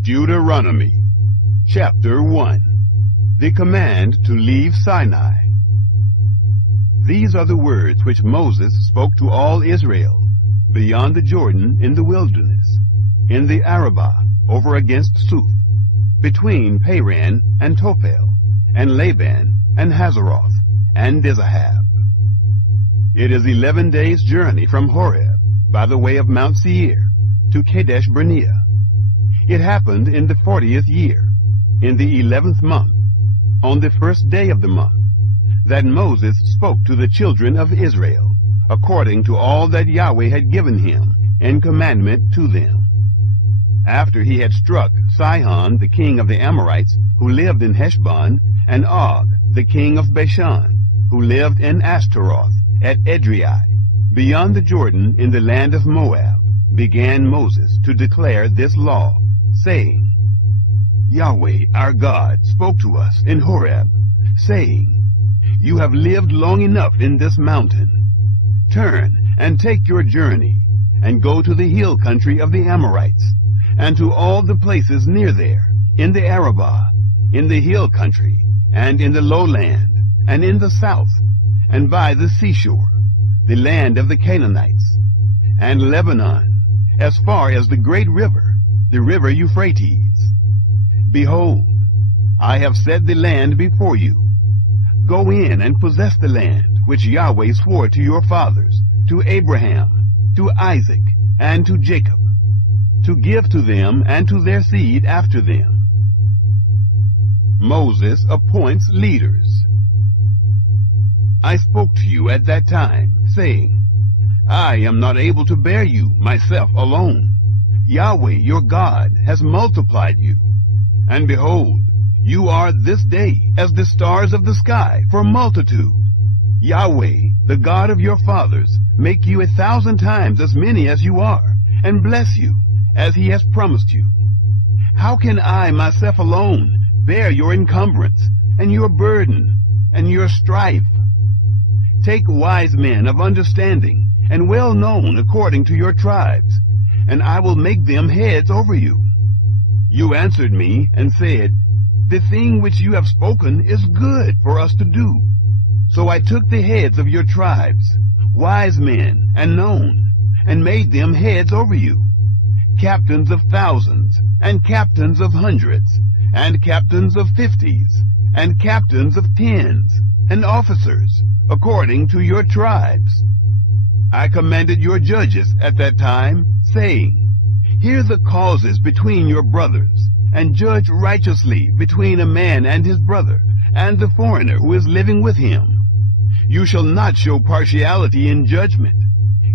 Deuteronomy, chapter 1. The command to leave Sinai. These are the words which Moses spoke to all Israel, beyond the Jordan in the wilderness, in the Arabah, over against Suph, between Paran and Tophel, and Laban, and Hazeroth, and Dizahab. It is 11 days' journey from Horeb, by the way of Mount Seir, to Kadesh Barnea. It happened in the 40th year, in the 11th month, on the first day of the month, that Moses spoke to the children of Israel, according to all that Yahweh had given him in commandment to them. After he had struck Sihon, the king of the Amorites, who lived in Heshbon, and Og, the king of Bashan, who lived in Ashtaroth, at Edrei, beyond the Jordan in the land of Moab, began Moses to declare this law, saying, Yahweh our God spoke to us in Horeb, saying, You have lived long enough in this mountain. Turn and take your journey, and go to the hill country of the Amorites, and to all the places near there, in the Arabah, in the hill country, and in the lowland, and in the south, and by the seashore, the land of the Canaanites, and Lebanon, as far as the great river, the river Euphrates. Behold, I have set the land before you. Go in and possess the land which Yahweh swore to your fathers, to Abraham, to Isaac, and to Jacob, to give to them and to their seed after them. Moses appoints leaders. I spoke to you at that time, saying, I am not able to bear you myself alone. Yahweh your God has multiplied you. And behold, you are this day as the stars of the sky for multitude. Yahweh, the God of your fathers, make you 1,000 times as many as you are, and bless you, as he has promised you. How can I myself alone bear your encumbrance, and your burden, and your strife? Take wise men of understanding, and well known according to your tribes, and I will make them heads over you. You answered me and said, The thing which you have spoken is good for us to do. So I took the heads of your tribes, wise men and known, and made them heads over you, captains of thousands, and captains of hundreds, and captains of 50s, and captains of 10s, and officers, according to your tribes. I commanded your judges at that time, saying, Hear the causes between your brothers, and judge righteously between a man and his brother, and the foreigner who is living with him. You shall not show partiality in judgment.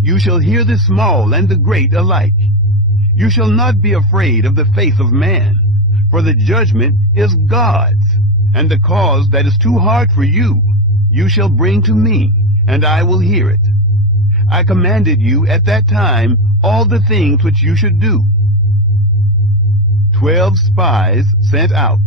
You shall hear the small and the great alike. You shall not be afraid of the face of man, for the judgment is God's, and the cause that is too hard for you, you shall bring to me, and I will hear it. I commanded you at that time all the things which you should do. 12 spies sent out.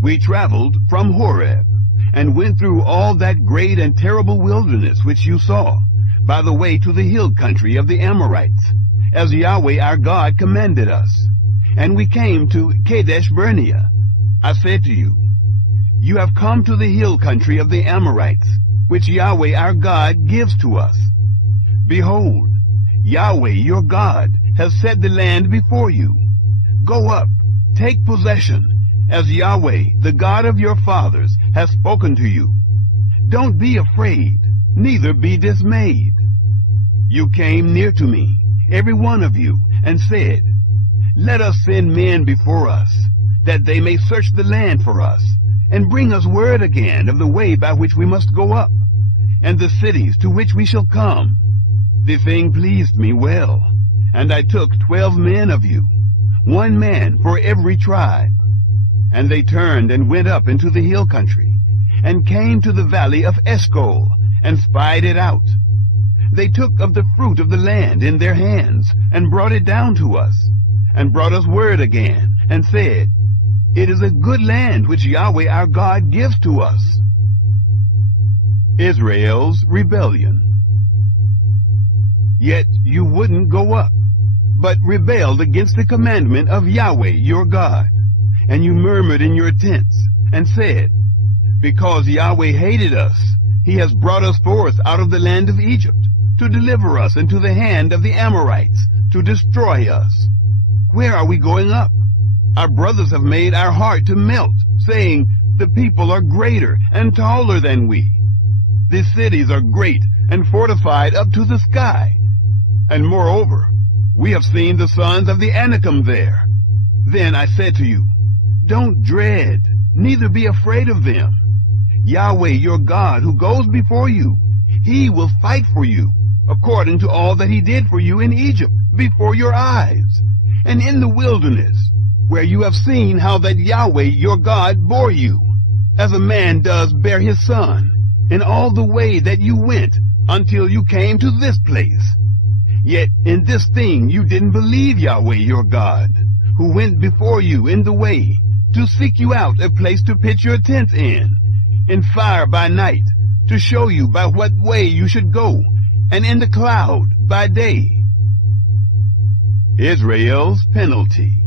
We traveled from Horeb, and went through all that great and terrible wilderness which you saw, by the way to the hill country of the Amorites, as Yahweh our God commanded us. And we came to Kadesh Barnea. I said to you, You have come to the hill country of the Amorites, which Yahweh our God gives to us. Behold, Yahweh your God has set the land before you. Go up, take possession, as Yahweh, the God of your fathers, has spoken to you. Don't be afraid, neither be dismayed. You came near to me, every one of you, and said, Let us send men before us, that they may search the land for us, and bring us word again of the way by which we must go up, and the cities to which we shall come. The thing pleased me well, and I took 12 men of you, 1 man for every tribe. And they turned and went up into the hill country, and came to the valley of Eshcol, and spied it out. They took of the fruit of the land in their hands, and brought it down to us, and brought us word again, and said, It is a good land which Yahweh our God gives to us. Israel's rebellion. Yet you wouldn't go up, but rebelled against the commandment of Yahweh your God. And you murmured in your tents, and said, Because Yahweh hated us, he has brought us forth out of the land of Egypt, to deliver us into the hand of the Amorites, to destroy us. Where are we going up? Our brothers have made our heart to melt, saying, The people are greater and taller than we. The cities are great and fortified up to the sky. And moreover, we have seen the sons of the Anakim there. Then I said to you, Don't dread, neither be afraid of them. Yahweh your God, who goes before you, he will fight for you, according to all that he did for you in Egypt, before your eyes, and in the wilderness, where you have seen how that Yahweh your God bore you, as a man does bear his son, in all the way that you went, until you came to this place. Yet in this thing you didn't believe Yahweh your God, who went before you in the way, to seek you out a place to pitch your tents in fire by night, to show you by what way you should go, and in the cloud by day. Israel's penalty.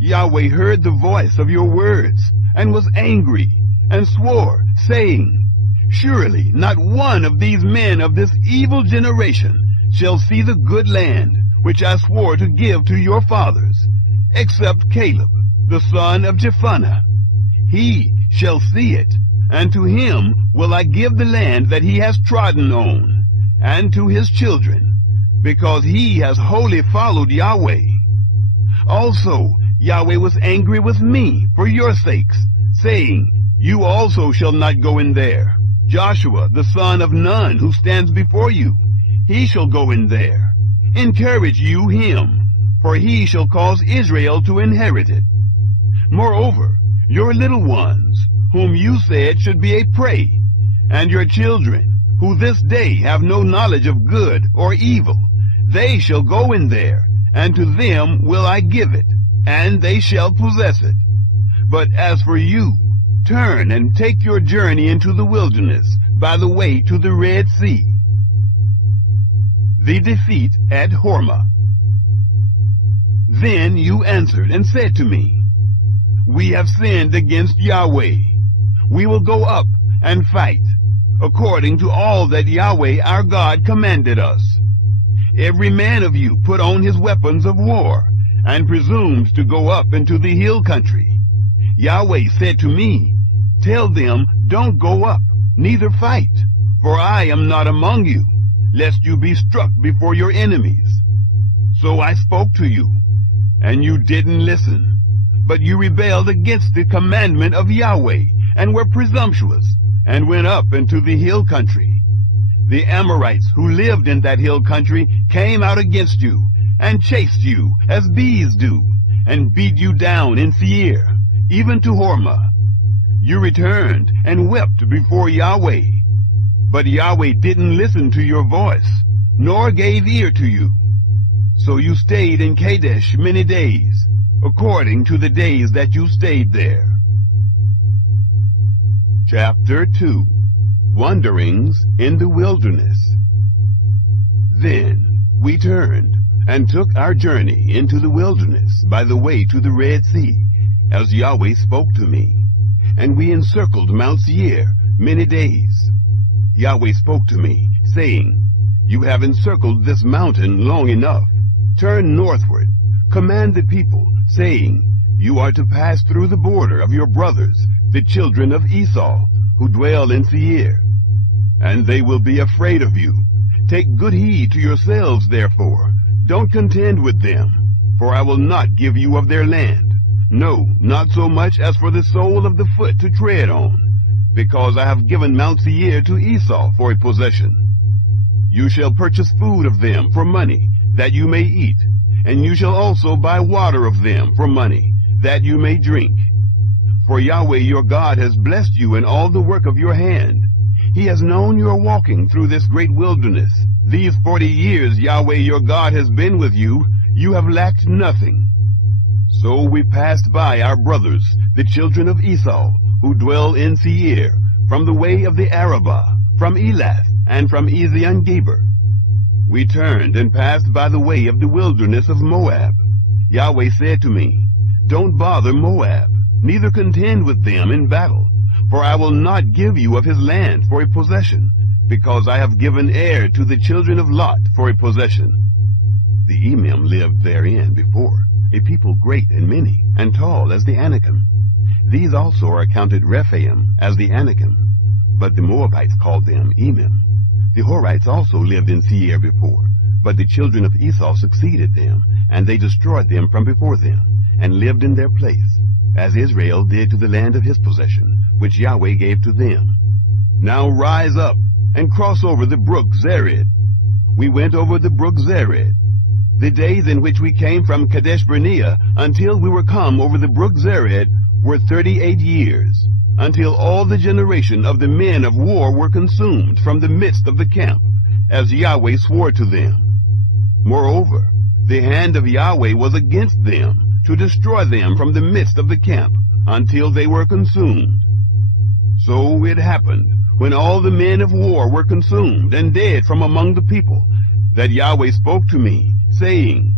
Yahweh heard the voice of your words, and was angry, and swore, saying, Surely not one of these men of this evil generation shall see the good land which I swore to give to your fathers, except Caleb, the son of Jephunneh. He shall see it, and to him will I give the land that he has trodden on, and to his children, because he has wholly followed Yahweh. Also Yahweh was angry with me for your sakes, saying, You also shall not go in there. Joshua, the son of Nun, who stands before you, he shall go in there. Encourage you him, for he shall cause Israel to inherit it. Moreover, your little ones, whom you said should be a prey, and your children, who this day have no knowledge of good or evil, they shall go in there, and to them will I give it, and they shall possess it. But as for you, turn and take your journey into the wilderness, by the way to the Red Sea. The defeat at Hormah. Then you answered and said to me, We have sinned against Yahweh. We will go up and fight, according to all that Yahweh our God commanded us. Every man of you put on his weapons of war, and presumed to go up into the hill country. Yahweh said to me, Tell them, Don't go up, neither fight, for I am not among you, lest you be struck before your enemies. So I spoke to you, and you didn't listen, but you rebelled against the commandment of Yahweh, and were presumptuous, and went up into the hill country. The Amorites who lived in that hill country came out against you, and chased you as bees do, and beat you down in Seir, even to Hormah. You returned and wept before Yahweh, but Yahweh didn't listen to your voice, nor gave ear to you. So you stayed in Kadesh many days, according to the days that you stayed there. Chapter 2. Wanderings in the Wilderness. Then we turned and took our journey into the wilderness by the way to the Red Sea, as Yahweh spoke to me. And we encircled Mount Seir many days. Yahweh spoke to me, saying, You have encircled this mountain long enough. Turn northward, command the people, saying, You are to pass through the border of your brothers, the children of Esau, who dwell in Seir. And they will be afraid of you. Take good heed to yourselves, therefore. Don't contend with them, for I will not give you of their land. No, not so much as for the sole of the foot to tread on, because I have given Mount Seir to Esau for a possession. You shall purchase food of them for money, that you may eat, and you shall also buy water of them for money, that you may drink. For Yahweh your God has blessed you in all the work of your hand. He has known your walking through this great wilderness. These 40 years Yahweh your God has been with you, you have lacked nothing. So we passed by our brothers, the children of Esau, who dwell in Seir, from the way of the Arabah, from Elath, and from Ezion-Geber. We turned and passed by the way of the wilderness of Moab. Yahweh said to me, Don't bother Moab, neither contend with them in battle, for I will not give you of his land for a possession, because I have given Ar to the children of Lot for a possession. The Emim lived therein before, a people great and many, and tall as the Anakim. These also are accounted Rephaim as the Anakim, but the Moabites called them Emim. The Horites also lived in Seir before, but the children of Esau succeeded them, and they destroyed them from before them, and lived in their place, as Israel did to the land of his possession, which Yahweh gave to them. Now rise up, and cross over the brook Zered. We went over the brook Zered. The days in which we came from Kadesh Barnea until we were come over the brook Zered were 38 years, until all the generation of the men of war were consumed from the midst of the camp, as Yahweh swore to them. Moreover, the hand of Yahweh was against them, to destroy them from the midst of the camp, until they were consumed. So it happened, when all the men of war were consumed and dead from among the people, that Yahweh spoke to me, saying,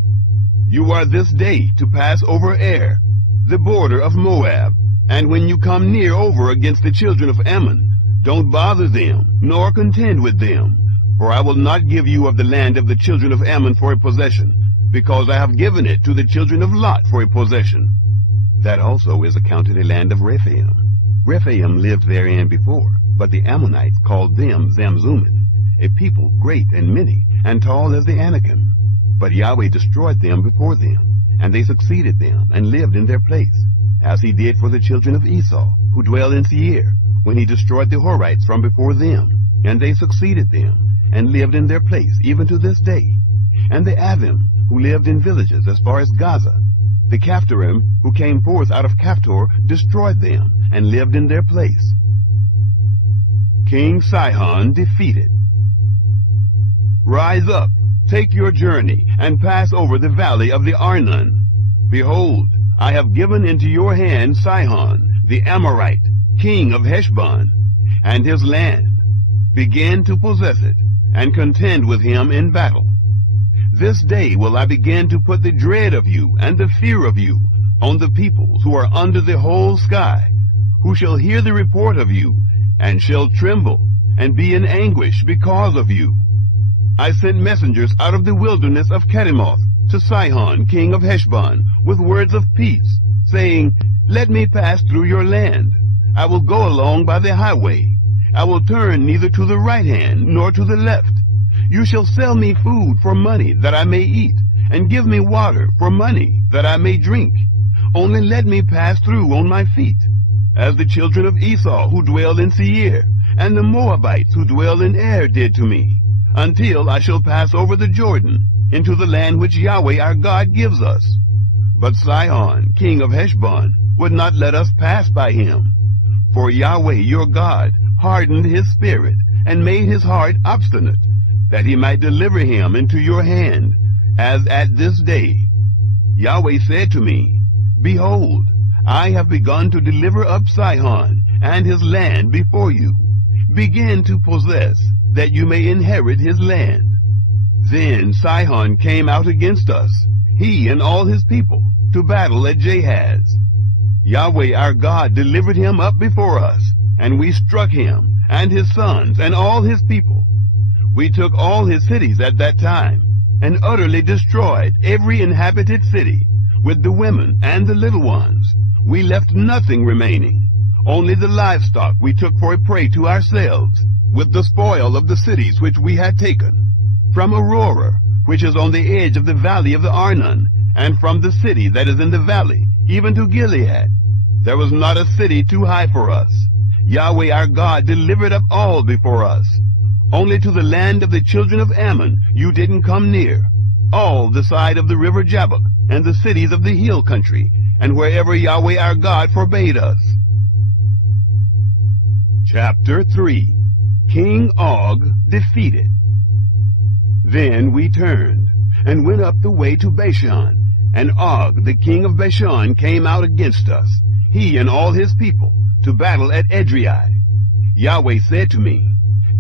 You are this day to pass over Ar, the border of Moab, and when you come near over against the children of Ammon, don't bother them, nor contend with them, for I will not give you of the land of the children of Ammon for a possession, because I have given it to the children of Lot for a possession. That also is accounted a land of Rephaim. Rephaim lived therein before, but the Ammonites called them Zamzummim, a people great and many, and tall as the Anakim. But Yahweh destroyed them before them, and they succeeded them, and lived in their place, as he did for the children of Esau, who dwell in Seir, when he destroyed the Horites from before them, and they succeeded them, and lived in their place even to this day. And the Avim, who lived in villages as far as Gaza, the Caphtorim, who came forth out of Caphtor, destroyed them, and lived in their place. King Sihon defeated. Rise up, take your journey, and pass over the valley of the Arnon. Behold, I have given into your hand Sihon, the Amorite, king of Heshbon, and his land. Begin to possess it, and contend with him in battle. This day will I begin to put the dread of you and the fear of you on the peoples who are under the whole sky, who shall hear the report of you, and shall tremble, and be in anguish because of you. I sent messengers out of the wilderness of Kedemoth to Sihon, king of Heshbon, with words of peace, saying, Let me pass through your land. I will go along by the highway. I will turn neither to the right hand nor to the left. You shall sell me food for money that I may eat, and give me water for money that I may drink. Only let me pass through on my feet, as the children of Esau who dwell in Seir, and the Moabites who dwell in Ar did to me, until I shall pass over the Jordan, into the land which Yahweh our God gives us. But Sihon, king of Heshbon, would not let us pass by him. For Yahweh your God hardened his spirit, and made his heart obstinate, that he might deliver him into your hand, as at this day. Yahweh said to me, Behold, I have begun to deliver up Sihon and his land before you. Begin to possess, that you may inherit his land. Then Sihon came out against us, he and all his people, to battle at Jahaz. Yahweh our God delivered him up before us, and we struck him, and his sons, and all his people. We took all his cities at that time, and utterly destroyed every inhabited city, with the women and the little ones. We left nothing remaining. Only the livestock we took for a prey to ourselves, with the spoil of the cities which we had taken. From Aurora, which is on the edge of the valley of the Arnon, and from the city that is in the valley, even to Gilead. There was not a city too high for us. Yahweh our God delivered up all before us. Only to the land of the children of Ammon you didn't come near, all the side of the river Jabbok, and the cities of the hill country, and wherever Yahweh our God forbade us. Chapter 3. King Og defeated. Then we turned, and went up the way to Bashan, and Og the king of Bashan came out against us, he and all his people, to battle at Edrei. Yahweh said to me,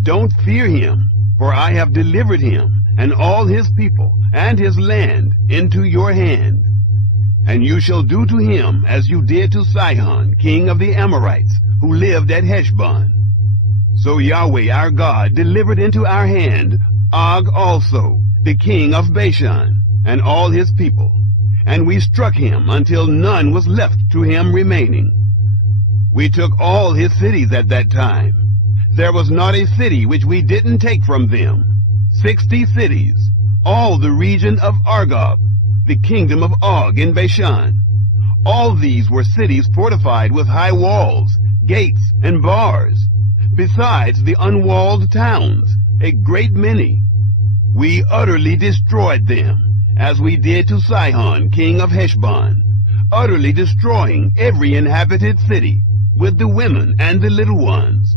Don't fear him, for I have delivered him, and all his people, and his land into your hand. And you shall do to him as you did to Sihon, king of the Amorites, who lived at Heshbon. So Yahweh our God delivered into our hand Og also, the king of Bashan, and all his people. And we struck him until none was left to him remaining. We took all his cities at that time. There was not a city which we didn't take from them. 60 cities, all the region of Argob, the kingdom of Og in Bashan. All these were cities fortified with high walls, gates, and bars, besides the unwalled towns, a great many. We utterly destroyed them, as we did to Sihon, king of Heshbon, utterly destroying every inhabited city, with the women and the little ones.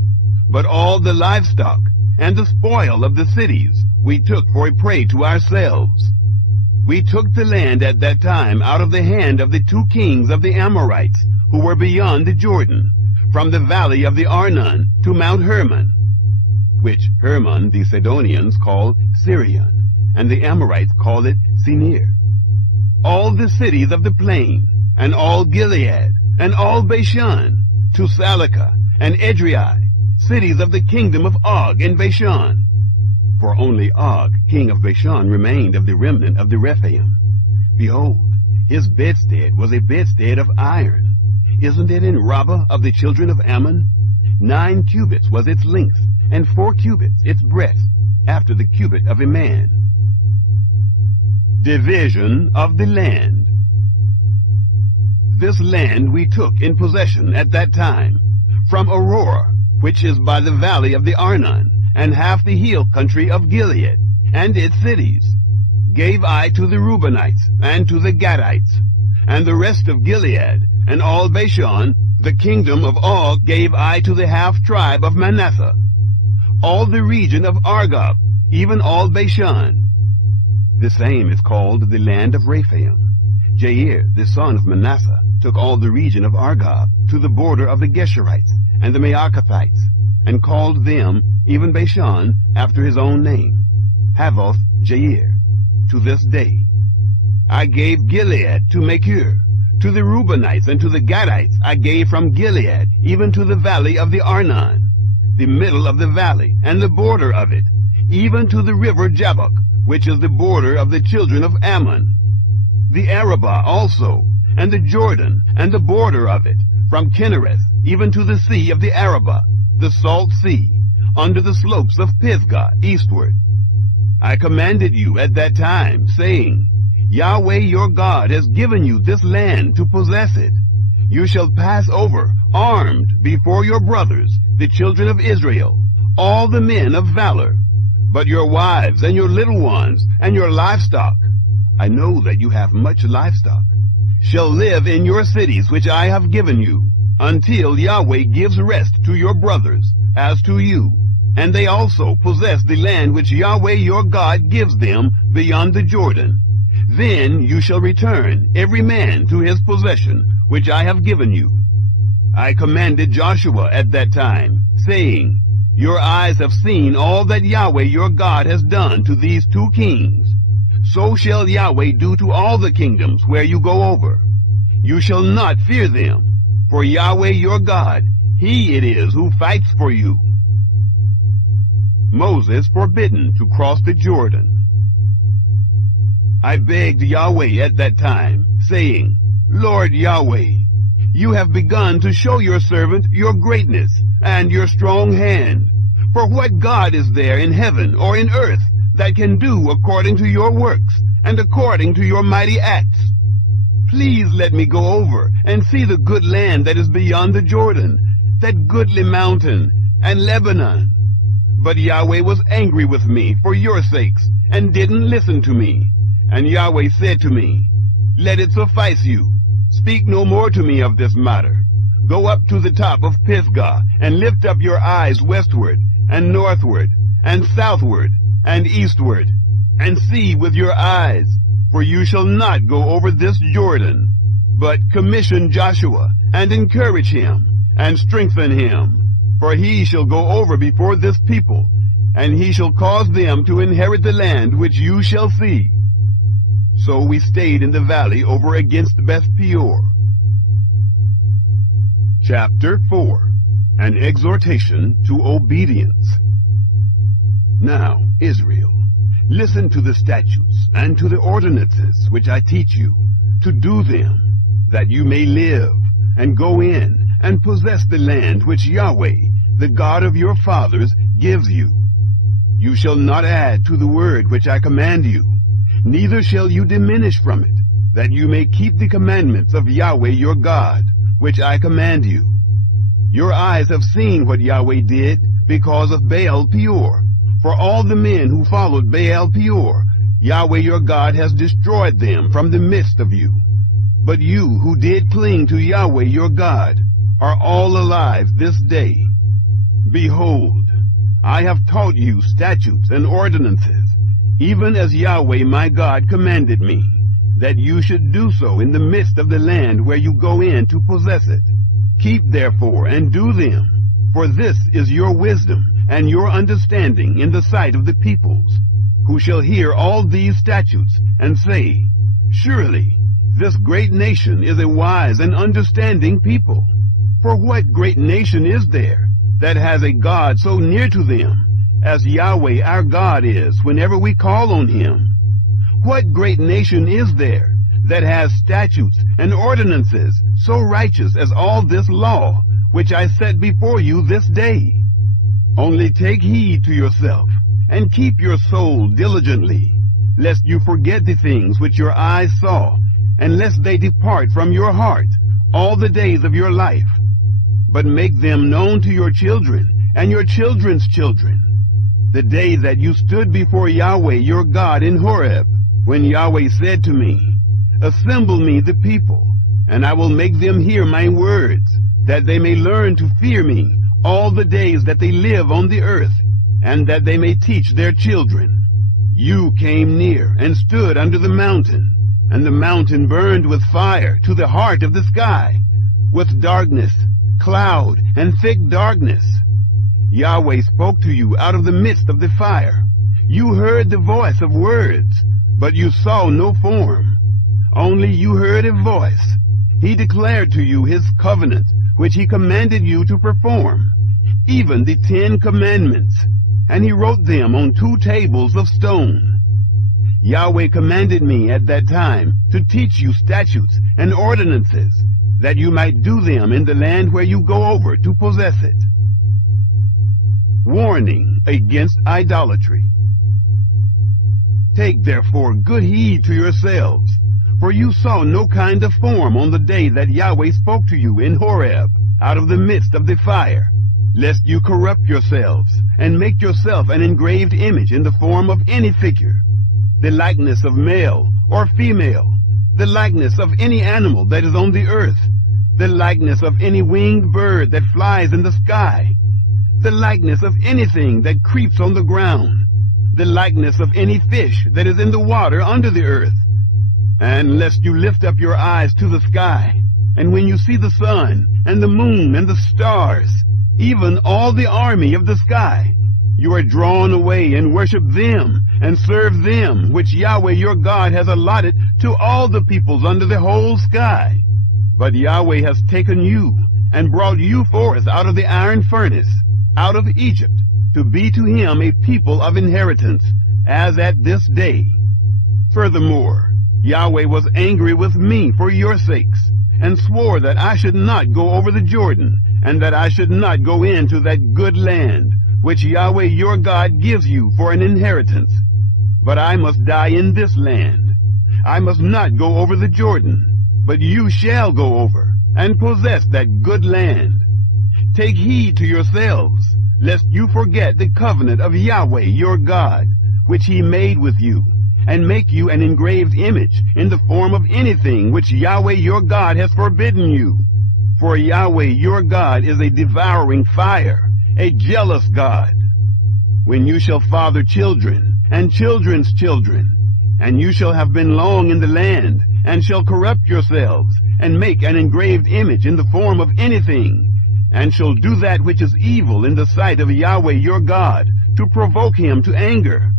But all the livestock and the spoil of the cities we took for a prey to ourselves. We took the land at that time out of the hand of the 2 kings of the Amorites, who were beyond the Jordan, from the valley of the Arnon to Mount Hermon, which Hermon the Sidonians call Sirion, and the Amorites call it Senir. All the cities of the plain, and all Gilead, and all Bashan, to Salakah and Edrei, cities of the kingdom of Og in Bashan. For only Og, king of Bashan, remained of the remnant of the Rephaim. Behold, his bedstead was a bedstead of iron. Isn't it in Rabbah of the children of Ammon? 9 cubits was its length, and 4 cubits its breadth, after the cubit of a man. Division of the land. This land we took in possession at that time, from Aurora, which is by the valley of the Arnon, and half the hill country of Gilead, and its cities, gave I to the Reubenites, and to the Gadites, and the rest of Gilead, and all Bashan, the kingdom of Og, gave I to the half-tribe of Manasseh. All the region of Argob, even all Bashan. The same is called the land of Rephaim. Jair, the son of Manasseh, took all the region of Argob, to the border of the Geshurites, and the Maacathites, and called them, even Bashan, after his own name, Havoth Jair, to this day. I gave Gilead to Machir. To the Reubenites and to the Gadites I gave from Gilead, even to the valley of the Arnon, the middle of the valley, and the border of it, even to the river Jabbok, which is the border of the children of Ammon, the Arabah also, and the Jordan, and the border of it, from Kinnereth, even to the sea of the Arabah, the salt sea, under the slopes of Pisgah, eastward. I commanded you at that time, saying, Yahweh your God has given you this land to possess it. You shall pass over, armed, before your brothers, the children of Israel, all the men of valor. But your wives and your little ones and your livestock, I know that you have much livestock, shall live in your cities which I have given you, until Yahweh gives rest to your brothers, as to you, and they also possess the land which Yahweh your God gives them beyond the Jordan. Then you shall return, every man to his possession, which I have given you. I commanded Joshua at that time, saying, Your eyes have seen all that Yahweh your God has done to these 2 kings. So shall Yahweh do to all the kingdoms where you go over. You shall not fear them, for Yahweh your God, he it is who fights for you. Moses forbidden to cross the Jordan. I begged Yahweh at that time, saying, Lord Yahweh, you have begun to show your servant your greatness and your strong hand. For what God is there in heaven or in earth that can do according to your works and according to your mighty acts? Please let me go over and see the good land that is beyond the Jordan, that goodly mountain, and Lebanon. But Yahweh was angry with me for your sakes, and didn't listen to me. And Yahweh said to me, Let it suffice you. Speak no more to me of this matter. Go up to the top of Pisgah, and lift up your eyes westward, and northward, and southward, and eastward, and see with your eyes, for you shall not go over this Jordan. But commission Joshua, and encourage him, and strengthen him, for he shall go over before this people, and he shall cause them to inherit the land which you shall see. So we stayed in the valley over against Beth Peor. Chapter 4. An exhortation to obedience. Now, Israel, listen to the statutes and to the ordinances which I teach you, to do them, that you may live, and go in, and possess the land which Yahweh, the God of your fathers, gives you. You shall not add to the word which I command you, neither shall you diminish from it, that you may keep the commandments of Yahweh your God, which I command you. Your eyes have seen what Yahweh did because of Baal Peor. For all the men who followed Baal Peor, Yahweh your God has destroyed them from the midst of you. But you who did cling to Yahweh your God are all alive this day. Behold, I have taught you statutes and ordinances, even as Yahweh my God commanded me, that you should do so in the midst of the land where you go in to possess it. Keep therefore and do them, for this is your wisdom and your understanding in the sight of the peoples, who shall hear all these statutes and say, Surely this great nation is a wise and understanding people. For what great nation is there that has a God so near to them as Yahweh our God is whenever we call on him? What great nation is there that has statutes and ordinances so righteous as all this law which I set before you this day? Only take heed to yourself, and keep your soul diligently, lest you forget the things which your eyes saw, and lest they depart from your heart all the days of your life. But make them known to your children and your children's children, the day that you stood before Yahweh your God in Horeb, when Yahweh said to me, Assemble me the people, and I will make them hear my words, that they may learn to fear me all the days that they live on the earth, and that they may teach their children. You came near and stood under the mountain, and the mountain burned with fire to the heart of the sky, with darkness, cloud, and thick darkness. Yahweh spoke to you out of the midst of the fire. You heard the voice of words, but you saw no form. Only you heard a voice. He declared to you his covenant, which he commanded you to perform, even the 10 commandments, and he wrote them on 2 tables of stone. Yahweh commanded me at that time to teach you statutes and ordinances, that you might do them in the land where you go over to possess it. Warning against idolatry. Take therefore good heed to yourselves, for you saw no kind of form on the day that Yahweh spoke to you in Horeb, out of the midst of the fire, lest you corrupt yourselves, and make yourself an engraved image in the form of any figure, the likeness of male or female, the likeness of any animal that is on the earth, the likeness of any winged bird that flies in the sky, the likeness of anything that creeps on the ground, the likeness of any fish that is in the water under the earth. And lest you lift up your eyes to the sky, and when you see the sun, and the moon, and the stars, even all the army of the sky, you are drawn away and worship them, and serve them, which Yahweh your God has allotted to all the peoples under the whole sky. But Yahweh has taken you, and brought you forth out of the iron furnace, out of Egypt, to be to him a people of inheritance, as at this day. Furthermore, Yahweh was angry with me for your sakes, and swore that I should not go over the Jordan, and that I should not go into that good land, which Yahweh your God gives you for an inheritance. But I must die in this land. I must not go over the Jordan, but you shall go over, and possess that good land. Take heed to yourselves, lest you forget the covenant of Yahweh your God, which he made with you, and make you an engraved image in the form of anything which Yahweh your God has forbidden you. For Yahweh your God is a devouring fire, a jealous God. When you shall father children, and children's children, and you shall have been long in the land, and shall corrupt yourselves, and make an engraved image in the form of anything, and shall do that which is evil in the sight of Yahweh your God, to provoke him to anger.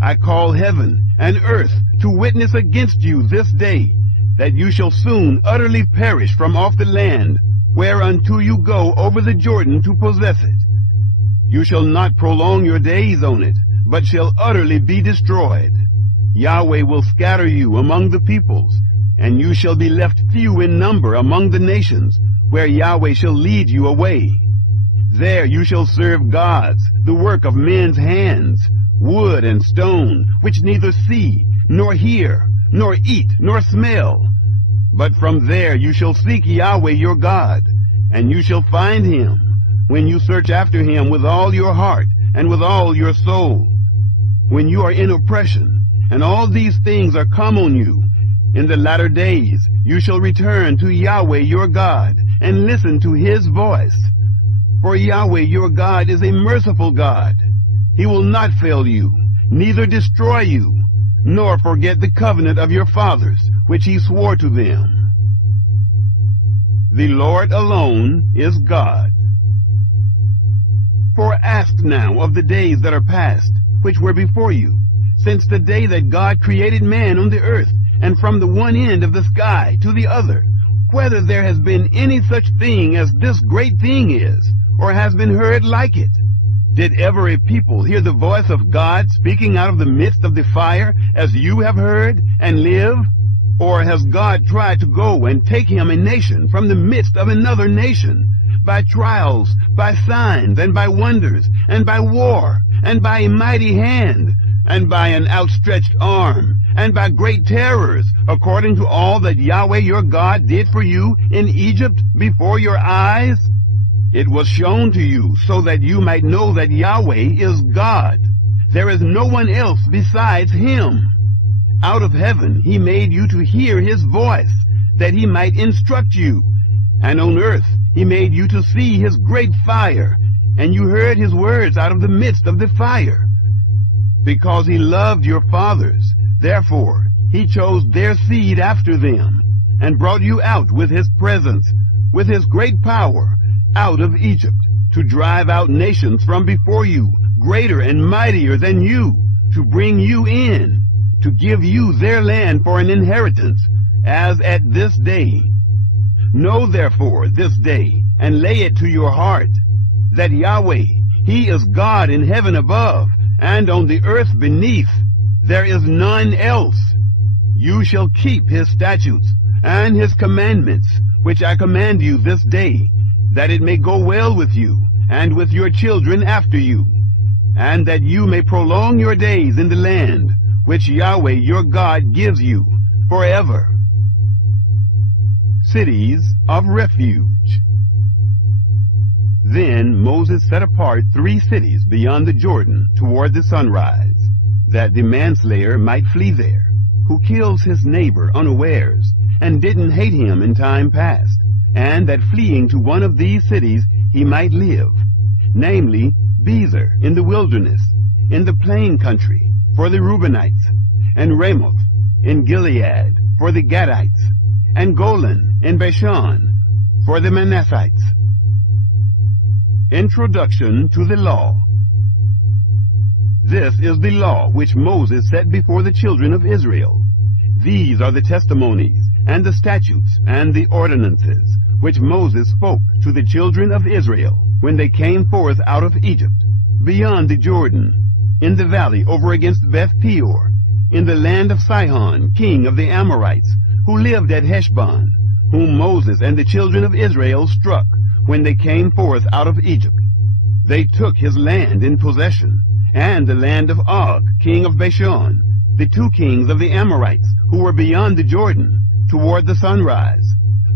I call heaven and earth to witness against you this day, that you shall soon utterly perish from off the land, whereunto you go over the Jordan to possess it. You shall not prolong your days on it, but shall utterly be destroyed. Yahweh will scatter you among the peoples, and you shall be left few in number among the nations, where Yahweh shall lead you away. There you shall serve gods, the work of men's hands, wood and stone, which neither see, nor hear, nor eat, nor smell. But from there you shall seek Yahweh your God, and you shall find him, when you search after him with all your heart and with all your soul. When you are in oppression, and all these things are come on you, in the latter days you shall return to Yahweh your God, and listen to his voice. For Yahweh your God is a merciful God. He will not fail you, neither destroy you, nor forget the covenant of your fathers, which he swore to them. The Lord alone is God. For ask now of the days that are past, which were before you, since the day that God created man on the earth, and from the one end of the sky to the other, whether there has been any such thing as this great thing is, or has been heard like it. Did ever a people hear the voice of God speaking out of the midst of the fire, as you have heard, and live? Or has God tried to go and take him a nation from the midst of another nation, by trials, by signs, and by wonders, and by war, and by a mighty hand, and by an outstretched arm, and by great terrors, according to all that Yahweh your God did for you in Egypt before your eyes? It was shown to you so that you might know that Yahweh is God. There is no one else besides him. Out of heaven he made you to hear his voice, that he might instruct you. And on earth he made you to see his great fire, and you heard his words out of the midst of the fire. Because he loved your fathers, therefore he chose their seed after them, and brought you out with his presence, with his great power, out of Egypt, to drive out nations from before you, greater and mightier than you, to bring you in, to give you their land for an inheritance, as at this day. Know therefore this day, and lay it to your heart, that Yahweh, he is God in heaven above, and on the earth beneath. There is none else. You shall keep his statutes and his commandments, which I command you this day, that it may go well with you, and with your children after you, and that you may prolong your days in the land, which Yahweh your God gives you forever. Cities of refuge. Then Moses set apart 3 cities beyond the Jordan toward the sunrise, that the manslayer might flee there, who kills his neighbor unawares, and didn't hate him in time past, and that fleeing to one of these cities he might live, namely Bezer in the wilderness, in the plain country, for the Reubenites, and Ramoth in Gilead for the Gadites, and Golan in Bashan for the Manassites. Introduction to the Law. This is the law which Moses set before the children of Israel. These are the testimonies, and the statutes, and the ordinances, which Moses spoke to the children of Israel when they came forth out of Egypt, beyond the Jordan, in the valley over against Beth Peor, in the land of Sihon, king of the Amorites, who lived at Heshbon, whom Moses and the children of Israel struck when they came forth out of Egypt. They took his land in possession, and the land of Og, king of Bashan, the 2 kings of the Amorites, who were beyond the Jordan, toward the sunrise,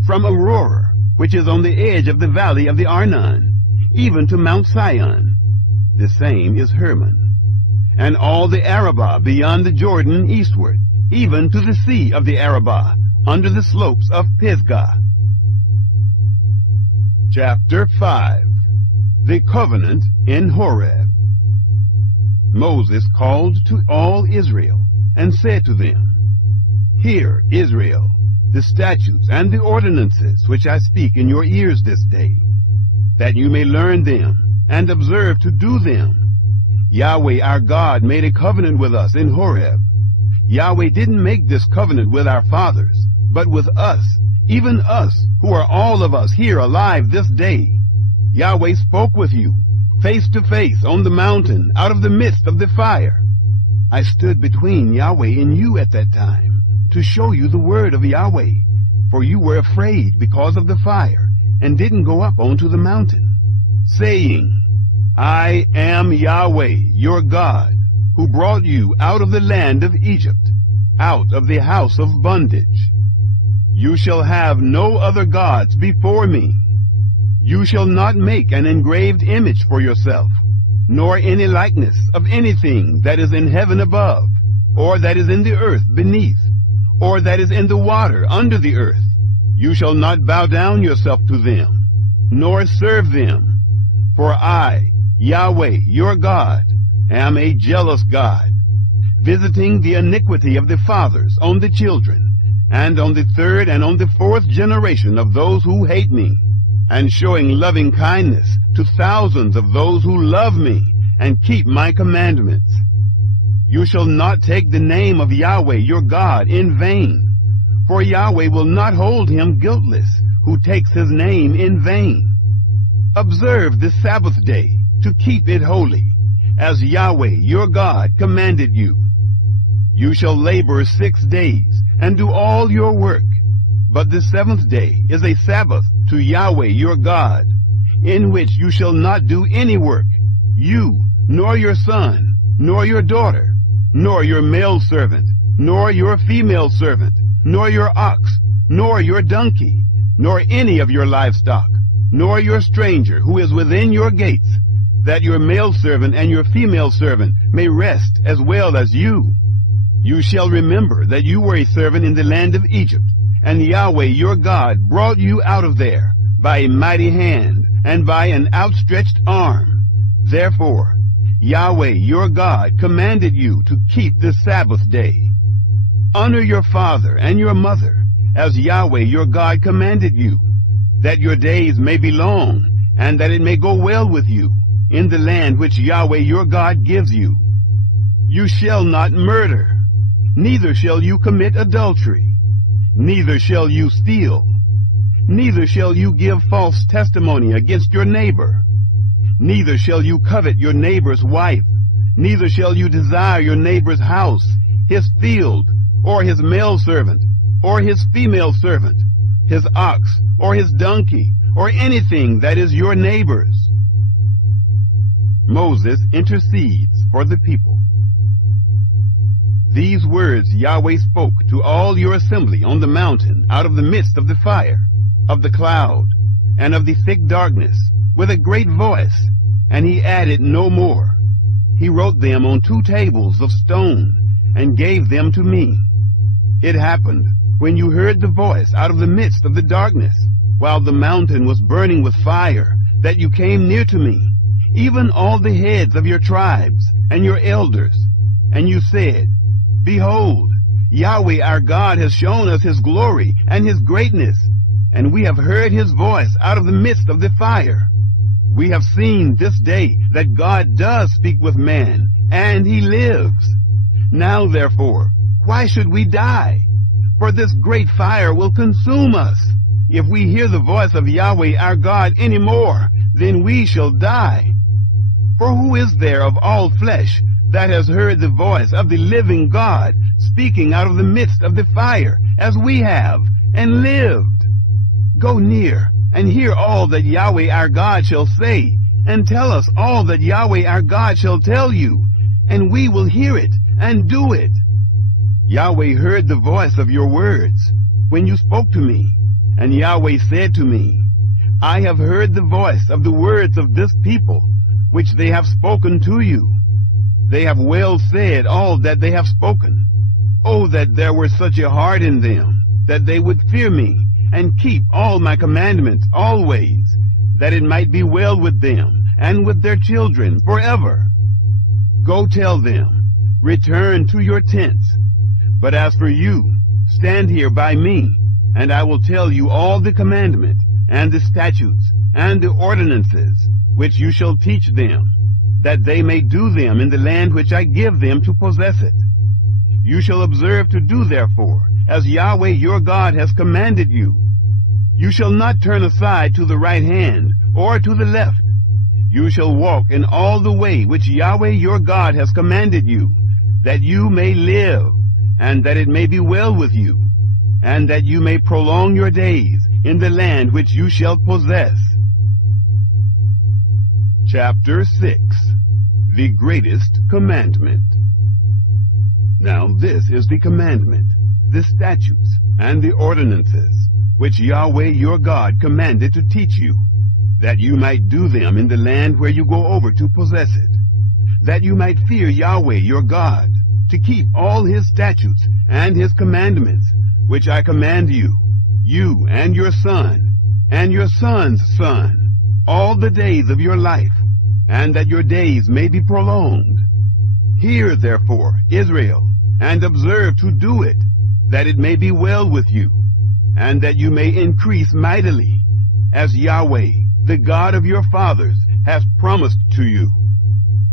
from Aurora, which is on the edge of the valley of the Arnon, even to Mount Sion. The same is Hermon. And all the Arabah beyond the Jordan eastward, even to the sea of the Arabah, under the slopes of Pisgah. Chapter 5. The Covenant in Horeb. Moses called to all Israel, and said to them, Hear, Israel, the statutes and the ordinances which I speak in your ears this day, that you may learn them, and observe to do them. Yahweh our God made a covenant with us in Horeb. Yahweh didn't make this covenant with our fathers, but with us, even us, who are all of us here alive this day. Yahweh spoke with you, face to face, on the mountain, out of the midst of the fire. I stood between Yahweh and you at that time, to show you the word of Yahweh, for you were afraid because of the fire, and didn't go up onto the mountain, saying, I am Yahweh, your God, who brought you out of the land of Egypt, out of the house of bondage. You shall have no other gods before me. You shall not make an engraved image for yourself, nor any likeness of anything that is in heaven above, or that is in the earth beneath, or that is in the water under the earth. You shall not bow down yourself to them, nor serve them. For I, Yahweh, your God, am a jealous God, visiting the iniquity of the fathers on the children, and on the third and on the fourth generation of those who hate me, and showing loving kindness to thousands of those who love me and keep my commandments. You shall not take the name of Yahweh your God in vain, for Yahweh will not hold him guiltless who takes his name in vain. Observe the Sabbath day to keep it holy, as Yahweh your God commanded you. You shall labor 6 days and do all your work, but the seventh day is a Sabbath to Yahweh your God, in which you shall not do any work, you, nor your son, nor your daughter, nor your male servant, nor your female servant, nor your ox, nor your donkey, nor any of your livestock, nor your stranger who is within your gates, that your male servant and your female servant may rest as well as you. You shall remember that you were a servant in the land of Egypt, and Yahweh your God brought you out of there by a mighty hand and by an outstretched arm. Therefore, Yahweh your God commanded you to keep the Sabbath day. Honor your father and your mother, as Yahweh your God commanded you, that your days may be long, and that it may go well with you in the land which Yahweh your God gives you. You shall not murder, neither shall you commit adultery, neither shall you steal, neither shall you give false testimony against your neighbor, neither shall you covet your neighbor's wife, neither shall you desire your neighbor's house, his field, or his male servant, or his female servant, his ox, or his donkey, or anything that is your neighbor's. Moses intercedes for the people. These words Yahweh spoke to all your assembly on the mountain out of the midst of the fire, of the cloud, and of the thick darkness, with a great voice, and he added no more. He wrote them on 2 tables of stone, and gave them to me. It happened, when you heard the voice out of the midst of the darkness, while the mountain was burning with fire, that you came near to me, even all the heads of your tribes, and your elders, and you said, Behold, Yahweh our God has shown us his glory and his greatness, and we have heard his voice out of the midst of the fire. We have seen this day that God does speak with man, and he lives. Now therefore, why should we die? For this great fire will consume us. If we hear the voice of Yahweh our God any more, then we shall die. For who is there of all flesh that has heard the voice of the living God speaking out of the midst of the fire, as we have, and lived? Go near, and hear all that Yahweh our God shall say, and tell us all that Yahweh our God shall tell you, and we will hear it, and do it. Yahweh heard the voice of your words, when you spoke to me, and Yahweh said to me, I have heard the voice of the words of this people, which they have spoken to you. They have well said all that they have spoken. Oh, that there were such a heart in them, that they would fear me, and keep all my commandments always, that it might be well with them, and with their children forever. Go tell them, return to your tents. But as for you, stand here by me, and I will tell you all the commandment, and the statutes, and the ordinances, which you shall teach them. that they may do them in the land which I give them to possess it. You shall observe to do therefore, as Yahweh your God has commanded you. You shall not turn aside to the right hand, or to the left. You shall walk in all the way which Yahweh your God has commanded you, that you may live, and that it may be well with you, and that you may prolong your days in the land which you shall possess. Chapter 6. The Greatest Commandment. Now this is the commandment, the statutes, and the ordinances, which Yahweh your God commanded to teach you, that you might do them in the land where you go over to possess it, that you might fear Yahweh your God, to keep all his statutes and his commandments, which I command you, you and your son, and your son's son, all the days of your life, and that your days may be prolonged. Hear, therefore, Israel, and observe to do it, that it may be well with you, and that you may increase mightily, as Yahweh, the God of your fathers, hath promised to you,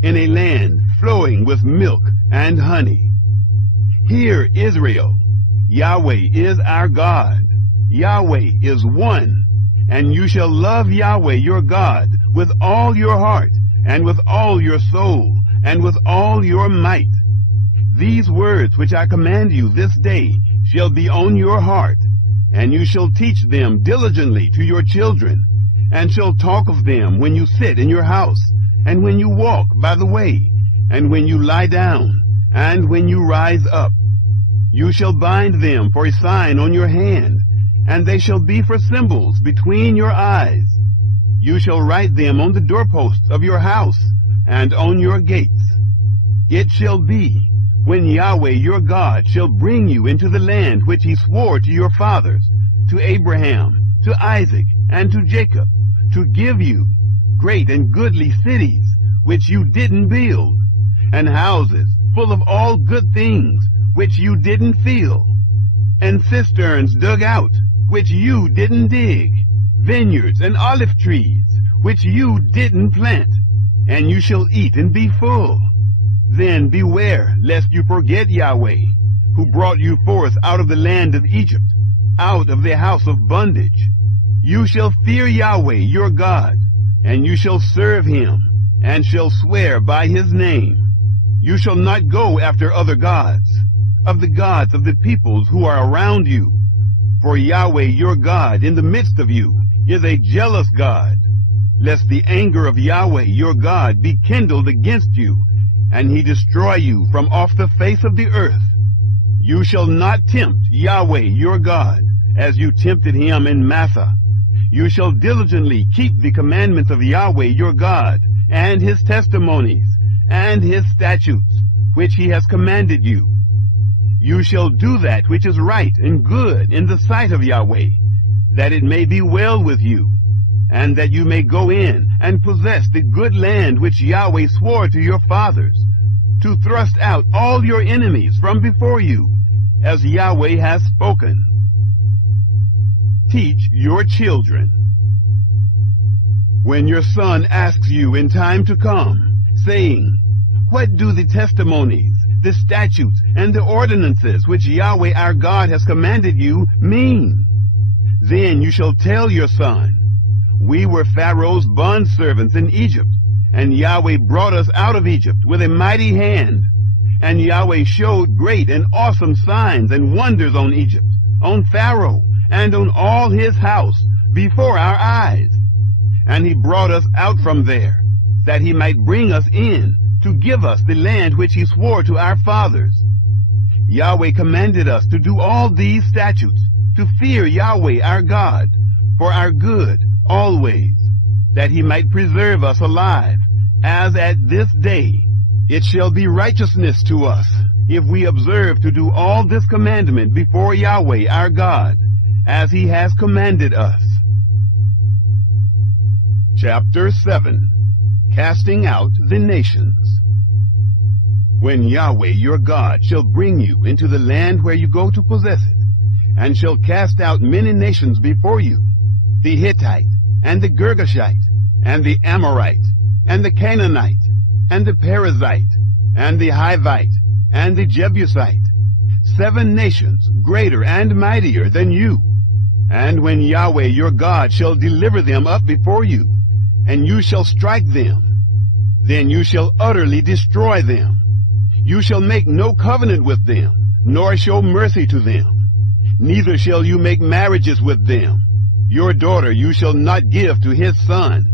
in a land flowing with milk and honey. Hear, Israel, Yahweh is our God, Yahweh is one, and you shall love Yahweh your God with all your heart, and with all your soul, and with all your might. These words which I command you this day shall be on your heart, and you shall teach them diligently to your children, and shall talk of them when you sit in your house, and when you walk by the way, and when you lie down, and when you rise up. You shall bind them for a sign on your hand, and they shall be for symbols between your eyes. You shall write them on the doorposts of your house, and on your gates. It shall be, when Yahweh your God shall bring you into the land which he swore to your fathers, to Abraham, to Isaac, and to Jacob, to give you great and goodly cities, which you didn't build, and houses full of all good things, which you didn't fill, and cisterns dug out, which you didn't dig, vineyards and olive trees, which you didn't plant, and you shall eat and be full. Then beware lest you forget Yahweh, who brought you forth out of the land of Egypt, out of the house of bondage. You shall fear Yahweh your God, and you shall serve him, and shall swear by his name. You shall not go after other gods, of the gods of the peoples who are around you. For Yahweh your God in the midst of you is a jealous God, lest the anger of Yahweh your God be kindled against you, and he destroy you from off the face of the earth. You shall not tempt Yahweh your God, as you tempted him in Massah. You shall diligently keep the commandments of Yahweh your God, and his testimonies, and his statutes, which he has commanded you. You shall do that which is right and good in the sight of Yahweh, that it may be well with you, and that you may go in and possess the good land which Yahweh swore to your fathers, to thrust out all your enemies from before you, as Yahweh has spoken. Teach your children. When your son asks you in time to come, saying, What do the testimonies, the statutes, and the ordinances which Yahweh our God has commanded you mean? Then you shall tell your son, We were Pharaoh's bondservants in Egypt, and Yahweh brought us out of Egypt with a mighty hand. And Yahweh showed great and awesome signs and wonders on Egypt, on Pharaoh, and on all his house, before our eyes. And he brought us out from there, that he might bring us in, to give us the land which he swore to our fathers. Yahweh commanded us to do all these statutes, to fear Yahweh our God, for our good always, that he might preserve us alive, as at this day. It shall be righteousness to us, if we observe to do all this commandment before Yahweh our God, as he has commanded us. Chapter 7. Casting out the nations. When Yahweh your God shall bring you into the land where you go to possess it, and shall cast out many nations before you, the Hittite, and the Girgashite, and the Amorite, and the Canaanite, and the Perizzite, and the Hivite, and the Jebusite, 7 nations greater and mightier than you. And when Yahweh your God shall deliver them up before you, and you shall strike them, then you shall utterly destroy them. You shall make no covenant with them, nor show mercy to them. Neither shall you make marriages with them. Your daughter you shall not give to his son,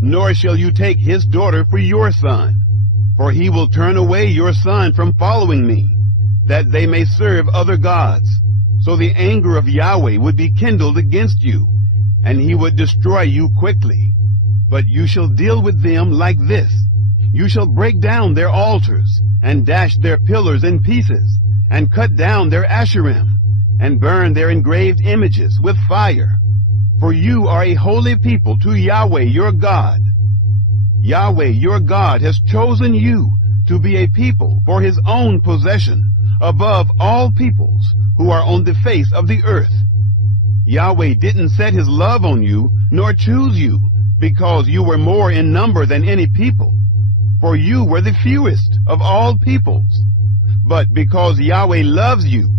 nor shall you take his daughter for your son. For he will turn away your son from following me, that they may serve other gods. So the anger of Yahweh would be kindled against you, and he would destroy you quickly. But you shall deal with them like this. You shall break down their altars, and dash their pillars in pieces, and cut down their Asherim, and burn their engraved images with fire. For you are a holy people to Yahweh your God. Yahweh your God has chosen you to be a people for his own possession above all peoples who are on the face of the earth. Yahweh didn't set his love on you, nor choose you, because you were more in number than any people, for you were the fewest of all peoples. But because Yahweh loves you,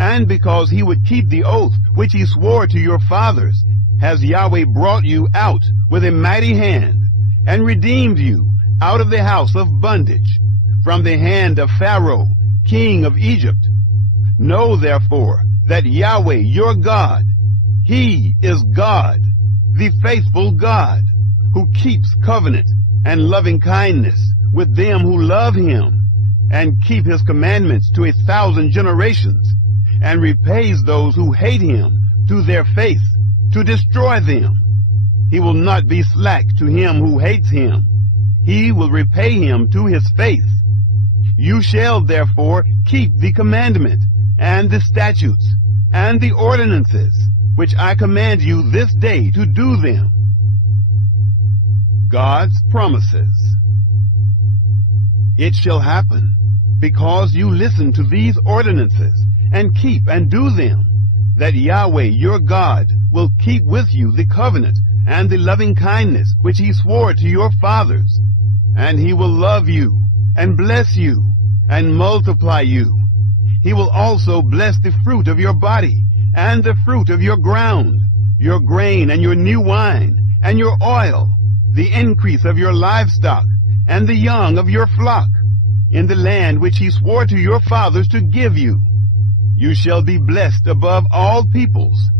and because he would keep the oath which he swore to your fathers, has Yahweh brought you out with a mighty hand, and redeemed you out of the house of bondage, from the hand of Pharaoh, king of Egypt. Know therefore that Yahweh your God, he is God, the faithful God, who keeps covenant and loving kindness with them who love him, and keep his commandments to 1,000 generations, and repays those who hate him to their face, to destroy them. He will not be slack to him who hates him. He will repay him to his face. You shall therefore keep the commandment, and the statutes, and the ordinances, which I command you this day to do them. God's promises. It shall happen, because you listen to these ordinances, and keep and do them, that Yahweh your God will keep with you the covenant and the loving kindness which he swore to your fathers. And he will love you, and bless you, and multiply you. He will also bless the fruit of your body, and the fruit of your ground, your grain and your new wine, and your oil, the increase of your livestock, and the young of your flock, in the land which he swore to your fathers to give you. You shall be blessed above all peoples.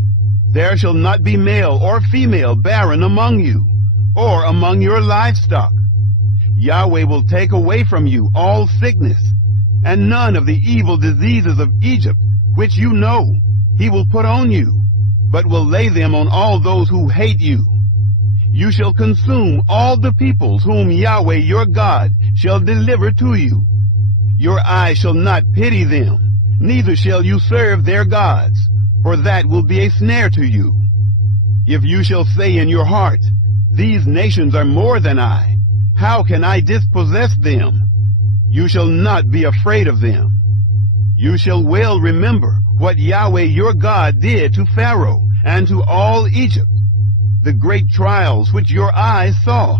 There shall not be male or female barren among you, or among your livestock. Yahweh will take away from you all sickness, and none of the evil diseases of Egypt, which you know, he will put on you, but will lay them on all those who hate you. You shall consume all the peoples whom Yahweh your God shall deliver to you. Your eye shall not pity them, neither shall you serve their gods, for that will be a snare to you. If you shall say in your heart, these nations are more than I, how can I dispossess them? You shall not be afraid of them. You shall well remember what Yahweh your God did to Pharaoh and to all Egypt, the great trials which your eyes saw,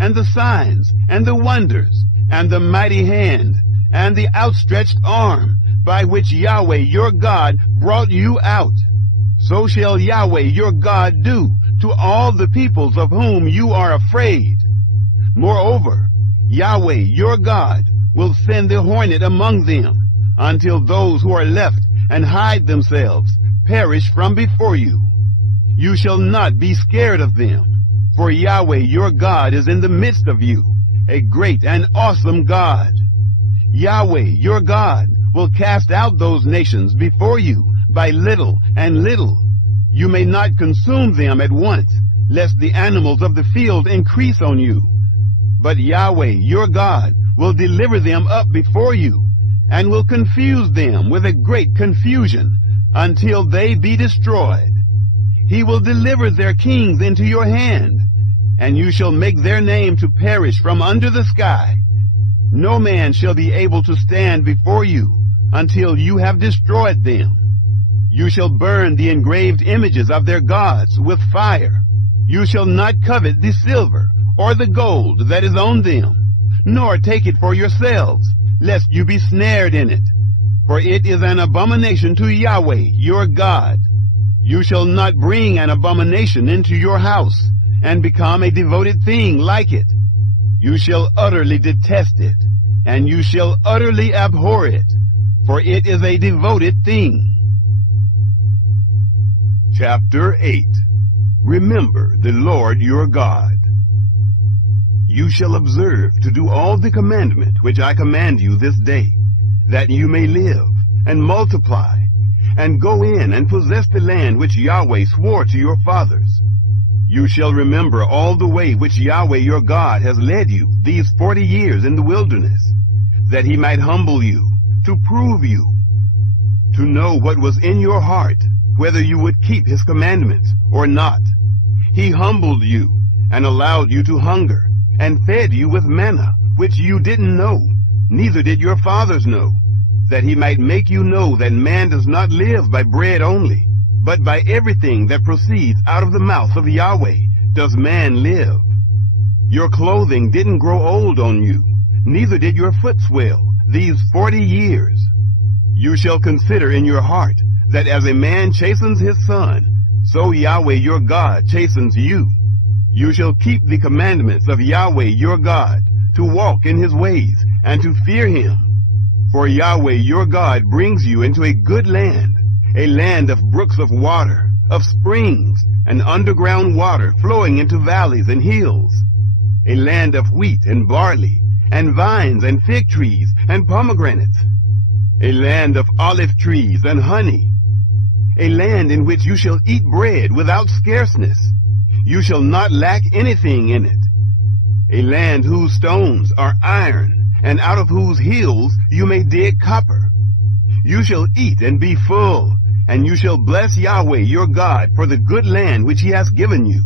and the signs, and the wonders, and the mighty hand, and the outstretched arm, by which Yahweh your God brought you out. So shall Yahweh your God do to all the peoples of whom you are afraid. Moreover, Yahweh your God will send the hornet among them, until those who are left and hide themselves perish from before you. You shall not be scared of them, for Yahweh your God is in the midst of you, a great and awesome God. Yahweh your God will cast out those nations before you by little and little. You may not consume them at once, lest the animals of the field increase on you. But Yahweh your God will deliver them up before you, and will confuse them with a great confusion, until they be destroyed. He will deliver their kings into your hand, and you shall make their name to perish from under the sky. No man shall be able to stand before you until you have destroyed them. You shall burn the engraved images of their gods with fire. You shall not covet the silver or the gold that is on them, nor take it for yourselves, lest you be snared in it. For it is an abomination to Yahweh your God. You shall not bring an abomination into your house, and become a devoted thing like it. You shall utterly detest it, and you shall utterly abhor it, for it is a devoted thing. Chapter 8. Remember the Lord your God. You shall observe to do all the commandment which I command you this day, that you may live, and multiply, and go in and possess the land which Yahweh swore to your fathers. You shall remember all the way which Yahweh your God has led you these 40 years in the wilderness, that he might humble you, to prove you, to know what was in your heart, whether you would keep his commandments or not. He humbled you, and allowed you to hunger, and fed you with manna, which you didn't know, neither did your fathers know, that he might make you know that man does not live by bread only, but by everything that proceeds out of the mouth of Yahweh does man live. Your clothing didn't grow old on you, neither did your foot swell these 40 years. You shall consider in your heart that as a man chastens his son, so Yahweh your God chastens you. You shall keep the commandments of Yahweh your God, to walk in his ways, and to fear him. For Yahweh your God brings you into a good land, a land of brooks of water, of springs, and underground water flowing into valleys and hills, a land of wheat and barley, and vines and fig trees and pomegranates, a land of olive trees and honey, a land in which you shall eat bread without scarceness. You shall not lack anything in it, a land whose stones are iron, and out of whose hills you may dig copper. You shall eat and be full, and you shall bless Yahweh your God for the good land which he has given you.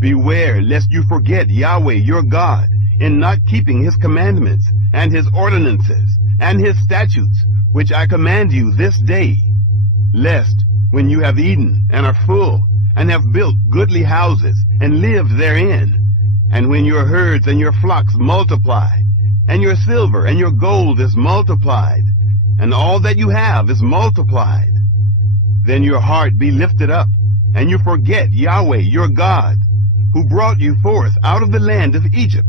Beware lest you forget Yahweh your God in not keeping his commandments, and his ordinances, and his statutes, which I command you this day, lest, when you have eaten and are full, and have built goodly houses, and lived therein, and when your herds and your flocks multiply, and your silver and your gold is multiplied, and all that you have is multiplied, then your heart be lifted up, and you forget Yahweh your God, who brought you forth out of the land of Egypt,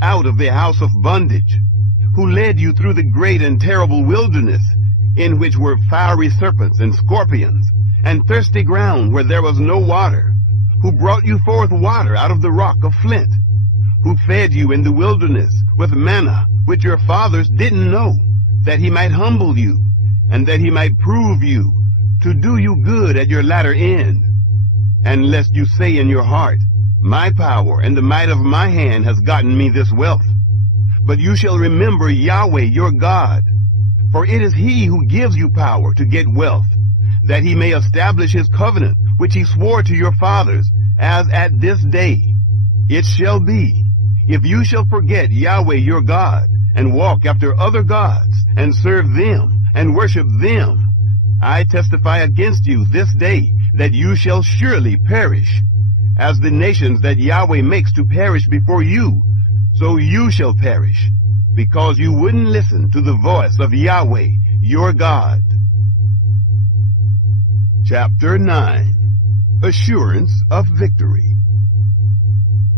out of the house of bondage, who led you through the great and terrible wilderness, in which were fiery serpents and scorpions, and thirsty ground where there was no water, who brought you forth water out of the rock of flint, who fed you in the wilderness with manna, which your fathers didn't know, that he might humble you, and that he might prove you, to do you good at your latter end. And lest you say in your heart, my power and the might of my hand has gotten me this wealth. But you shall remember Yahweh your God, for it is he who gives you power to get wealth, that he may establish his covenant, which he swore to your fathers, as at this day. It shall be, if you shall forget Yahweh your God, and walk after other gods, and serve them, and worship them, I testify against you this day, that you shall surely perish. As the nations that Yahweh makes to perish before you, so you shall perish, because you wouldn't listen to the voice of Yahweh your God. Chapter 9. Assurance of Victory.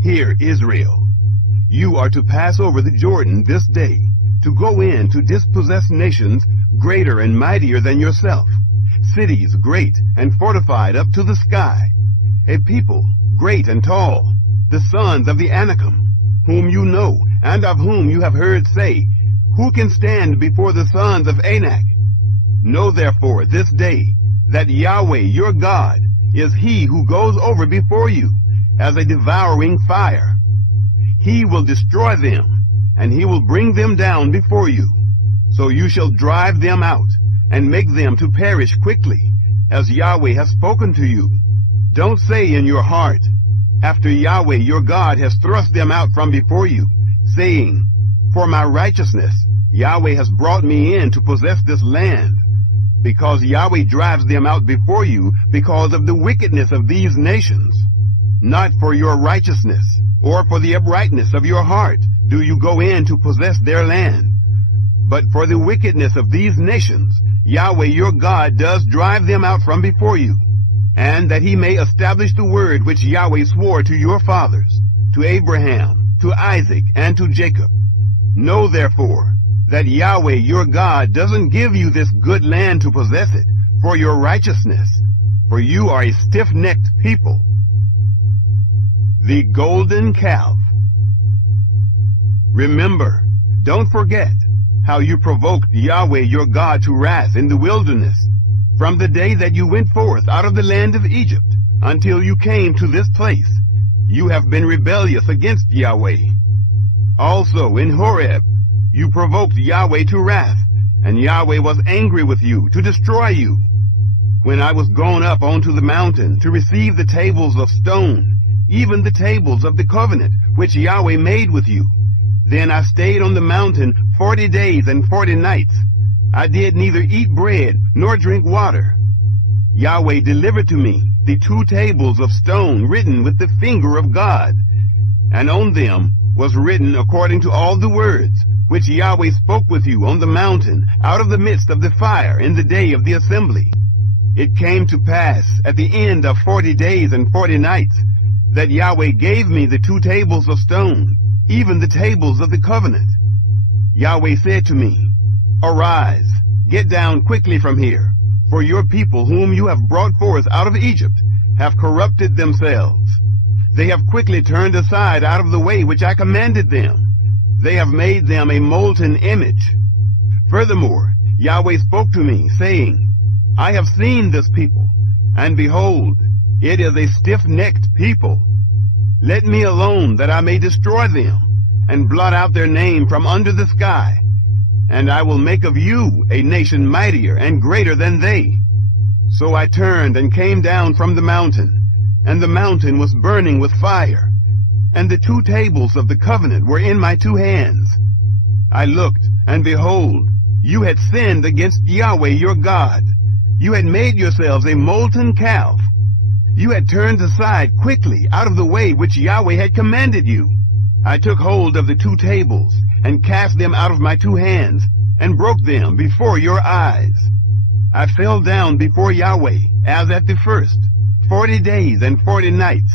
Hear, Israel, you are to pass over the Jordan this day, to go in to dispossess nations greater and mightier than yourself, cities great and fortified up to the sky, a people great and tall, the sons of the Anakim, whom you know, and of whom you have heard say, who can stand before the sons of Anak? Know therefore this day that Yahweh your God is he who goes over before you as a devouring fire. He will destroy them, and he will bring them down before you. So you shall drive them out, and make them to perish quickly, as Yahweh has spoken to you. Don't say in your heart, after Yahweh your God has thrust them out from before you, saying, for my righteousness Yahweh has brought me in to possess this land, because Yahweh drives them out before you because of the wickedness of these nations. Not for your righteousness, or for the uprightness of your heart, do you go in to possess their land. But for the wickedness of these nations, Yahweh your God does drive them out from before you, and that he may establish the word which Yahweh swore to your fathers, to Abraham, to Isaac, and to Jacob. Know therefore that Yahweh your God doesn't give you this good land to possess it for your righteousness, for you are a stiff-necked people. The golden calf. Remember, don't forget, how you provoked Yahweh your God to wrath in the wilderness, from the day that you went forth out of the land of Egypt, until you came to this place. You have been rebellious against Yahweh. Also in Horeb, you provoked Yahweh to wrath, and Yahweh was angry with you to destroy you. When I was gone up onto the mountain to receive the tables of stone, even the tables of the covenant which Yahweh made with you, then I stayed on the mountain 40 days and 40 nights. I did neither eat bread nor drink water. Yahweh delivered to me the 2 tables of stone written with the finger of God, and on them was written according to all the words which Yahweh spoke with you on the mountain out of the midst of the fire in the day of the assembly. It came to pass at the end of 40 days and 40 nights that Yahweh gave me the 2 tables of stone, even the tables of the covenant. Yahweh said to me, Arise, get down quickly from here, for your people whom you have brought forth out of Egypt have corrupted themselves. They have quickly turned aside out of the way which I commanded them. They have made them a molten image. Furthermore, Yahweh spoke to me, saying, I have seen this people, and behold, it is a stiff-necked people. Let me alone that I may destroy them, and blot out their name from under the sky. And I will make of you a nation mightier and greater than they. So I turned and came down from the mountain, and the mountain was burning with fire, and the 2 tables of the covenant were in my 2 hands. I looked, and behold, you had sinned against Yahweh your God. You had made yourselves a molten calf. You had turned aside quickly out of the way which Yahweh had commanded you. I took hold of the 2 tables, and cast them out of my 2 hands, and broke them before your eyes. I fell down before Yahweh, as at the first, 40 days and 40 nights.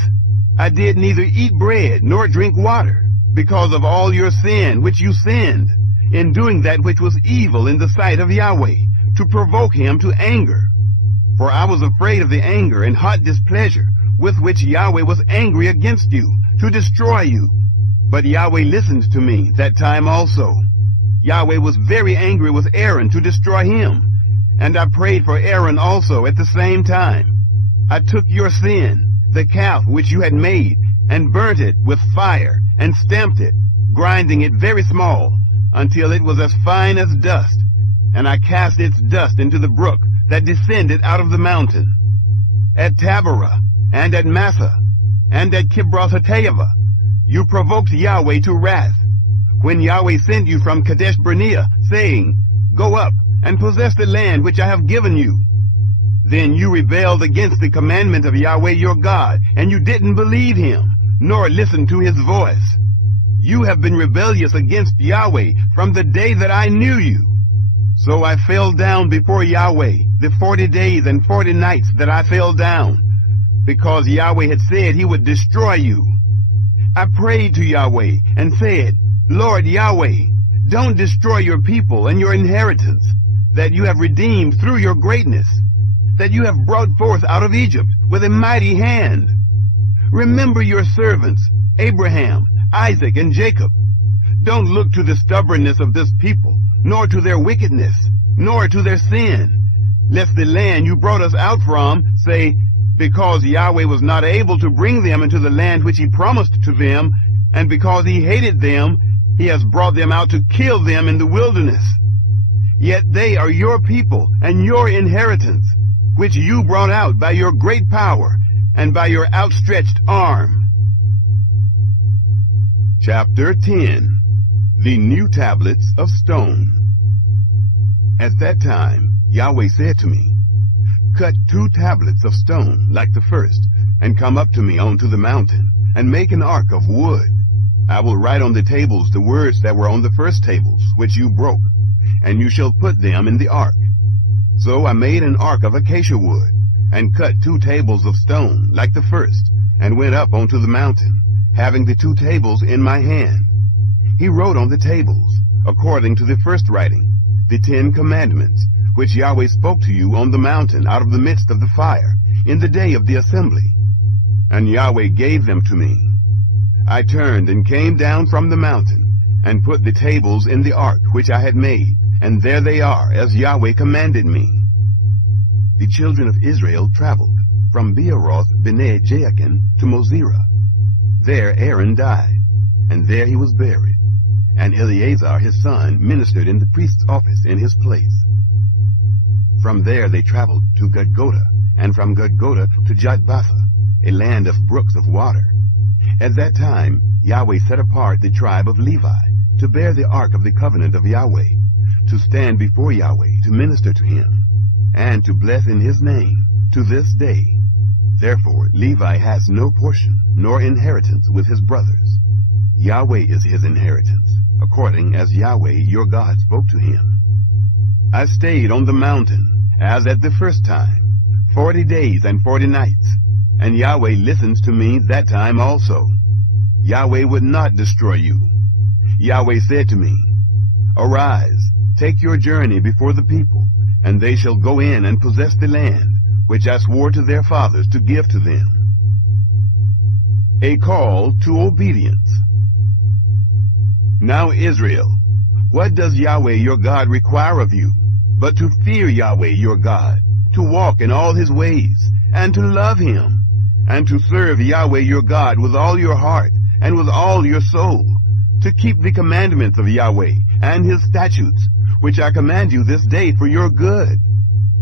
I did neither eat bread nor drink water, because of all your sin which you sinned, in doing that which was evil in the sight of Yahweh, to provoke him to anger. For I was afraid of the anger and hot displeasure with which Yahweh was angry against you, to destroy you. But Yahweh listened to me that time also. Yahweh was very angry with Aaron to destroy him, and I prayed for Aaron also at the same time. I took your sin, the calf which you had made, and burnt it with fire, and stamped it, grinding it very small, until it was as fine as dust, and I cast its dust into the brook that descended out of the mountain. At Taberah, and at Massa, and at Kibroth-Hattaavah, you provoked Yahweh to wrath, when Yahweh sent you from Kadesh Barnea, saying, Go up, and possess the land which I have given you. Then you rebelled against the commandment of Yahweh your God, and you didn't believe him, nor listen to his voice. You have been rebellious against Yahweh from the day that I knew you. So I fell down before Yahweh the 40 days and 40 nights that I fell down, because Yahweh had said he would destroy you. I prayed to Yahweh and said, Lord Yahweh, don't destroy your people and your inheritance, that you have redeemed through your greatness, that you have brought forth out of Egypt with a mighty hand. Remember your servants, Abraham, Isaac, and Jacob. Don't look to the stubbornness of this people, nor to their wickedness, nor to their sin, lest the land you brought us out from say, because Yahweh was not able to bring them into the land which he promised to them, and because he hated them, he has brought them out to kill them in the wilderness. Yet they are your people and your inheritance, which you brought out by your great power and by your outstretched arm. Chapter 10. The New Tablets of Stone. At that time Yahweh said to me, Cut 2 tablets of stone like the first, and come up to me onto the mountain, and make an ark of wood. I will write on the tables the words that were on the first tables, which you broke, and you shall put them in the ark. So I made an ark of acacia wood, and cut 2 tables of stone, like the first, and went up onto the mountain, having the 2 tables in my hand. He wrote on the tables, according to the first writing, the 10 commandments, which Yahweh spoke to you on the mountain out of the midst of the fire, in the day of the assembly. And Yahweh gave them to me. I turned and came down from the mountain, and put the tables in the ark which I had made, and there they are, as Yahweh commanded me. The children of Israel traveled from Beeroth Bene Jaakan to Mosera. There Aaron died, and there he was buried, and Eleazar his son ministered in the priest's office in his place. From there they traveled to Gudgoda, and from Gudgoda to Jotbatha, a land of brooks of water. At that time Yahweh set apart the tribe of Levi to bear the ark of the covenant of Yahweh, to stand before Yahweh to minister to him, and to bless in his name to this day. Therefore Levi has no portion nor inheritance with his brothers. Yahweh is his inheritance, according as Yahweh your God spoke to him. I stayed on the mountain, as at the first time, 40 days and 40 nights, and Yahweh listens to me that time also. Yahweh would not destroy you. Yahweh said to me, Arise, take your journey before the people, and they shall go in and possess the land, which I swore to their fathers to give to them. A call to obedience. Now Israel, what does Yahweh your God require of you, but to fear Yahweh your God, to walk in all his ways, and to love him, and to serve Yahweh your God with all your heart, and with all your soul, to keep the commandments of Yahweh, and his statutes, which I command you this day for your good.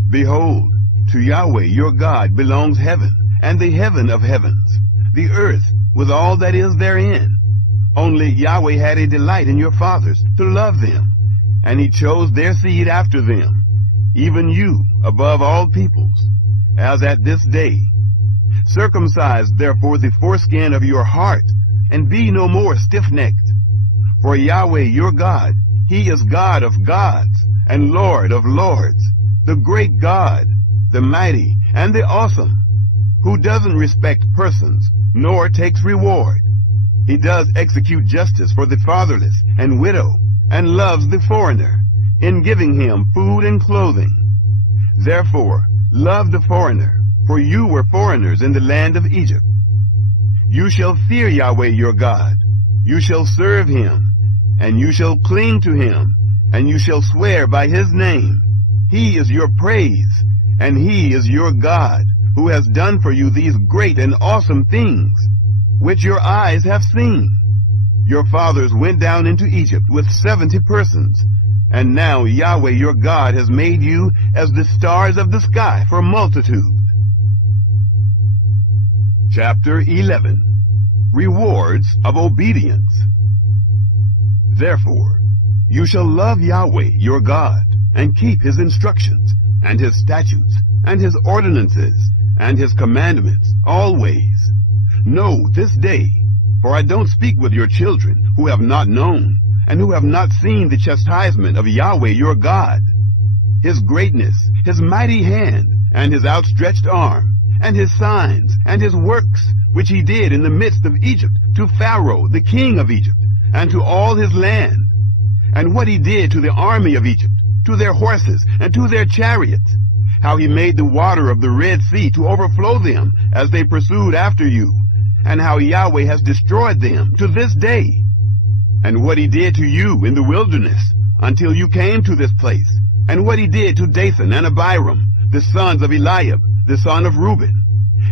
Behold, to Yahweh your God belongs heaven, and the heaven of heavens, the earth with all that is therein. Only Yahweh had a delight in your fathers to love them, and he chose their seed after them, even you above all peoples, as at this day. Circumcise therefore the foreskin of your heart, and be no more stiff-necked. For Yahweh your God, he is God of gods, and Lord of lords, the great God, the mighty and the awesome, who doesn't respect persons, nor takes reward. He does execute justice for the fatherless and widow, and loves the foreigner, in giving him food and clothing. Therefore, love the foreigner, for you were foreigners in the land of Egypt. You shall fear Yahweh your God. You shall serve him, and you shall cling to him, and you shall swear by his name. He is your praise, and he is your God, who has done for you these great and awesome things, which your eyes have seen. Your fathers went down into Egypt with 70 persons, and now Yahweh your God has made you as the stars of the sky for multitude. Chapter 11. Rewards of Obedience. Therefore, you shall love Yahweh your God, and keep his instructions, and his statutes, and his ordinances, and his commandments always. Know this day, for I don't speak with your children who have not known, and who have not seen the chastisement of Yahweh your God, his greatness, his mighty hand, and his outstretched arm, and his signs, and his works, which he did in the midst of Egypt, to Pharaoh the king of Egypt, and to all his land, and what he did to the army of Egypt, to their horses, and to their chariots, how he made the water of the Red Sea to overflow them as they pursued after you, and how Yahweh has destroyed them to this day, and what he did to you in the wilderness until you came to this place, and what he did to Dathan and Abiram, the sons of Eliab, the son of Reuben,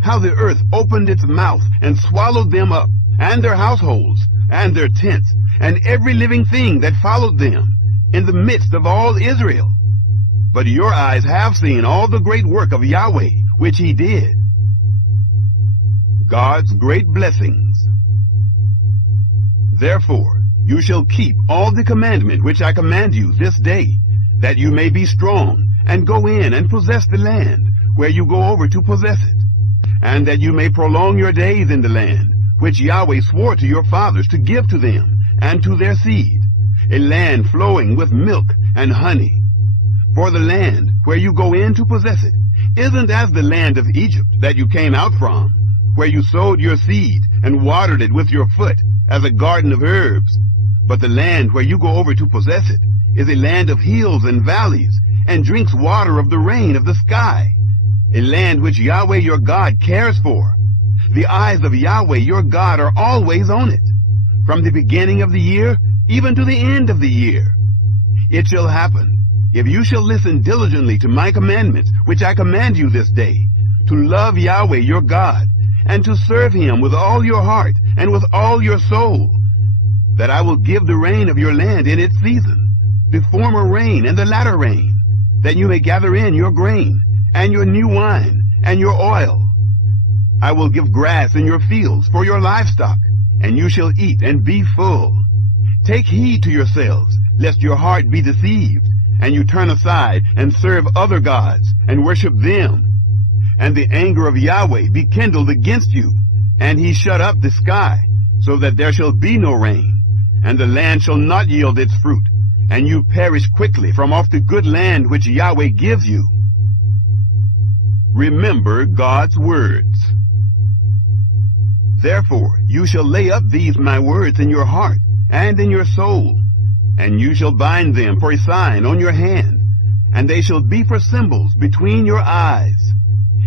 how the earth opened its mouth and swallowed them up, and their households, and their tents, and every living thing that followed them, in the midst of all Israel. But your eyes have seen all the great work of Yahweh, which he did. God's great blessings. Therefore, you shall keep all the commandment which I command you this day, that you may be strong, and go in and possess the land, where you go over to possess it, and that you may prolong your days in the land, which Yahweh swore to your fathers to give to them and to their seed, a land flowing with milk and honey. For the land where you go in to possess it isn't as the land of Egypt that you came out from, where you sowed your seed and watered it with your foot as a garden of herbs. But the land where you go over to possess it is a land of hills and valleys, and drinks water of the rain of the sky, a land which Yahweh your God cares for. The eyes of Yahweh your God are always on it, from the beginning of the year even to the end of the year. It shall happen, if you shall listen diligently to my commandments, which I command you this day, to love Yahweh your God, and to serve him with all your heart and with all your soul, that I will give the rain of your land in its season, the former rain and the latter rain, that you may gather in your grain, and your new wine, and your oil. I will give grass in your fields for your livestock, and you shall eat and be full. Take heed to yourselves, lest your heart be deceived, and you turn aside and serve other gods, and worship them. And the anger of Yahweh be kindled against you, and he shut up the sky, so that there shall be no rain, and the land shall not yield its fruit, and you perish quickly from off the good land which Yahweh gives you. Remember God's words. Therefore you shall lay up these my words in your heart and in your soul, and you shall bind them for a sign on your hand, and they shall be for symbols between your eyes.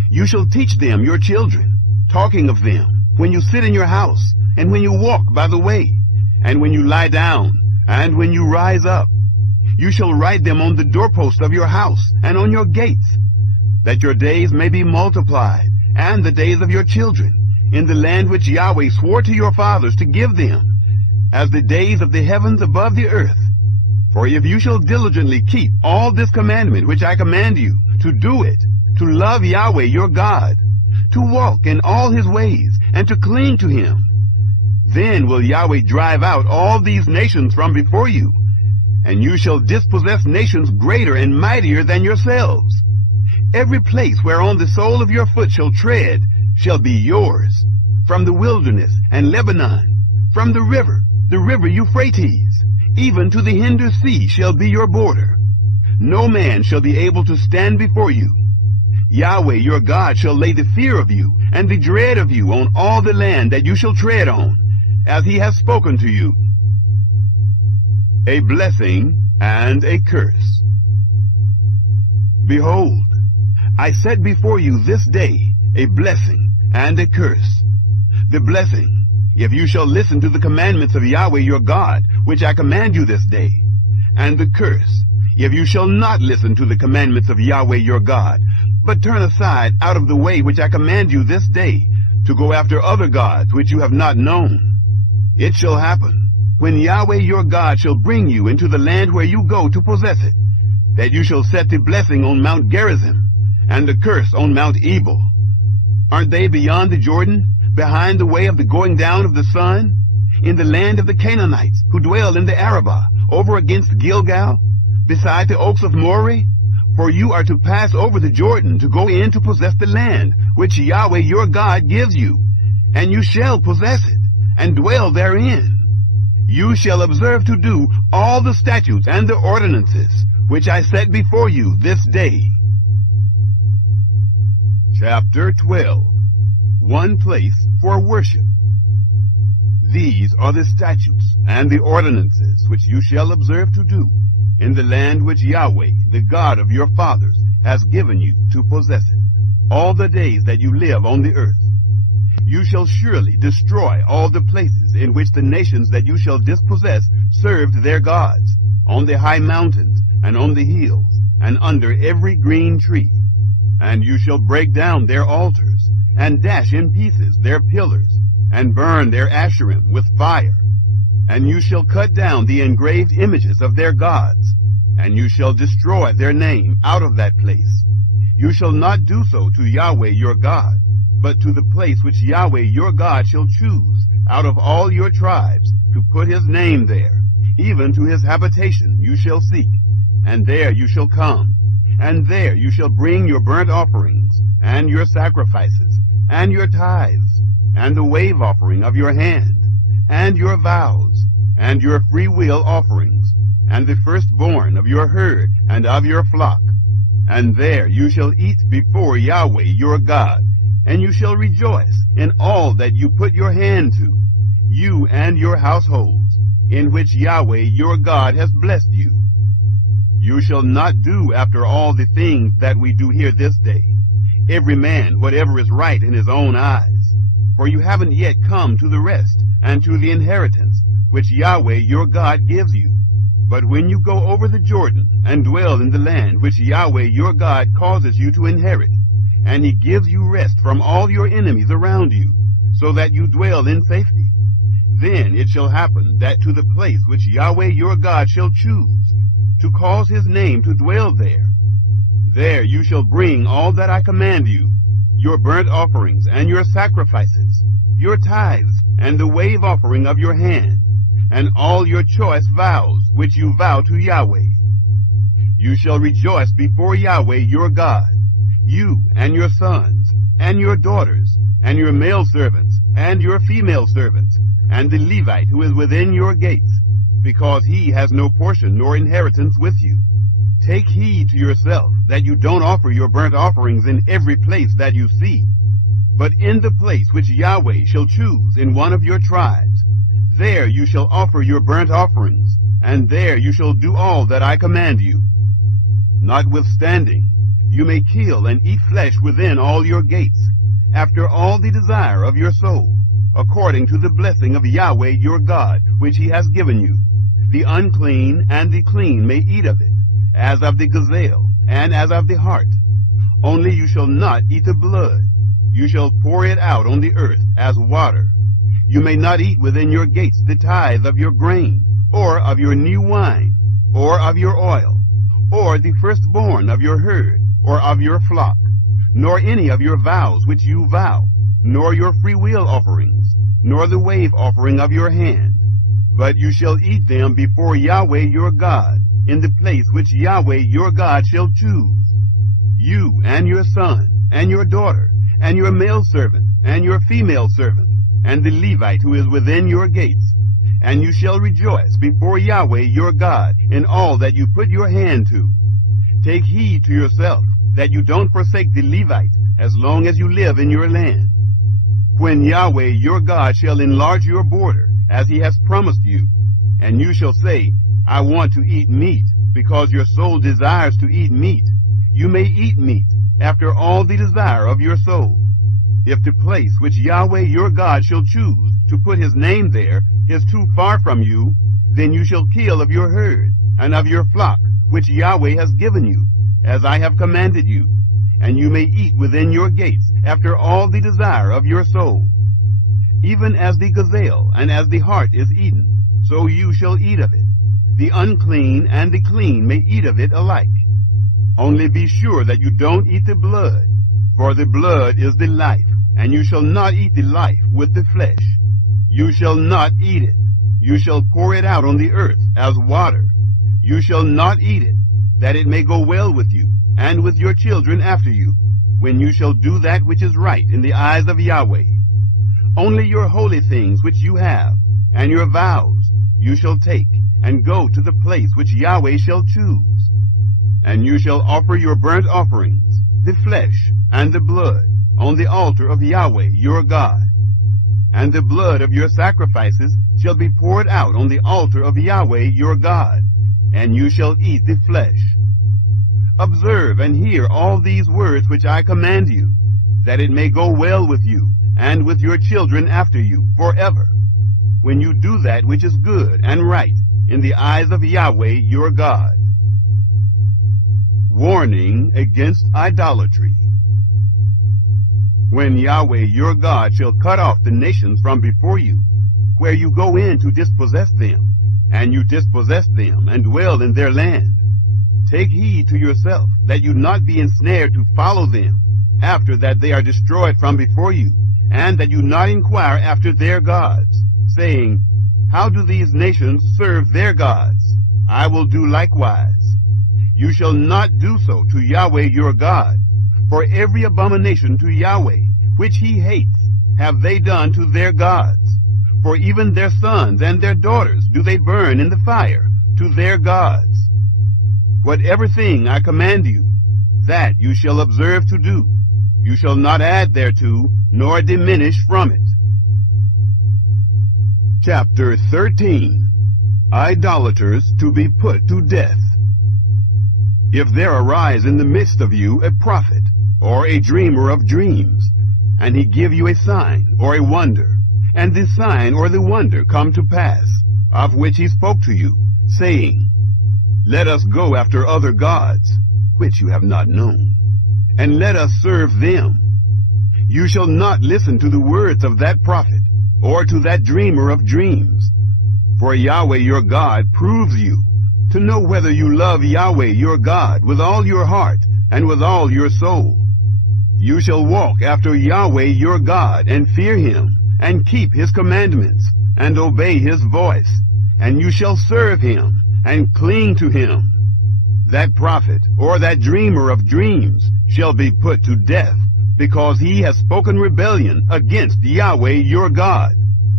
You shall teach them your children, talking of them, when you sit in your house, and when you walk by the way, and when you lie down, and when you rise up. You shall write them on the doorposts of your house and on your gates, that your days may be multiplied, and the days of your children, in the land which Yahweh swore to your fathers to give them, as the days of the heavens above the earth. For if you shall diligently keep all this commandment which I command you, to do it, to love Yahweh your God, to walk in all his ways, and to cling to him, then will Yahweh drive out all these nations from before you, and you shall dispossess nations greater and mightier than yourselves. Every place whereon the sole of your foot shall tread shall be yours, from the wilderness and Lebanon, from the river Euphrates, even to the hinder sea shall be your border. No man shall be able to stand before you. Yahweh your God shall lay the fear of you and the dread of you on all the land that you shall tread on, as he has spoken to you. A blessing and a curse. Behold, I set before you this day a blessing and a curse. The blessing, if you shall listen to the commandments of Yahweh your God, which I command you this day, and the curse, if you shall not listen to the commandments of Yahweh your God, but turn aside out of the way which I command you this day, to go after other gods which you have not known. It shall happen, when Yahweh your God shall bring you into the land where you go to possess it, that you shall set the blessing on Mount Gerizim, and the curse on Mount Ebal. Aren't they beyond the Jordan, behind the way of the going down of the sun, in the land of the Canaanites, who dwell in the Arabah, over against Gilgal, beside the oaks of Moreh? For you are to pass over the Jordan to go in to possess the land which Yahweh your God gives you, and you shall possess it, and dwell therein. You shall observe to do all the statutes and the ordinances which I set before you this day. Chapter 12. One place for worship. These are the statutes and the ordinances which you shall observe to do in the land which Yahweh, the God of your fathers, has given you to possess it, all the days that you live on the earth. You shall surely destroy all the places in which the nations that you shall dispossess served their gods, on the high mountains, and on the hills, and under every green tree. And you shall break down their altars, and dash in pieces their pillars, and burn their Asherim with fire. And you shall cut down the engraved images of their gods, and you shall destroy their name out of that place. You shall not do so to Yahweh your God, but to the place which Yahweh your God shall choose out of all your tribes, to put his name there, even to his habitation you shall seek, and there you shall come, and there you shall bring your burnt offerings, and your sacrifices, and your tithes, and the wave offering of your hand, and your vows, and your freewill offerings, and the firstborn of your herd and of your flock. And there you shall eat before Yahweh your God, and you shall rejoice in all that you put your hand to, you and your households, in which Yahweh your God has blessed you. You shall not do after all the things that we do here this day, every man whatever is right in his own eyes, for you haven't yet come to the rest and to the inheritance which Yahweh your God gives you. But when you go over the Jordan and dwell in the land which Yahweh your God causes you to inherit, and he gives you rest from all your enemies around you, so that you dwell in safety, then it shall happen that to the place which Yahweh your God shall choose, to cause his name to dwell there, there you shall bring all that I command you, your burnt offerings and your sacrifices, your tithes and the wave offering of your hand, and all your choice vows which you vow to Yahweh. You shall rejoice before Yahweh your God, you and your sons, and your daughters, and your male servants, and your female servants, and the Levite who is within your gates, because he has no portion nor inheritance with you. Take heed to yourself that you don't offer your burnt offerings in every place that you see, but in the place which Yahweh shall choose in one of your tribes. There you shall offer your burnt offerings, and there you shall do all that I command you. Notwithstanding, you may kill and eat flesh within all your gates, after all the desire of your soul, according to the blessing of Yahweh your God, which he has given you. The unclean and the clean may eat of it, as of the gazelle, and as of the hart. Only you shall not eat the blood. You shall pour it out on the earth as water. You may not eat within your gates the tithe of your grain, or of your new wine, or of your oil, or the firstborn of your herd, or of your flock, nor any of your vows which you vow, nor your freewill offerings, nor the wave offering of your hand. But you shall eat them before Yahweh your God, in the place which Yahweh your God shall choose. You and your son, and your daughter, and your male servant, and your female servant, and the Levite who is within your gates. And you shall rejoice before Yahweh your God in all that you put your hand to. Take heed to yourself that you don't forsake the Levite as long as you live in your land. When Yahweh your God shall enlarge your border, as he has promised you, and you shall say, I want to eat meat, because your soul desires to eat meat, you may eat meat, after all the desire of your soul. If the place which Yahweh your God shall choose to put his name there is too far from you, then you shall kill of your herd, and of your flock, which Yahweh has given you, as I have commanded you, and you may eat within your gates, after all the desire of your soul. Even as the gazelle and as the hart is eaten, so you shall eat of it. The unclean and the clean may eat of it alike. Only be sure that you don't eat the blood, for the blood is the life, and you shall not eat the life with the flesh. You shall not eat it. You shall pour it out on the earth as water. You shall not eat it, that it may go well with you, and with your children after you, when you shall do that which is right in the eyes of Yahweh. Only your holy things which you have, and your vows, you shall take, and go to the place which Yahweh shall choose. And you shall offer your burnt offerings, the flesh and the blood, on the altar of Yahweh your God. And the blood of your sacrifices shall be poured out on the altar of Yahweh your God, and you shall eat the flesh. Observe and hear all these words which I command you, that it may go well with you, and with your children after you, forever, when you do that which is good and right in the eyes of Yahweh your God. Warning against idolatry. When Yahweh your God shall cut off the nations from before you, where you go in to dispossess them, and you dispossess them and dwell in their land, take heed to yourself that you not be ensnared to follow them, after that they are destroyed from before you, and that you not inquire after their gods, saying, How do these nations serve their gods? I will do likewise. You shall not do so to Yahweh your God, for every abomination to Yahweh which he hates, have they done to their gods. For even their sons and their daughters do they burn in the fire to their gods. Whatever thing I command you, that you shall observe to do. You shall not add thereto, nor diminish from it. Chapter 13. Idolaters to be put to death. If there arise in the midst of you a prophet, or a dreamer of dreams, and he give you a sign or a wonder, and the sign or the wonder come to pass, of which he spoke to you, saying, Let us go after other gods, which you have not known, and let us serve them. You shall not listen to the words of that prophet, or to that dreamer of dreams. For Yahweh your God proves you, to know whether you love Yahweh your God with all your heart and with all your soul. You shall walk after Yahweh your God, and fear him, and keep his commandments, and obey his voice, and you shall serve him, and cling to him. That prophet, or that dreamer of dreams, shall be put to death, because he has spoken rebellion against Yahweh your God,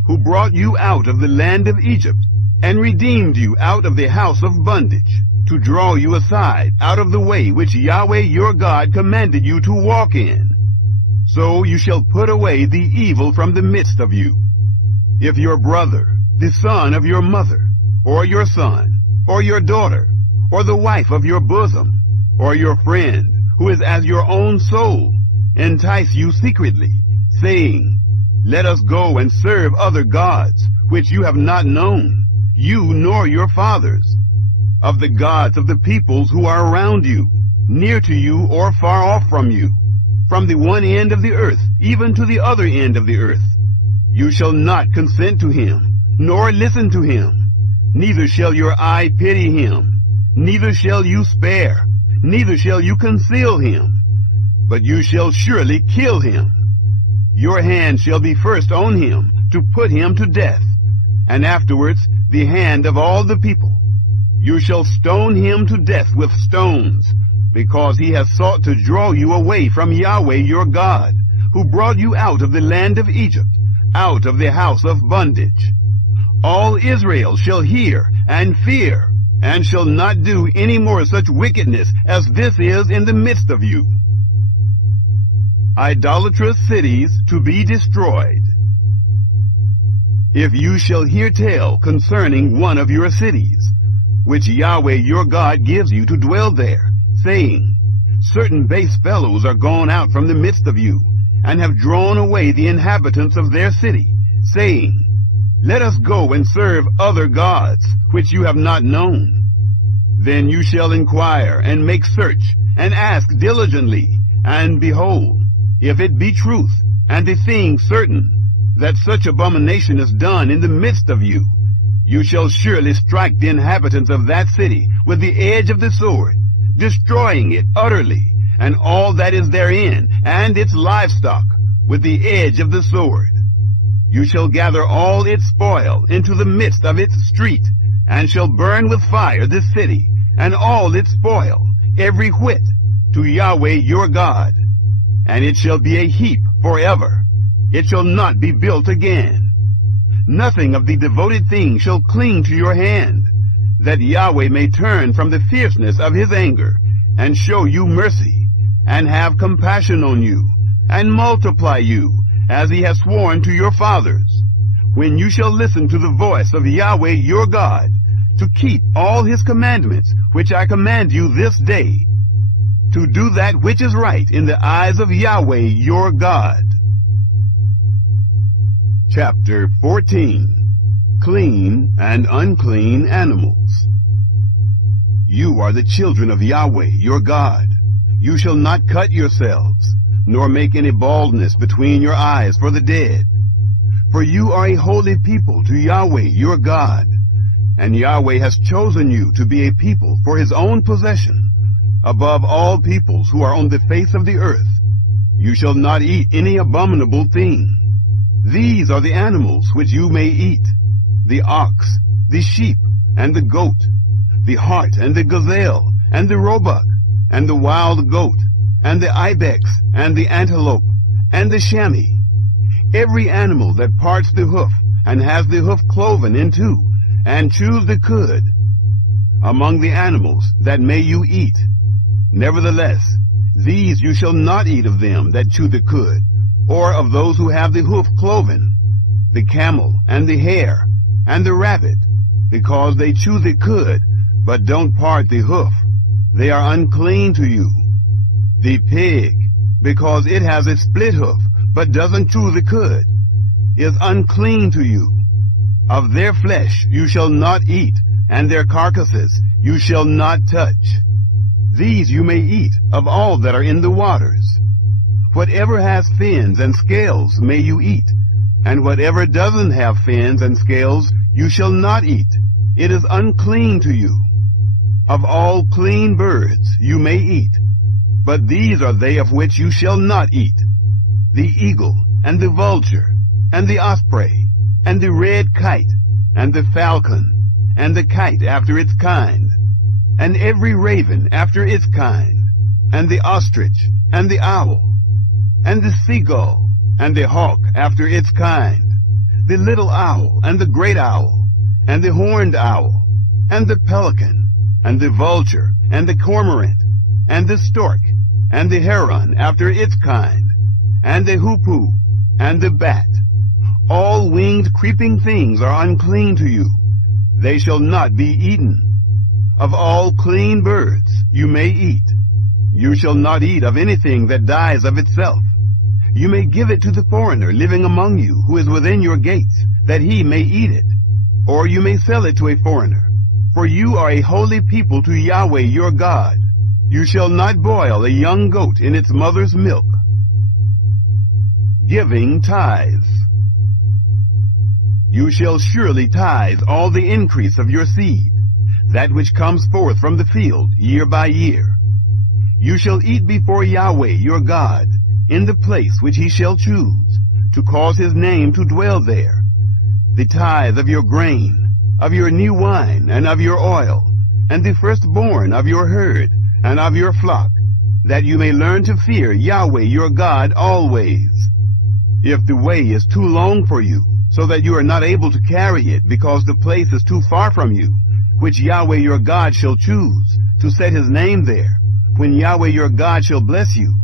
who brought you out of the land of Egypt, and redeemed you out of the house of bondage, to draw you aside out of the way which Yahweh your God commanded you to walk in. So you shall put away the evil from the midst of you. If your brother, the son of your mother, or your son, or your daughter, or the wife of your bosom, or your friend, who is as your own soul, entice you secretly, saying, Let us go and serve other gods, which you have not known, you nor your fathers, of the gods of the peoples who are around you, near to you or far off from you, from the one end of the earth even to the other end of the earth. You shall not consent to him, nor listen to him, neither shall your eye pity him, neither shall you spare, neither shall you conceal him, but you shall surely kill him. Your hand shall be first on him, to put him to death, and afterwards the hand of all the people. You shall stone him to death with stones, because he has sought to draw you away from Yahweh your God, who brought you out of the land of Egypt, out of the house of bondage. All Israel shall hear and fear, and shall not do any more such wickedness as this is in the midst of you. Idolatrous cities to be destroyed. If you shall hear tell concerning one of your cities, which Yahweh your God gives you to dwell there, saying, Certain base fellows are gone out from the midst of you, and have drawn away the inhabitants of their city, saying, Let us go and serve other gods, which you have not known. Then you shall inquire, and make search, and ask diligently, and behold, if it be truth, and the thing certain, that such abomination is done in the midst of you, you shall surely strike the inhabitants of that city with the edge of the sword, destroying it utterly, and all that is therein, and its livestock, with the edge of the sword. You shall gather all its spoil into the midst of its street, and shall burn with fire the city, and all its spoil, every whit, to Yahweh your God. And it shall be a heap forever. It shall not be built again. Nothing of the devoted thing shall cling to your hand, that Yahweh may turn from the fierceness of his anger, and show you mercy, and have compassion on you, and multiply you, as he has sworn to your fathers, when you shall listen to the voice of Yahweh your God, to keep all his commandments, which I command you this day, to do that which is right in the eyes of Yahweh your God. Chapter 14. Clean and unclean animals. You are the children of Yahweh your God. You shall not cut yourselves, nor make any baldness between your eyes for the dead. For you are a holy people to Yahweh your God, and Yahweh has chosen you to be a people for his own possession, above all peoples who are on the face of the earth. You shall not eat any abominable thing. These are the animals which you may eat: the ox, the sheep, and the goat, the hart, and the gazelle, and the roebuck, and the wild goat, and the ibex, and the antelope, and the chamois, every animal that parts the hoof, and has the hoof cloven in two, and chews the cud. Among the animals that may you eat. Nevertheless, these you shall not eat of them that chew the cud, or of those who have the hoof cloven, the camel, and the hare, and the rabbit, because they chew the cud, but don't part the hoof. They are unclean to you. The pig, because it has a split hoof, but doesn't chew the cud, is unclean to you. Of their flesh you shall not eat, and their carcasses you shall not touch. These you may eat of all that are in the waters. Whatever has fins and scales may you eat, and whatever doesn't have fins and scales you shall not eat. It is unclean to you. Of all clean birds you may eat, but these are they of which you shall not eat: the eagle, and the vulture, and the osprey, and the red kite, and the falcon, and the kite after its kind, and every raven after its kind, and the ostrich, and the owl, and the seagull, and the hawk after its kind, the little owl, and the great owl, and the horned owl, and the pelican, and the vulture, and the cormorant, and the stork, and the heron after its kind, and the hoopoe, and the bat. All winged creeping things are unclean to you. They shall not be eaten. Of all clean birds you may eat. You shall not eat of anything that dies of itself. You may give it to the foreigner living among you, who is within your gates, that he may eat it. Or you may sell it to a foreigner. For you are a holy people to Yahweh your God. You shall not boil a young goat in its mother's milk. Giving tithes. You shall surely tithe all the increase of your seed, that which comes forth from the field year by year. You shall eat before Yahweh your God, in the place which he shall choose, to cause his name to dwell there, the tithe of your grain, of your new wine, and of your oil, and the firstborn of your herd, and of your flock, that you may learn to fear Yahweh your God always. If the way is too long for you, so that you are not able to carry it, because the place is too far from you, which Yahweh your God shall choose, to set his name there, when Yahweh your God shall bless you,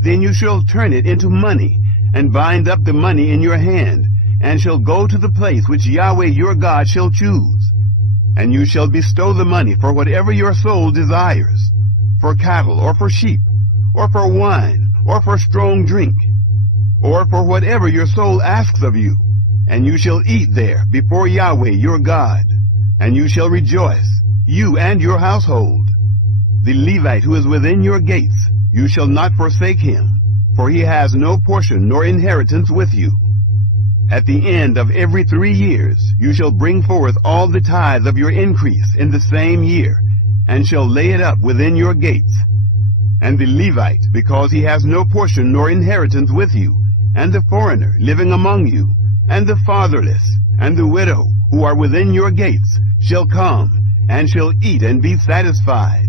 then you shall turn it into money, and bind up the money in your hand, and shall go to the place which Yahweh your God shall choose. And you shall bestow the money for whatever your soul desires, for cattle, or for sheep, or for wine, or for strong drink, or for whatever your soul asks of you. And you shall eat there before Yahweh your God, and you shall rejoice, you and your household. The Levite who is within your gates, you shall not forsake him, for he has no portion nor inheritance with you. At the end of every 3 years you shall bring forth all the tithe of your increase in the same year, and shall lay it up within your gates. And the Levite, because he has no portion nor inheritance with you, and the foreigner living among you, and the fatherless, and the widow, who are within your gates, shall come, and shall eat and be satisfied,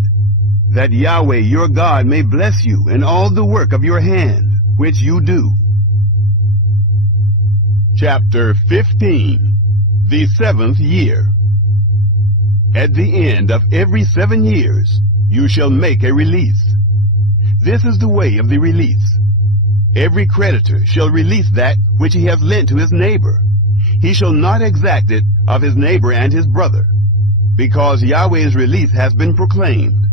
that Yahweh your God may bless you in all the work of your hand, which you do. Chapter 15. The 7th year. At the end of every 7 years, you shall make a release. This is the way of the release. Every creditor shall release that which he has lent to his neighbor. He shall not exact it of his neighbor and his brother, because Yahweh's release has been proclaimed.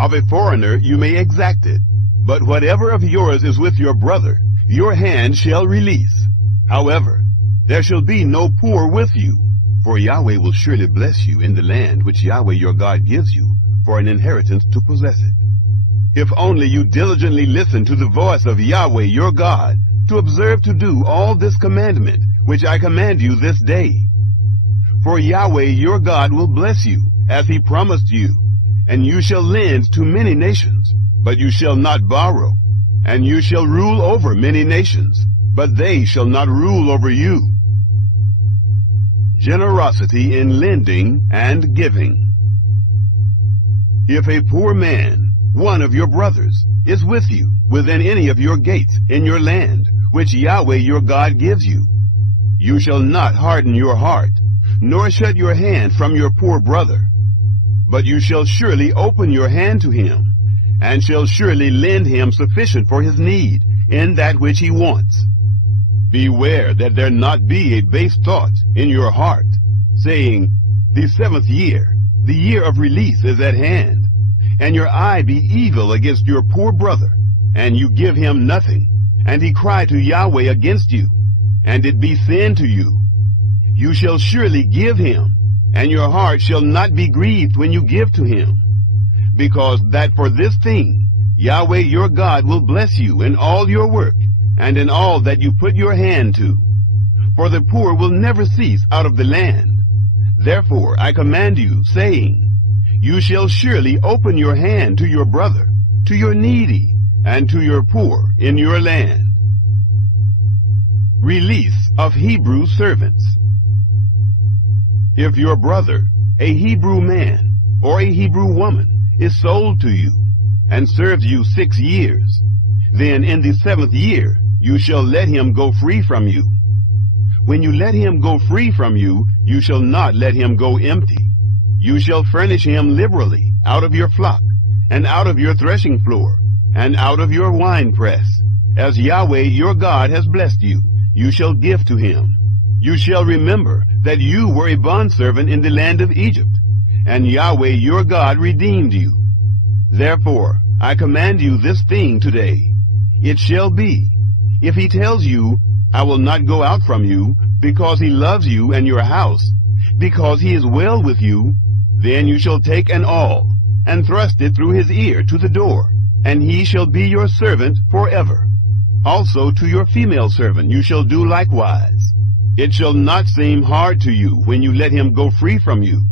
Of a foreigner you may exact it, but whatever of yours is with your brother, your hand shall release. However, there shall be no poor with you, for Yahweh will surely bless you in the land which Yahweh your God gives you for an inheritance to possess it. If only you diligently listen to the voice of Yahweh your God, to observe to do all this commandment which I command you this day. For Yahweh your God will bless you, as he promised you, and you shall lend to many nations, but you shall not borrow. And you shall rule over many nations, but they shall not rule over you. Generosity in lending and giving. If a poor man, one of your brothers, is with you, within any of your gates in your land, which Yahweh your God gives you. You shall not harden your heart, nor shut your hand from your poor brother. But you shall surely open your hand to him, and shall surely lend him sufficient for his need in that which he wants. Beware that there not be a base thought in your heart, saying, The 7th year, the year of release is at hand, and your eye be evil against your poor brother, and you give him nothing, and he cry to Yahweh against you, and it be sin to you. You shall surely give him, and your heart shall not be grieved when you give to him, because that for this thing Yahweh your God will bless you in all your work, and in all that you put your hand to. For the poor will never cease out of the land. Therefore I command you, saying, You shall surely open your hand to your brother, to your needy, and to your poor in your land. Release of Hebrew servants. If your brother, a Hebrew man or a Hebrew woman, is sold to you, and serves you 6 years, then in the 7th year you shall let him go free from you. When you let him go free from you, you shall not let him go empty. You shall furnish him liberally out of your flock, and out of your threshing floor, and out of your winepress. As Yahweh your God has blessed you, you shall give to him. You shall remember that you were a bondservant in the land of Egypt, and Yahweh your God redeemed you. Therefore I command you this thing today. It shall be, if he tells you, I will not go out from you, because he loves you and your house, because he is well with you, then you shall take an awl, and thrust it through his ear to the door, and he shall be your servant forever. Also to your female servant you shall do likewise. It shall not seem hard to you when you let him go free from you.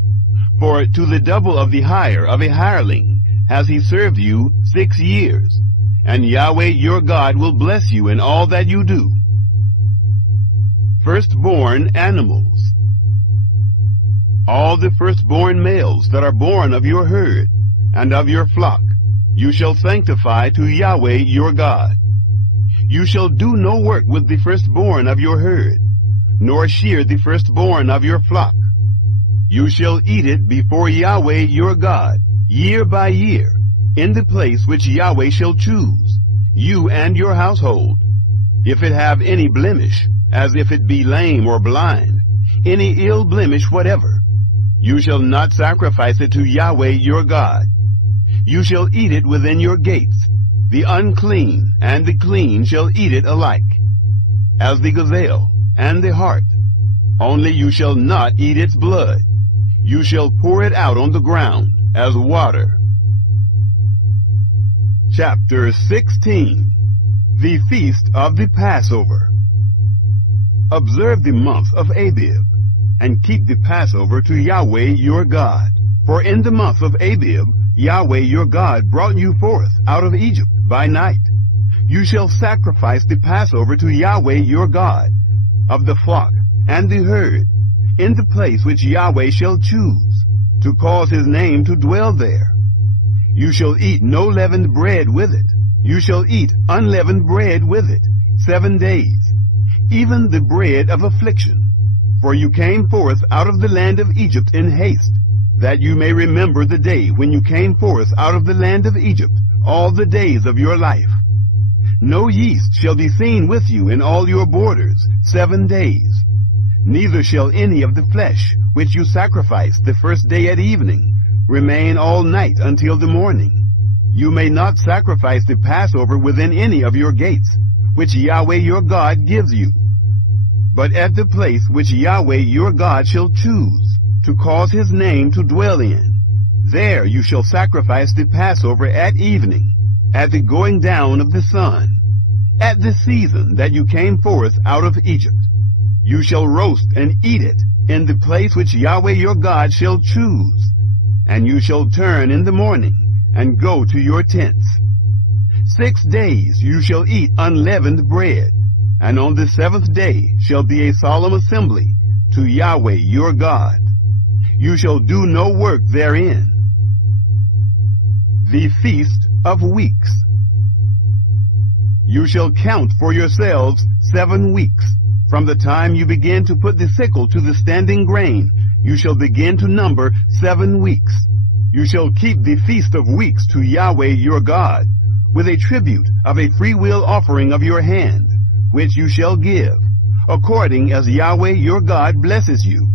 For to the double of the hire of a hireling has he served you 6 years, and Yahweh your God will bless you in all that you do. Firstborn animals. All the firstborn males that are born of your herd and of your flock you shall sanctify to Yahweh your God. You shall do no work with the firstborn of your herd, nor shear the firstborn of your flock. You shall eat it before Yahweh your God, year by year, in the place which Yahweh shall choose, you and your household. If it have any blemish, as if it be lame or blind, any ill blemish whatever, you shall not sacrifice it to Yahweh your God. You shall eat it within your gates. The unclean and the clean shall eat it alike, as the gazelle and the hart. Only you shall not eat its blood. You shall pour it out on the ground as water. Chapter 16. The Feast of the Passover. Observe the month of Abib, and keep the Passover to Yahweh your God. For in the month of Abib Yahweh your God brought you forth out of Egypt by night. You shall sacrifice the Passover to Yahweh your God, of the flock and the herd, in the place which Yahweh shall choose, to cause his name to dwell there. You shall eat no leavened bread with it. You shall eat unleavened bread with it 7 days, even the bread of affliction. For you came forth out of the land of Egypt in haste, that you may remember the day when you came forth out of the land of Egypt all the days of your life. No yeast shall be seen with you in all your borders 7 days. Neither shall any of the flesh which you sacrifice the first day at evening remain all night until the morning. You may not sacrifice the Passover within any of your gates, which Yahweh your God gives you, but at the place which Yahweh your God shall choose, to cause his name to dwell in. There you shall sacrifice the Passover at evening, at the going down of the sun, at the season that you came forth out of Egypt. You shall roast and eat it in the place which Yahweh your God shall choose, and you shall turn in the morning and go to your tents. 6 days you shall eat unleavened bread, and on the 7th day shall be a solemn assembly to Yahweh your God. You shall do no work therein. The Feast of Weeks. You shall count for yourselves 7 weeks. From the time you begin to put the sickle to the standing grain, you shall begin to number 7 weeks. You shall keep the feast of weeks to Yahweh your God, with a tribute of a freewill offering of your hand, which you shall give, according as Yahweh your God blesses you.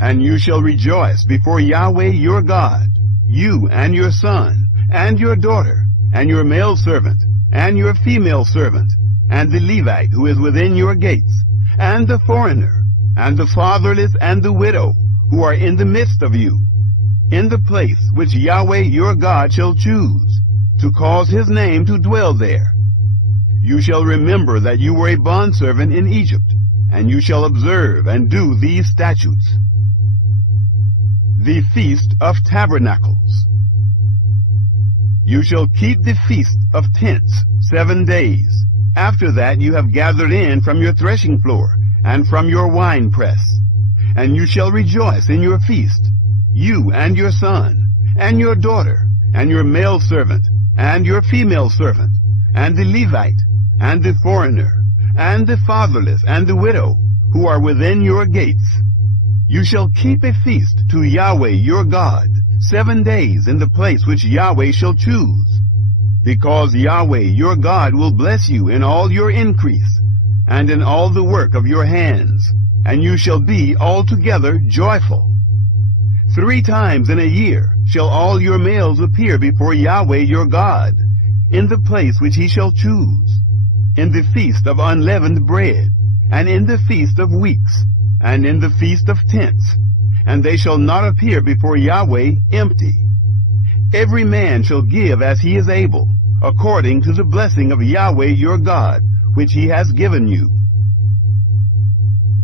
And you shall rejoice before Yahweh your God, you and your son, and your daughter, and your male servant, and your female servant, and the Levite who is within your gates, and the foreigner, and the fatherless, and the widow, who are in the midst of you, in the place which Yahweh your God shall choose, to cause his name to dwell there. You shall remember that you were a bondservant in Egypt, and you shall observe and do these statutes. The Feast of Tabernacles. You shall keep the Feast of Tents 7 days. After that you have gathered in from your threshing floor, and from your winepress. And you shall rejoice in your feast, you and your son, and your daughter, and your male servant, and your female servant, and the Levite, and the foreigner, and the fatherless, and the widow, who are within your gates. You shall keep a feast to Yahweh your God 7 days in the place which Yahweh shall choose, because Yahweh your God will bless you in all your increase, and in all the work of your hands, and you shall be altogether joyful. 3 times in a year shall all your males appear before Yahweh your God, in the place which he shall choose, in the feast of unleavened bread, and in the feast of weeks, and in the feast of tents, and they shall not appear before Yahweh empty. Every man shall give as he is able, according to the blessing of Yahweh your God, which he has given you.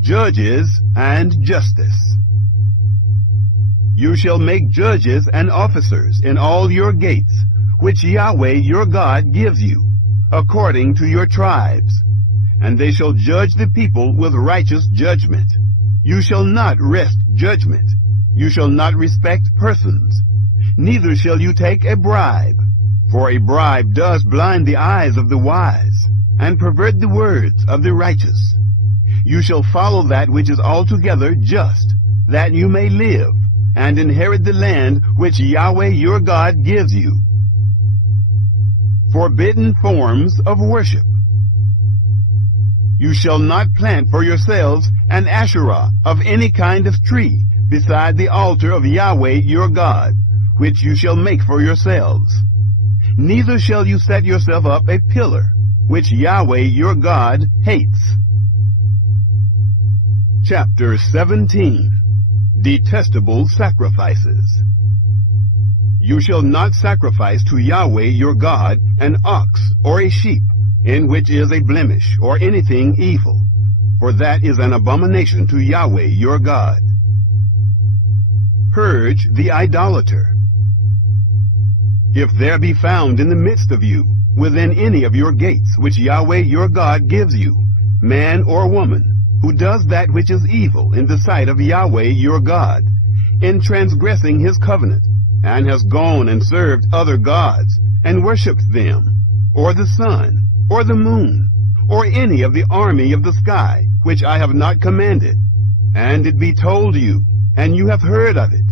Judges and justice. You shall make judges and officers in all your gates, which Yahweh your God gives you, according to your tribes. And they shall judge the people with righteous judgment. You shall not wrest judgment. You shall not respect persons. Neither shall you take a bribe, for a bribe does blind the eyes of the wise, and pervert the words of the righteous. You shall follow that which is altogether just, that you may live, and inherit the land which Yahweh your God gives you. Forbidden forms of worship. You shall not plant for yourselves an Asherah of any kind of tree beside the altar of Yahweh your God, which you shall make for yourselves. Neither shall you set yourself up a pillar, which Yahweh your God hates. Chapter 17. Detestable Sacrifices. You shall not sacrifice to Yahweh your God an ox or a sheep, in which is a blemish, or anything evil, for that is an abomination to Yahweh your God. Purge the idolater. If there be found in the midst of you, within any of your gates, which Yahweh your God gives you, man or woman, who does that which is evil in the sight of Yahweh your God, in transgressing his covenant, and has gone and served other gods, and worshipped them, or the sun, or the moon, or any of the army of the sky, which I have not commanded, and it be told you, and you have heard of it,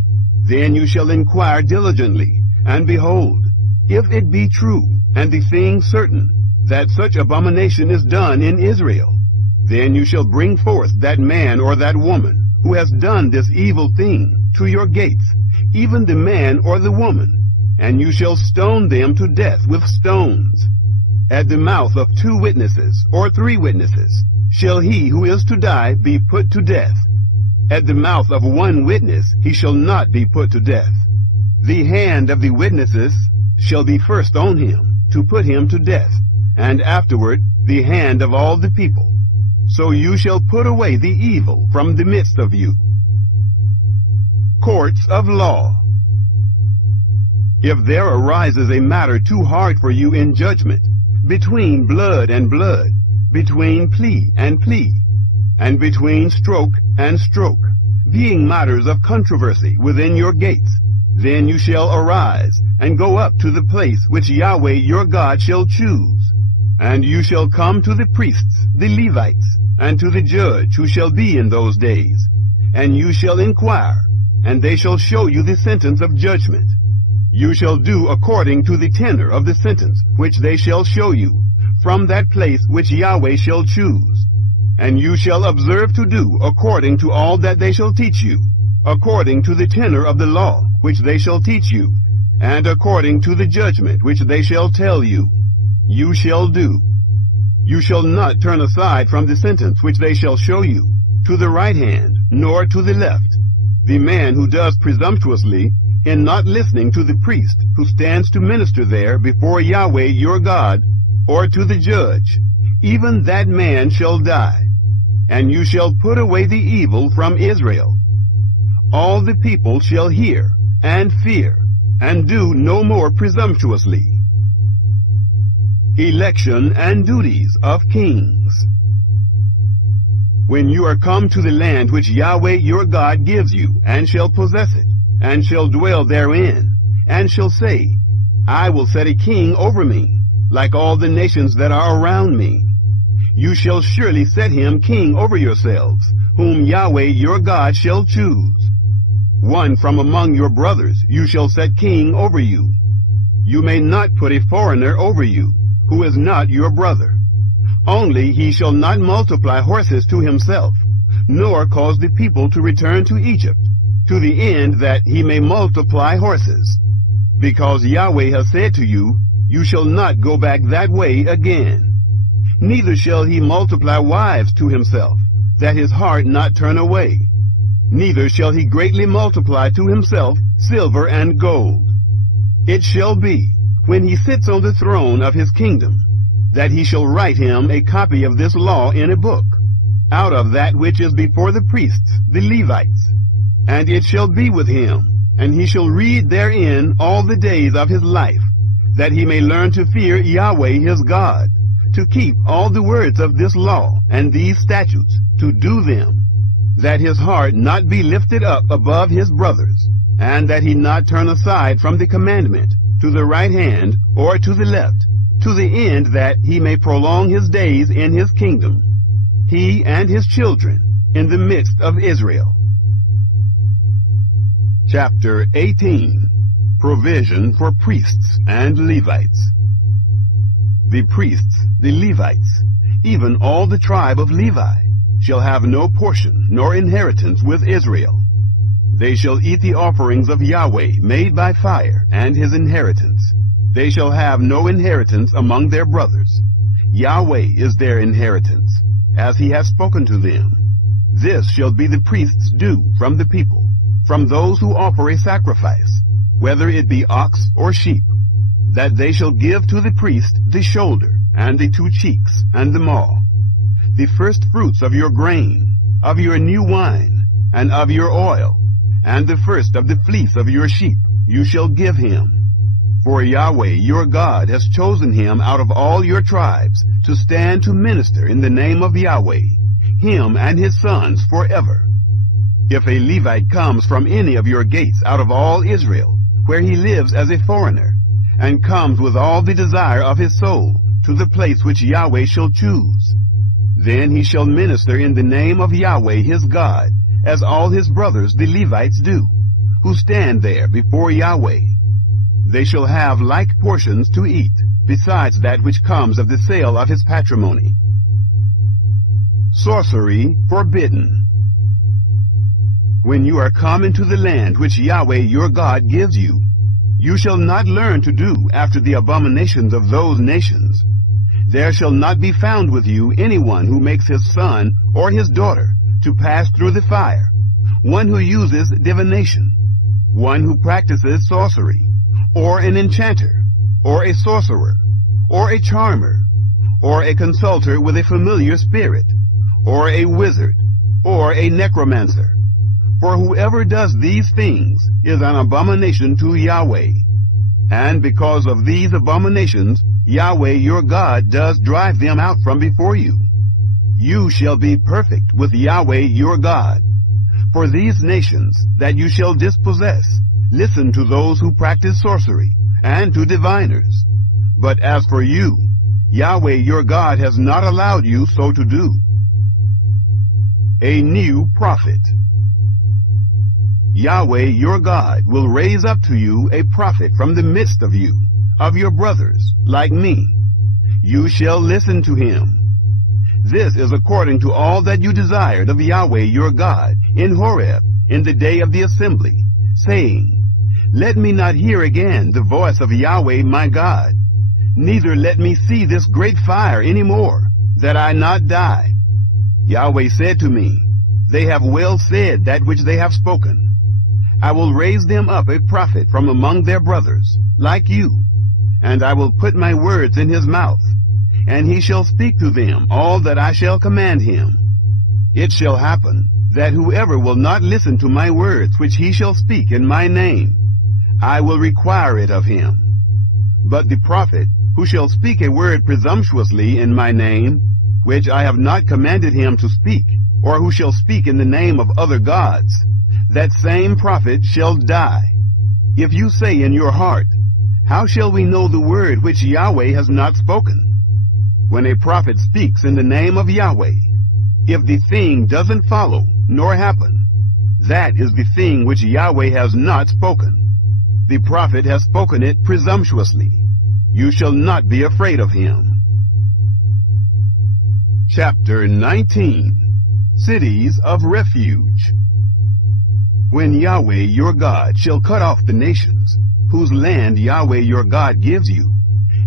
then you shall inquire diligently, and behold, if it be true, and the thing certain, that such abomination is done in Israel, then you shall bring forth that man or that woman who has done this evil thing to your gates, even the man or the woman, and you shall stone them to death with stones. At the mouth of 2 witnesses or 3 witnesses shall he who is to die be put to death. At the mouth of 1 witness he shall not be put to death. The hand of the witnesses shall be first on him, to put him to death, and afterward the hand of all the people. So you shall put away the evil from the midst of you. Courts of law. If there arises a matter too hard for you in judgment, between blood and blood, between plea and plea, and between stroke and stroke, being matters of controversy within your gates, then you shall arise and go up to the place which Yahweh your God shall choose. And you shall come to the priests, the Levites, and to the judge who shall be in those days, and you shall inquire, and they shall show you the sentence of judgment. You shall do according to the tenor of the sentence which they shall show you, from that place which Yahweh shall choose. And you shall observe to do according to all that they shall teach you, according to the tenor of the law which they shall teach you, and according to the judgment which they shall tell you. You shall do. You shall not turn aside from the sentence which they shall show you, to the right hand, nor to the left. The man who does presumptuously in not listening to the priest who stands to minister there before Yahweh your God, or to the judge, even that man shall die. And you shall put away the evil from Israel. All the people shall hear and fear, and do no more presumptuously. Election and duties of kings. When you are come to the land which Yahweh your God gives you, and shall possess it, and shall dwell therein, and shall say, I will set a king over me, like all the nations that are around me. You shall surely set him king over yourselves, whom Yahweh your God shall choose. One from among your brothers you shall set king over you. You may not put a foreigner over you, who is not your brother. Only he shall not multiply horses to himself, nor cause the people to return to Egypt, to the end that he may multiply horses. Because Yahweh has said to you, you shall not go back that way again. Neither shall he multiply wives to himself, that his heart not turn away. Neither shall he greatly multiply to himself silver and gold. It shall be, when he sits on the throne of his kingdom, that he shall write him a copy of this law in a book, out of that which is before the priests, the Levites. And it shall be with him, and he shall read therein all the days of his life, that he may learn to fear Yahweh his God, to keep all the words of this law and these statutes, to do them, that his heart not be lifted up above his brothers, and that he not turn aside from the commandment, to the right hand or to the left, to the end that he may prolong his days in his kingdom, he and his children, in the midst of Israel. Chapter 18. Provision for priests and Levites. The priests, the Levites, even all the tribe of Levi, shall have no portion nor inheritance with Israel. They shall eat the offerings of Yahweh made by fire, and his inheritance. They shall have no inheritance among their brothers. Yahweh is their inheritance, as he has spoken to them. This shall be the priest's due from the people, from those who offer a sacrifice, whether it be ox or sheep, that they shall give to the priest the shoulder, and the 2 cheeks, and the maw, the first fruits of your grain, of your new wine, and of your oil, and the first of the fleece of your sheep you shall give him. For Yahweh your God has chosen him out of all your tribes to stand to minister in the name of Yahweh, him and his sons forever. If a Levite comes from any of your gates out of all Israel, where he lives as a foreigner, and comes with all the desire of his soul to the place which Yahweh shall choose, then he shall minister in the name of Yahweh his God, as all his brothers the Levites do, who stand there before Yahweh. They shall have like portions to eat, besides that which comes of the sale of his patrimony. Sorcery forbidden. When you are come into the land which Yahweh your God gives you, you shall not learn to do after the abominations of those nations. There shall not be found with you anyone who makes his son or his daughter to pass through the fire, one who uses divination, one who practices sorcery, or an enchanter, or a sorcerer, or a charmer, or a consulter with a familiar spirit, or a wizard, or a necromancer. For whoever does these things is an abomination to Yahweh. And because of these abominations, Yahweh your God does drive them out from before you. You shall be perfect with Yahweh your God. For these nations that you shall dispossess, listen to those who practice sorcery, and to diviners. But as for you, Yahweh your God has not allowed you so to do. A new prophet. Yahweh your God will raise up to you a prophet from the midst of you, of your brothers, like me. You shall listen to him. This is according to all that you desired of Yahweh your God in Horeb in the day of the assembly, saying, Let me not hear again the voice of Yahweh my God, neither let me see this great fire any more, that I not die. Yahweh said to me, They have well said that which they have spoken. I will raise them up a prophet from among their brothers, like you, and I will put my words in his mouth, and he shall speak to them all that I shall command him. It shall happen that whoever will not listen to my words which he shall speak in my name, I will require it of him. But the prophet who shall speak a word presumptuously in my name, which I have not commanded him to speak, or who shall speak in the name of other gods, that same prophet shall die. If you say in your heart, How shall we know the word which Yahweh has not spoken? When a prophet speaks in the name of Yahweh, if the thing doesn't follow nor happen, that is the thing which Yahweh has not spoken. The prophet has spoken it presumptuously. You shall not be afraid of him. Chapter 19. Cities of Refuge. When Yahweh your God shall cut off the nations, whose land Yahweh your God gives you,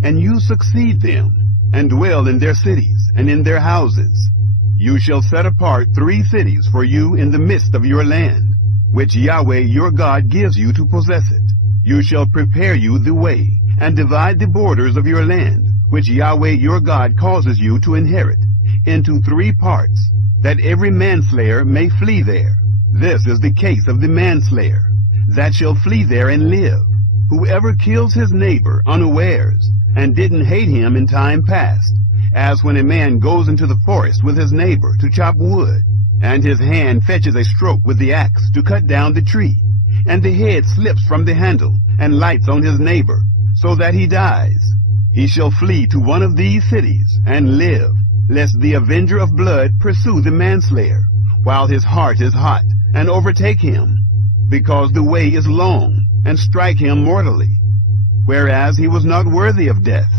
and you succeed them, and dwell in their cities and in their houses, you shall set apart 3 cities for you in the midst of your land, which Yahweh your God gives you to possess it. You shall prepare you the way, and divide the borders of your land, which Yahweh your God causes you to inherit, into 3 parts, that every manslayer may flee there. This is the case of the manslayer, that shall flee there and live. Whoever kills his neighbor unawares, and didn't hate him in time past, as when a man goes into the forest with his neighbor to chop wood, and his hand fetches a stroke with the axe to cut down the tree, and the head slips from the handle, and lights on his neighbor, so that he dies. He shall flee to one of these cities, and live, lest the avenger of blood pursue the manslayer, while his heart is hot, and overtake him, because the way is long, and strike him mortally, whereas he was not worthy of death,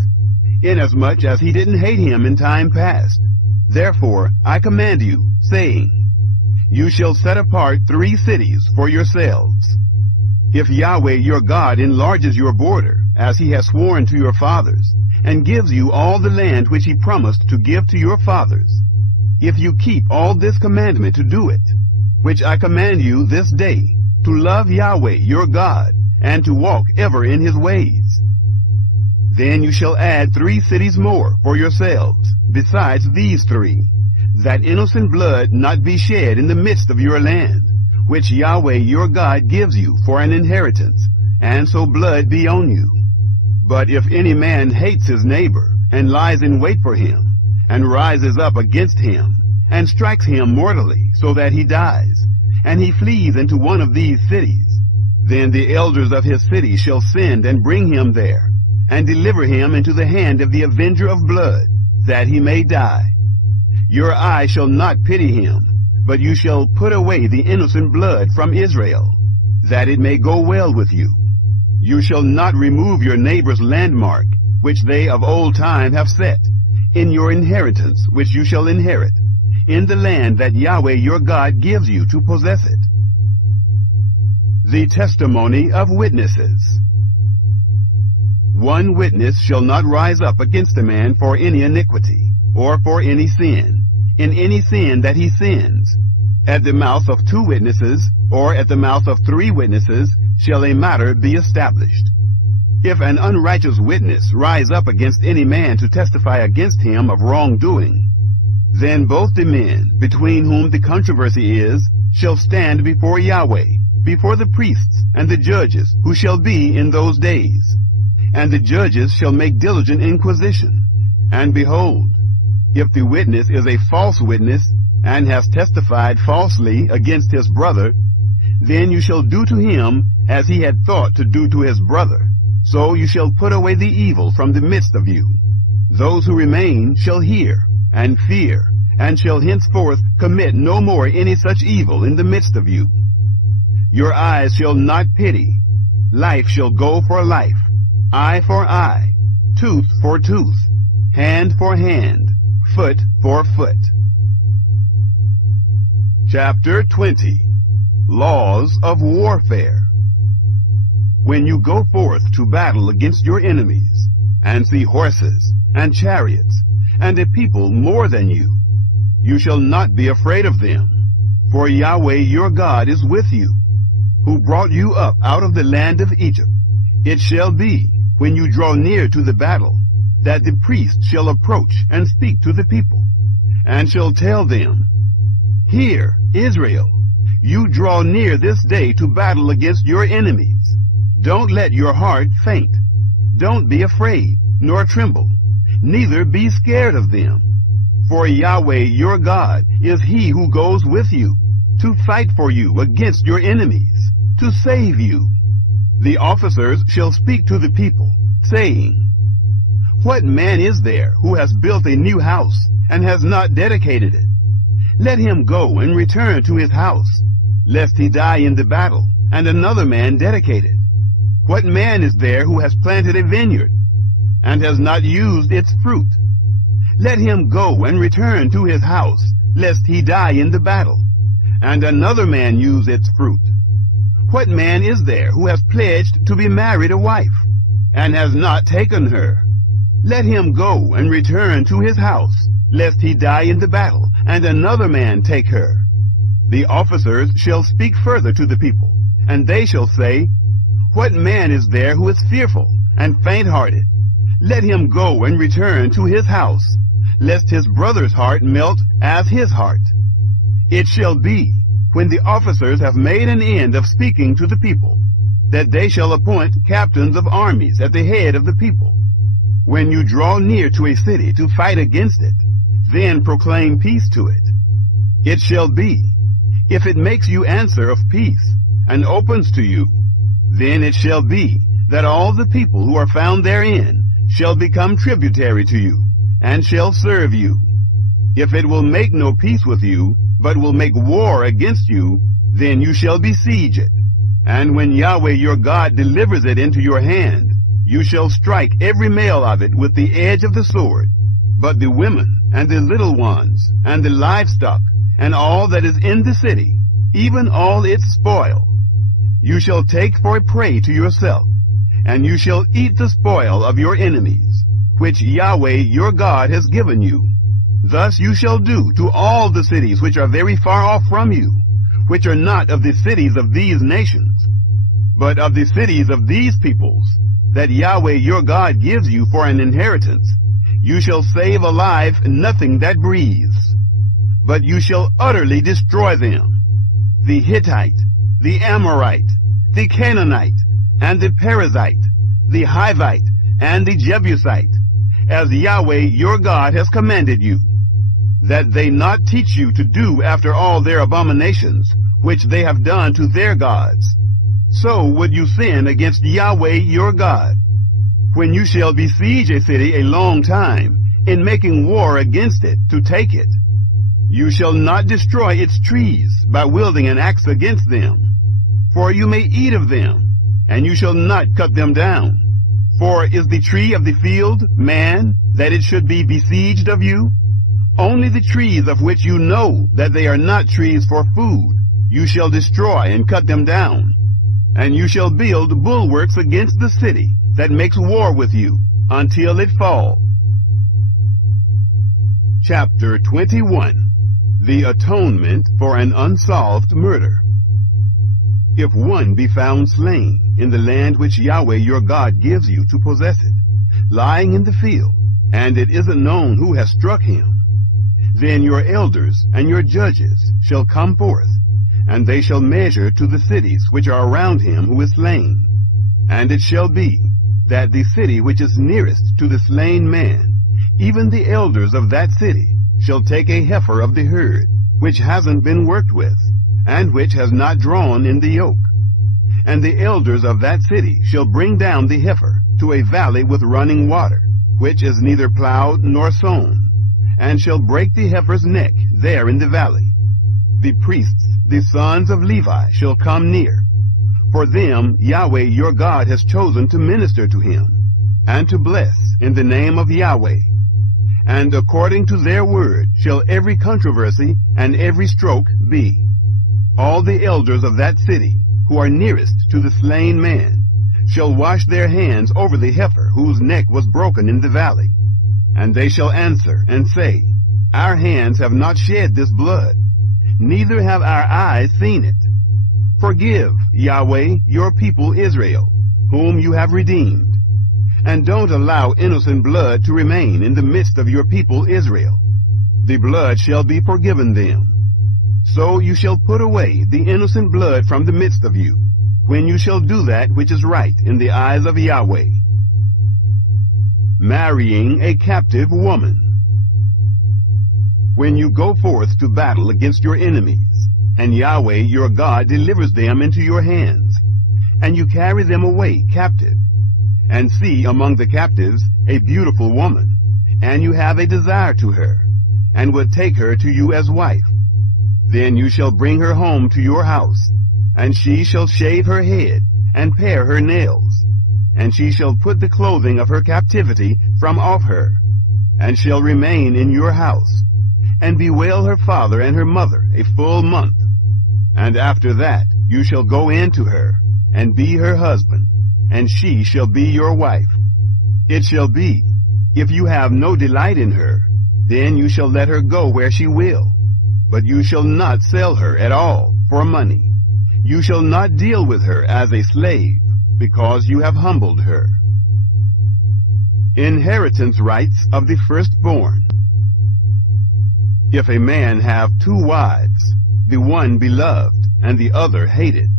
inasmuch as he didn't hate him in time past. Therefore I command you, saying, You shall set apart 3 cities for yourselves. If Yahweh your God enlarges your border, as he has sworn to your fathers, and gives you all the land which he promised to give to your fathers, if you keep all this commandment to do it, which I command you this day, to love Yahweh your God, and to walk ever in his ways, then you shall add 3 cities more for yourselves, besides these 3, that innocent blood not be shed in the midst of your land, which Yahweh your God gives you for an inheritance, and so blood be on you. But if any man hates his neighbor, and lies in wait for him, and rises up against him, and strikes him mortally, so that he dies, and he flees into one of these cities, then the elders of his city shall send and bring him there, and deliver him into the hand of the avenger of blood, that he may die. Your eye shall not pity him, but you shall put away the innocent blood from Israel, that it may go well with you. You shall not remove your neighbor's landmark, which they of old time have set, in your inheritance which you shall inherit, in the land that Yahweh your God gives you to possess it. The testimony of witnesses. 1 witness shall not rise up against a man for any iniquity, or for any sin, in any sin that he sins. At the mouth of 2 witnesses, or at the mouth of 3 witnesses, shall a matter be established. If an unrighteous witness rise up against any man to testify against him of wrongdoing, then both the men, between whom the controversy is, shall stand before Yahweh, before the priests and the judges who shall be in those days. And the judges shall make diligent inquisition. And behold, if the witness is a false witness, and has testified falsely against his brother, then you shall do to him as he had thought to do to his brother. So you shall put away the evil from the midst of you. Those who remain shall hear and fear, and shall henceforth commit no more any such evil in the midst of you. Your eyes shall not pity. Life shall go for life, eye for eye, tooth for tooth, hand for hand, foot for foot. Chapter 20. Laws of Warfare. When you go forth to battle against your enemies, and see horses, and chariots, and a people more than you, you shall not be afraid of them, for Yahweh your God is with you, who brought you up out of the land of Egypt. It shall be, when you draw near to the battle, that the priest shall approach and speak to the people, and shall tell them, Hear, Israel, you draw near this day to battle against your enemies. Don't let your heart faint. Don't be afraid, nor tremble, neither be scared of them. For Yahweh your God is he who goes with you, to fight for you against your enemies, to save you. The officers shall speak to the people, saying, What man is there who has built a new house, and has not dedicated it? Let him go and return to his house, lest he die in the battle, and another man dedicate it. What man is there who has planted a vineyard, and has not used its fruit? Let him go and return to his house, lest he die in the battle, and another man use its fruit. What man is there who has pledged to be married a wife, and has not taken her? Let him go and return to his house, lest he die in the battle, and another man take her. The officers shall speak further to the people, and they shall say, What man is there who is fearful and faint-hearted? Let him go and return to his house, lest his brother's heart melt as his heart. It shall be, when the officers have made an end of speaking to the people, that they shall appoint captains of armies at the head of the people. When you draw near to a city to fight against it, then proclaim peace to it. It shall be, if it makes you answer of peace, and opens to you, then it shall be that all the people who are found therein shall become tributary to you, and shall serve you. If it will make no peace with you, but will make war against you, then you shall besiege it. And when Yahweh your God delivers it into your hand, you shall strike every male of it with the edge of the sword. But the women, and the little ones, and the livestock, and all that is in the city, even all its spoil, you shall take for a prey to yourself, and you shall eat the spoil of your enemies, which Yahweh your God has given you. Thus you shall do to all the cities which are very far off from you, which are not of the cities of these nations, but of the cities of these peoples, that Yahweh your God gives you for an inheritance. You shall save alive nothing that breathes, but you shall utterly destroy them: the Hittite, the Amorite, the Canaanite, and the Perizzite, the Hivite, and the Jebusite, as Yahweh your God has commanded you, that they not teach you to do after all their abominations, which they have done to their gods. So would you sin against Yahweh your God. When you shall besiege a city a long time, in making war against it to take it, you shall not destroy its trees by wielding an axe against them. For you may eat of them, and you shall not cut them down. For is the tree of the field man, that it should be besieged of you? Only the trees of which you know that they are not trees for food, you shall destroy and cut them down. And you shall build bulwarks against the city that makes war with you, until it fall. Chapter 21. The Atonement for an Unsolved Murder. If one be found slain in the land which Yahweh your God gives you to possess it, lying in the field, and it isn't known who has struck him, then your elders and your judges shall come forth, and they shall measure to the cities which are around him who is slain. And it shall be that the city which is nearest to the slain man, even the elders of that city, shall take a heifer of the herd, which hasn't been worked with, and which has not drawn in the yoke. And the elders of that city shall bring down the heifer to a valley with running water, which is neither plowed nor sown, and shall break the heifer's neck there in the valley. The priests, the sons of Levi, shall come near. For them Yahweh your God has chosen to minister to him, and to bless in the name of Yahweh. And according to their word shall every controversy and every stroke be. All the elders of that city, who are nearest to the slain man, shall wash their hands over the heifer whose neck was broken in the valley. And they shall answer and say, Our hands have not shed this blood, neither have our eyes seen it. Forgive, Yahweh, your people Israel, whom you have redeemed, and don't allow innocent blood to remain in the midst of your people Israel. The blood shall be forgiven them. So you shall put away the innocent blood from the midst of you, when you shall do that which is right in the eyes of Yahweh. Marrying a captive woman. When you go forth to battle against your enemies, and Yahweh your God delivers them into your hands, and you carry them away captive, and see among the captives a beautiful woman, and you have a desire to her, and would take her to you as wife, then you shall bring her home to your house, and she shall shave her head, and pare her nails, and she shall put the clothing of her captivity from off her, and shall remain in your house, and bewail her father and her mother a full month. And after that you shall go in to her, and be her husband, and she shall be your wife. It shall be, if you have no delight in her, then you shall let her go where she will, but you shall not sell her at all for money. You shall not deal with her as a slave, because you have humbled her. Inheritance rights of the firstborn. If a man have 2 wives, the one beloved and the other hated,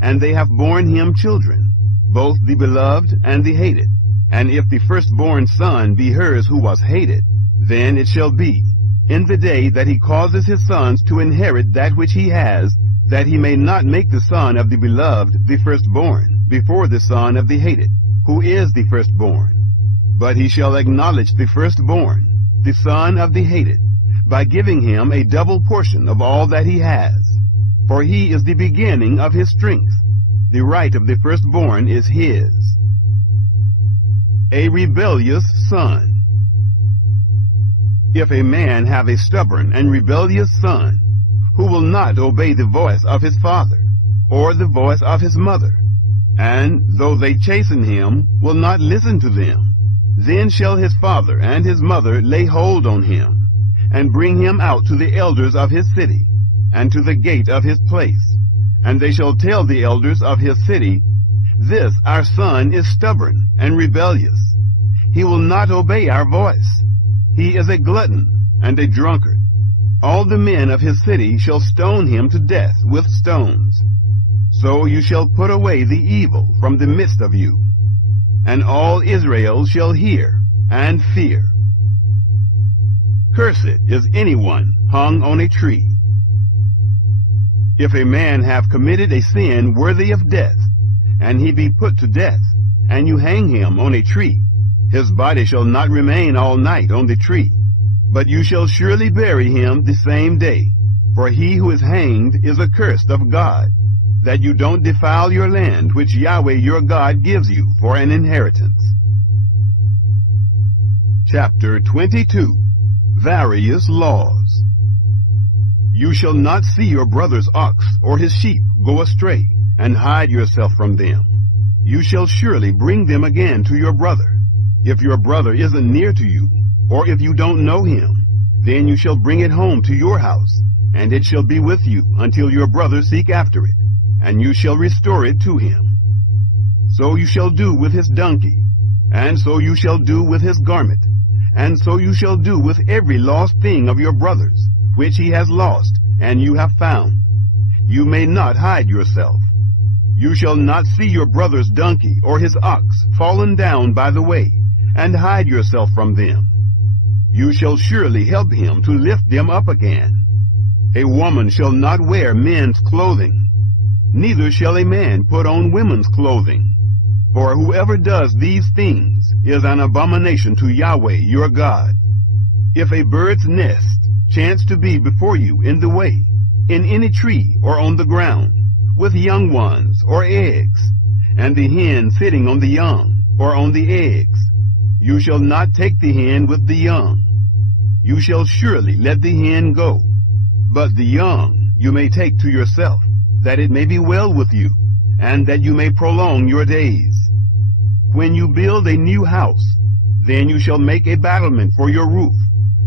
and they have borne him children, both the beloved and the hated, and if the firstborn son be hers who was hated, then it shall be, in the day that he causes his sons to inherit that which he has, that he may not make the son of the beloved the firstborn before the son of the hated, who is the firstborn. But he shall acknowledge the firstborn, the son of the hated, by giving him a double portion of all that he has. For he is the beginning of his strength. The right of the firstborn is his. A rebellious son. If a man have a stubborn and rebellious son, who will not obey the voice of his father, or the voice of his mother, and, though they chasten him, will not listen to them, then shall his father and his mother lay hold on him, and bring him out to the elders of his city, and to the gate of his place. And they shall tell the elders of his city, This our son is stubborn and rebellious. He will not obey our voice. He is a glutton and a drunkard. All the men of his city shall stone him to death with stones. So you shall put away the evil from the midst of you, and all Israel shall hear and fear. Cursed is anyone hung on a tree. If a man have committed a sin worthy of death, and he be put to death, and you hang him on a tree, his body shall not remain all night on the tree, but you shall surely bury him the same day. For he who is hanged is accursed of God, that you don't defile your land which Yahweh your God gives you for an inheritance. Chapter 22. Various Laws. You shall not see your brother's ox or his sheep go astray, and hide yourself from them. You shall surely bring them again to your brother. If your brother isn't near to you, or if you don't know him, then you shall bring it home to your house, and it shall be with you until your brother seek after it, and you shall restore it to him. So you shall do with his donkey, and so you shall do with his garment, and so you shall do with every lost thing of your brother's, which he has lost, and you have found. You may not hide yourself. You shall not see your brother's donkey or his ox fallen down by the way, and hide yourself from them. You shall surely help him to lift them up again. A woman shall not wear men's clothing, neither shall a man put on women's clothing. For whoever does these things is an abomination to Yahweh your God. If a bird's nest chance to be before you in the way, in any tree or on the ground, with young ones or eggs, and the hen sitting on the young or on the eggs, you shall not take the hen with the young. You shall surely let the hen go, but the young you may take to yourself, that it may be well with you, and that you may prolong your days. When you build a new house, then you shall make a battlement for your roof,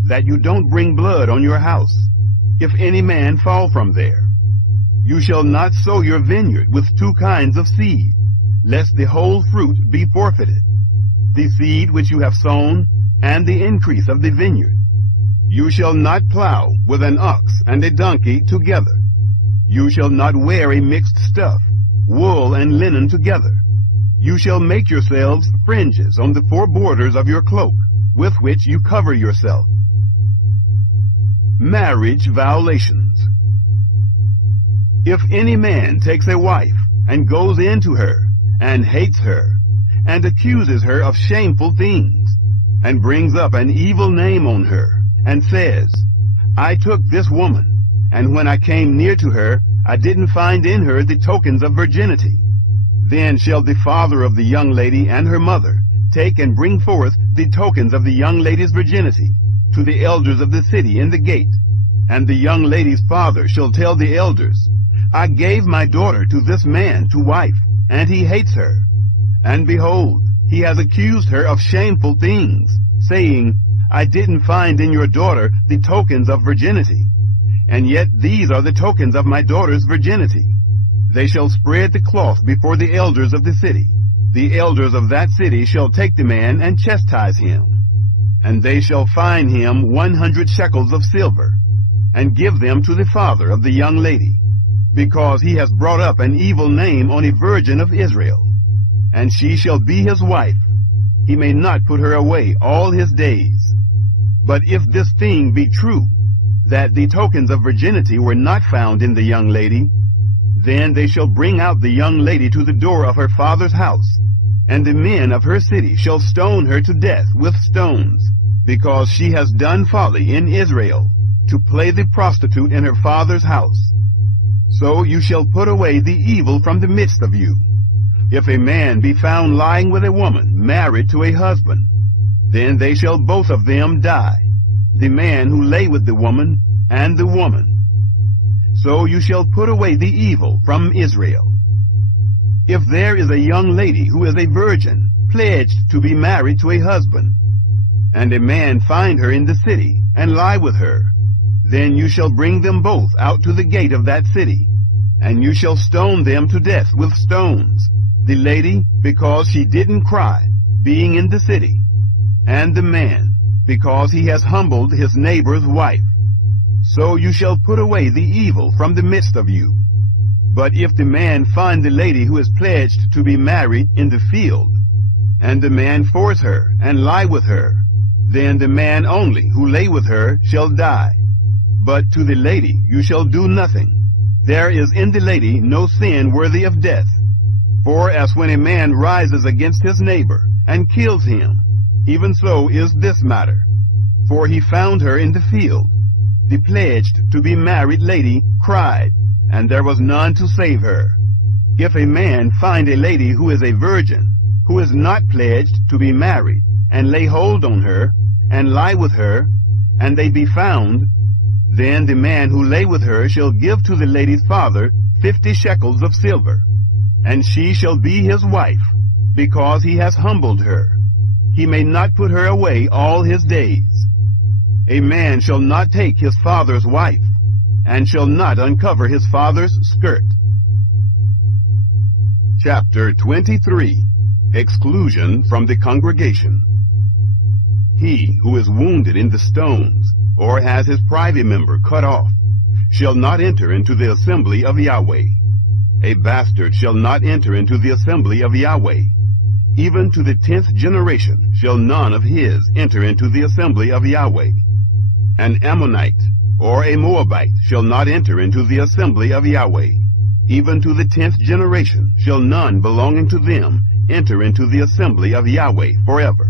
that you don't bring blood on your house, if any man fall from there. You shall not sow your vineyard with two kinds of seed, lest the whole fruit be forfeited, the seed which you have sown, and the increase of the vineyard. You shall not plow with an ox and a donkey together. You shall not wear a mixed stuff, wool and linen together. You shall make yourselves fringes on the four borders of your cloak, with which you cover yourself. Marriage violations. If any man takes a wife and goes into her, and hates her, and accuses her of shameful things, and brings up an evil name on her, and says, I took this woman, and when I came near to her, I didn't find in her the tokens of virginity, then shall the father of the young lady and her mother take and bring forth the tokens of the young lady's virginity to the elders of the city in the gate. And the young lady's father shall tell the elders, I gave my daughter to this man to wife, and he hates her. And behold, he has accused her of shameful things, saying, I didn't find in your daughter the tokens of virginity. And yet these are the tokens of my daughter's virginity. They shall spread the cloth before the elders of the city. The elders of that city shall take the man and chastise him. And they shall fine him 100 shekels of silver, and give them to the father of the young lady, because he has brought up an evil name on a virgin of Israel. And she shall be his wife. He may not put her away all his days. But if this thing be true, that the tokens of virginity were not found in the young lady, then they shall bring out the young lady to the door of her father's house, and the men of her city shall stone her to death with stones, because she has done folly in Israel, to play the prostitute in her father's house. So you shall put away the evil from the midst of you. If a man be found lying with a woman married to a husband, then they shall both of them die, the man who lay with the woman and the woman. So you shall put away the evil from Israel. If there is a young lady who is a virgin, pledged to be married to a husband, and a man find her in the city, and lie with her, then you shall bring them both out to the gate of that city, and you shall stone them to death with stones, the lady, because she didn't cry, being in the city, and the man, because he has humbled his neighbor's wife. So you shall put away the evil from the midst of you. But if the man find the lady who is pledged to be married in the field, and the man force her and lie with her, then the man only who lay with her shall die. But to the lady you shall do nothing. There is in the lady no sin worthy of death. For as when a man rises against his neighbor and kills him, even so is this matter. For he found her in the field. The pledged to be married lady cried, and there was none to save her. If a man find a lady who is a virgin, who is not pledged to be married, and lay hold on her, and lie with her, and they be found, then the man who lay with her shall give to the lady's father 50 shekels of silver, and she shall be his wife, because he has humbled her. He may not put her away all his days. A man shall not take his father's wife, and shall not uncover his father's skirt. Chapter 23. Exclusion from the congregation. He who is wounded in the stones, or has his privy member cut off, shall not enter into the assembly of Yahweh. A bastard shall not enter into the assembly of Yahweh. Even to the 10th generation shall none of his enter into the assembly of Yahweh. An Ammonite or a Moabite shall not enter into the assembly of Yahweh. Even to the 10th generation shall none belonging to them enter into the assembly of Yahweh forever,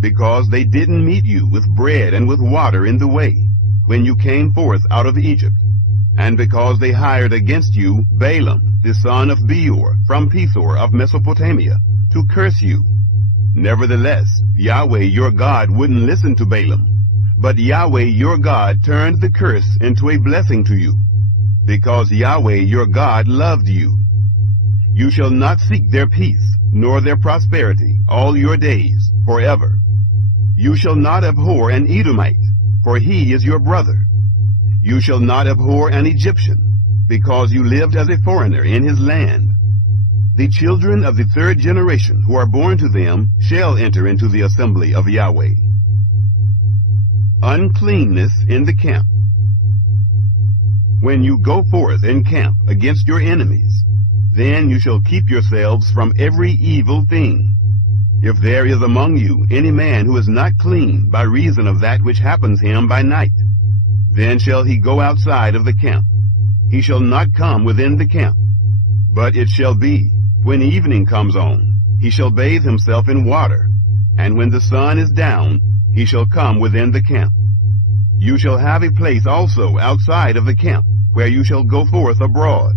because they didn't meet you with bread and with water in the way, when you came forth out of Egypt, and because they hired against you Balaam, the son of Beor, from Pethor of Mesopotamia, to curse you. Nevertheless, Yahweh your God wouldn't listen to Balaam, but Yahweh your God turned the curse into a blessing to you, because Yahweh your God loved you. You shall not seek their peace, nor their prosperity, all your days, forever. You shall not abhor an Edomite, for he is your brother. You shall not abhor an Egyptian, because you lived as a foreigner in his land. The children of the third generation who are born to them shall enter into the assembly of Yahweh. Uncleanness in the camp. When you go forth in camp against your enemies, then you shall keep yourselves from every evil thing. If there is among you any man who is not clean by reason of that which happens him by night, then shall he go outside of the camp. He shall not come within the camp. But it shall be, when evening comes on, he shall bathe himself in water, and when the sun is down, he shall come within the camp. You shall have a place also outside of the camp, where you shall go forth abroad,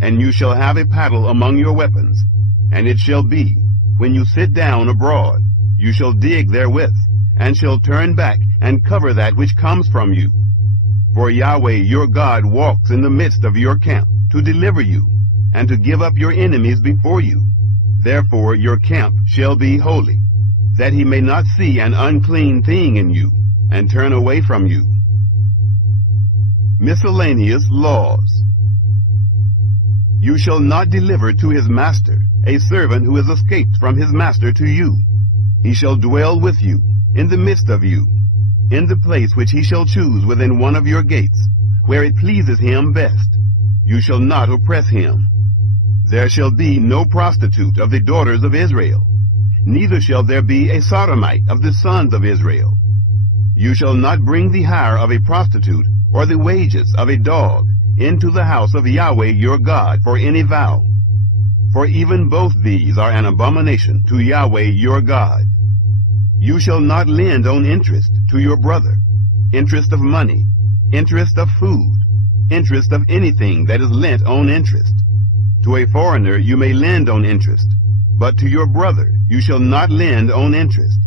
and you shall have a paddle among your weapons. And it shall be, when you sit down abroad, you shall dig therewith, and shall turn back and cover that which comes from you. For Yahweh your God walks in the midst of your camp, to deliver you, and to give up your enemies before you. Therefore your camp shall be holy, that he may not see an unclean thing in you, and turn away from you. Miscellaneous laws. You shall not deliver to his master a servant who has escaped from his master to you. He shall dwell with you, in the midst of you, in the place which he shall choose within one of your gates, where it pleases him best. You shall not oppress him. There shall be no prostitute of the daughters of Israel, neither shall there be a sodomite of the sons of Israel. You shall not bring the hire of a prostitute or the wages of a dog into the house of Yahweh your God for any vow. For even both these are an abomination to Yahweh your God. You shall not lend on interest to your brother, interest of money, interest of food, interest of anything that is lent on interest. To a foreigner you may lend on interest, but to your brother you shall not lend on interest,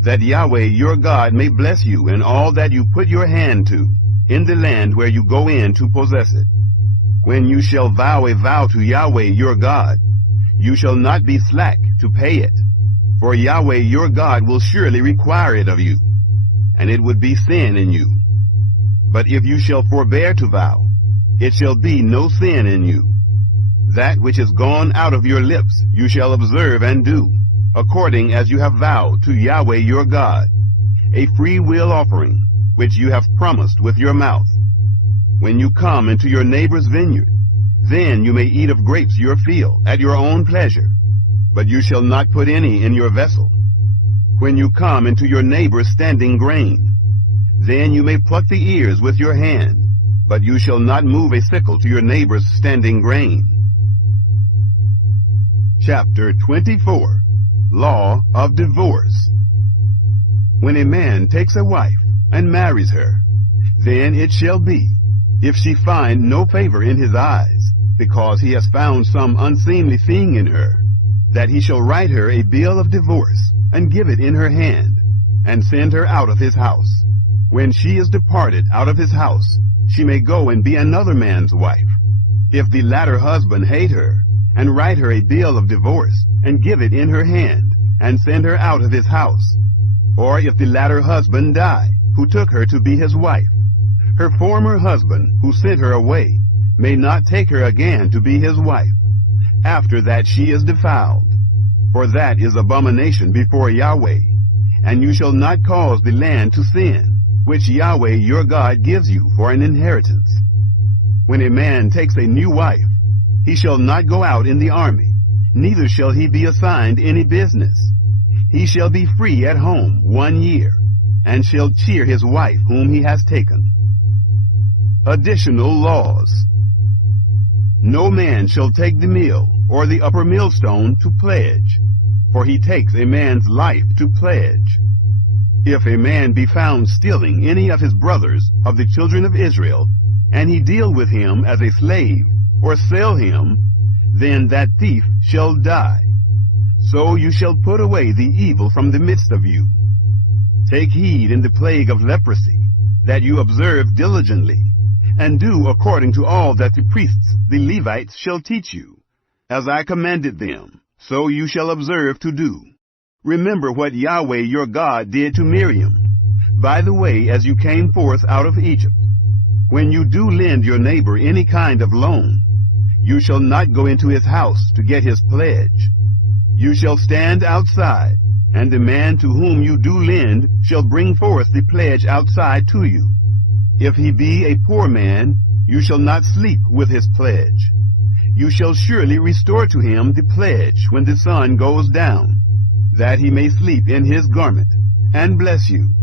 that Yahweh your God may bless you in all that you put your hand to, in the land where you go in to possess it. When you shall vow a vow to Yahweh your God, you shall not be slack to pay it, for Yahweh your God will surely require it of you, and it would be sin in you. But if you shall forbear to vow, it shall be no sin in you. That which is gone out of your lips you shall observe and do, according as you have vowed to Yahweh your God, a free will offering, which you have promised with your mouth. When you come into your neighbor's vineyard, then you may eat of grapes your field at your own pleasure, but you shall not put any in your vessel. When you come into your neighbor's standing grain, then you may pluck the ears with your hand, but you shall not move a sickle to your neighbor's standing grain. Chapter 24. Law of Divorce. When a man takes a wife and marries her, then it shall be, if she find no favor in his eyes, because he has found some unseemly thing in her, that he shall write her a bill of divorce, and give it in her hand, and send her out of his house. When she is departed out of his house, she may go and be another man's wife. If the latter husband hate her, and write her a bill of divorce, and give it in her hand, and send her out of his house. Or if the latter husband die, who took her to be his wife, her former husband, who sent her away, may not take her again to be his wife, after that she is defiled. For that is abomination before Yahweh, and you shall not cause the land to sin, which Yahweh your God gives you for an inheritance. When a man takes a new wife, he shall not go out in the army, neither shall he be assigned any business. He shall be free at home 1 year, and shall cheer his wife whom he has taken. Additional laws. No man shall take the mill or the upper millstone to pledge, for he takes a man's life to pledge. If a man be found stealing any of his brothers of the children of Israel, and he deal with him as a slave, or sell him, then that thief shall die. So you shall put away the evil from the midst of you. Take heed in the plague of leprosy, that you observe diligently, and do according to all that the priests, the Levites, shall teach you. As I commanded them, so you shall observe to do. Remember what Yahweh your God did to Miriam, by the way as you came forth out of Egypt. When you do lend your neighbor any kind of loan, you shall not go into his house to get his pledge. You shall stand outside, and the man to whom you do lend shall bring forth the pledge outside to you. If he be a poor man, you shall not sleep with his pledge. You shall surely restore to him the pledge when the sun goes down, that he may sleep in his garment, and bless you.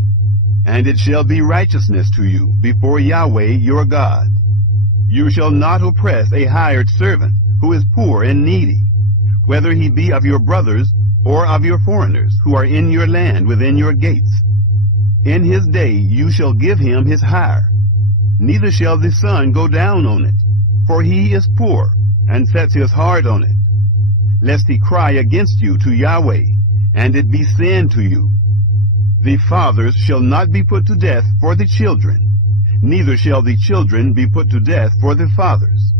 And it shall be righteousness to you before Yahweh your God. You shall not oppress a hired servant who is poor and needy, whether he be of your brothers or of your foreigners who are in your land within your gates. In his day you shall give him his hire. Neither shall the sun go down on it, for he is poor, and sets his heart on it, lest he cry against you to Yahweh, and it be sin to you. The fathers shall not be put to death for the children, neither shall the children be put to death for the fathers.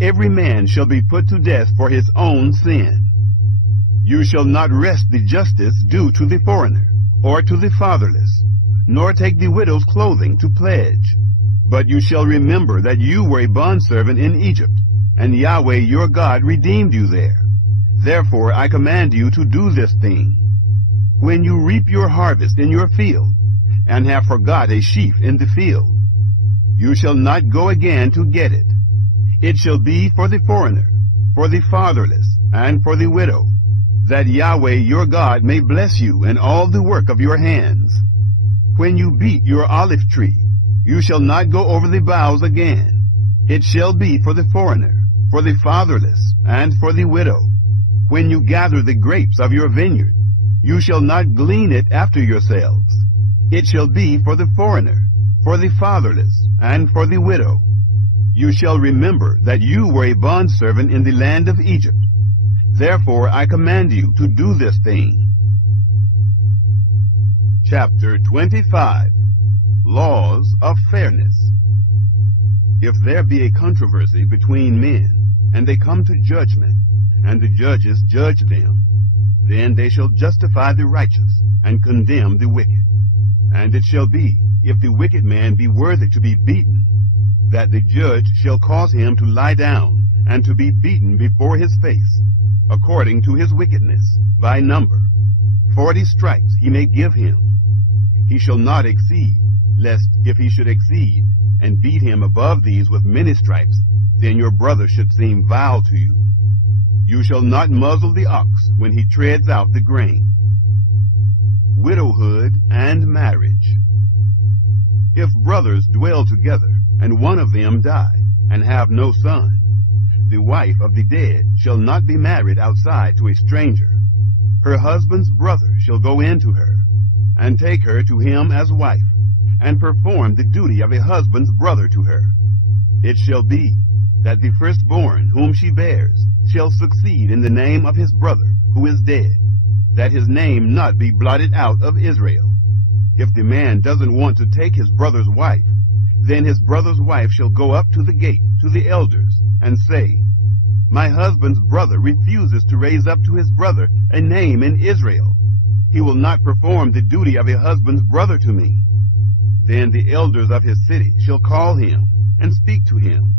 Every man shall be put to death for his own sin. You shall not wrest the justice due to the foreigner, or to the fatherless, nor take the widow's clothing to pledge. But you shall remember that you were a bondservant in Egypt, and Yahweh your God redeemed you there. Therefore I command you to do this thing. When you reap your harvest in your field, and have forgot a sheaf in the field, you shall not go again to get it. It shall be for the foreigner, for the fatherless, and for the widow, that Yahweh your God may bless you in all the work of your hands. When you beat your olive tree, you shall not go over the boughs again. It shall be for the foreigner, for the fatherless, and for the widow. When you gather the grapes of your vineyard, you shall not glean it after yourselves. It shall be for the foreigner, for the fatherless, and for the widow. You shall remember that you were a bondservant in the land of Egypt. Therefore I command you to do this thing. Chapter 25. Laws of Fairness. If there be a controversy between men, and they come to judgment, and the judges judge them, then they shall justify the righteous, and condemn the wicked. And it shall be, if the wicked man be worthy to be beaten, that the judge shall cause him to lie down, and to be beaten before his face, according to his wickedness, by number. 40 stripes he may give him. He shall not exceed, lest if he should exceed, and beat him above these with many stripes, then your brother should seem vile to you. You shall not muzzle the ox when he treads out the grain. Widowhood and marriage. If brothers dwell together, and one of them die, and have no son, the wife of the dead shall not be married outside to a stranger. Her husband's brother shall go in to her, and take her to him as wife, and perform the duty of a husband's brother to her. It shall be that the firstborn whom she bears shall succeed in the name of his brother who is dead, that his name not be blotted out of Israel. If the man doesn't want to take his brother's wife, then his brother's wife shall go up to the gate to the elders, and say, My husband's brother refuses to raise up to his brother a name in Israel. He will not perform the duty of a husband's brother to me. Then the elders of his city shall call him, and speak to him.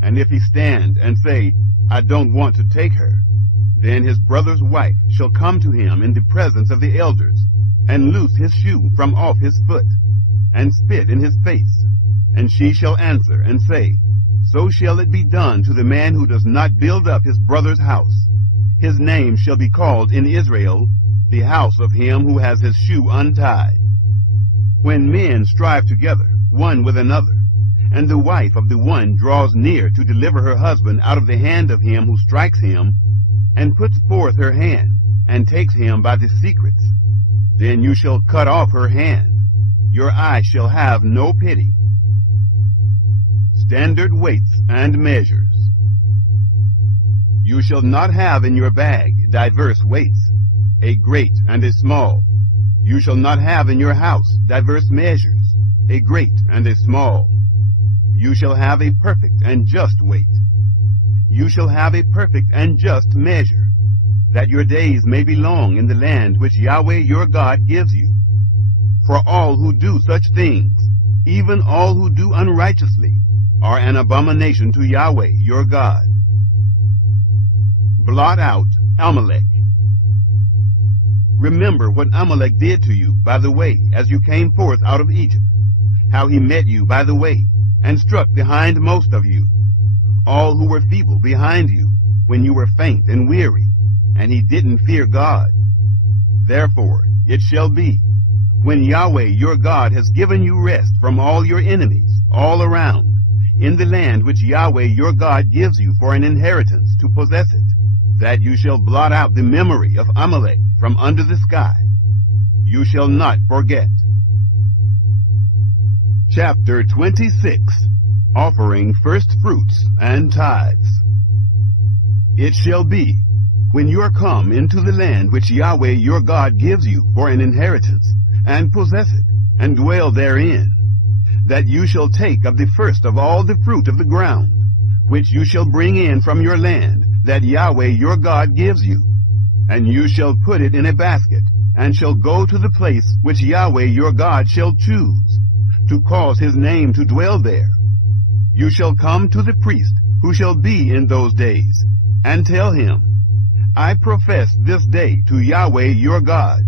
And if he stand and say, I don't want to take her, then his brother's wife shall come to him in the presence of the elders, and loose his shoe from off his foot, and spit in his face. And she shall answer and say, So shall it be done to the man who does not build up his brother's house. His name shall be called in Israel, the house of him who has his shoe untied. When men strive together, one with another, and the wife of the one draws near to deliver her husband out of the hand of him who strikes him, and puts forth her hand, and takes him by the secrets, then you shall cut off her hand. Your eye shall have no pity. Standard weights and measures. You shall not have in your bag diverse weights, a great and a small. You shall not have in your house diverse measures, a great and a small. You shall have a perfect and just weight. You shall have a perfect and just measure, that your days may be long in the land which Yahweh your God gives you. For all who do such things, even all who do unrighteously, are an abomination to Yahweh your God. Blot out Amalek. Remember what Amalek did to you by the way as you came forth out of Egypt, how he met you by the way, and struck the hindmost of you, all who were feeble behind you, when you were faint and weary, and he didn't fear God. Therefore it shall be, when Yahweh your God has given you rest from all your enemies all around, in the land which Yahweh your God gives you for an inheritance to possess it, that you shall blot out the memory of Amalek from under the sky. You shall not forget. Chapter 26. Offering first fruits and tithes. It shall be, when you are come into the land which Yahweh your God gives you for an inheritance, and possess it, and dwell therein, that you shall take of the first of all the fruit of the ground, which you shall bring in from your land, that Yahweh your God gives you, and you shall put it in a basket, and shall go to the place which Yahweh your God shall choose, to cause his name to dwell there. You shall come to the priest who shall be in those days, and tell him, I profess this day to Yahweh your God,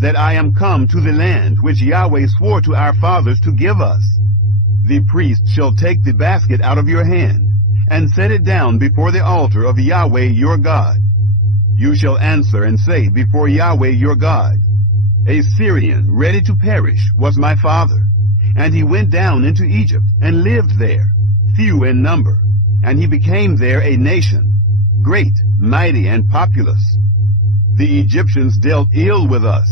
that I am come to the land which Yahweh swore to our fathers to give us. The priest shall take the basket out of your hand, and set it down before the altar of Yahweh your God. You shall answer and say before Yahweh your God, A Syrian ready to perish was my father, and he went down into Egypt and lived there, few in number, and he became there a nation, great, mighty, and populous. The Egyptians dealt ill with us,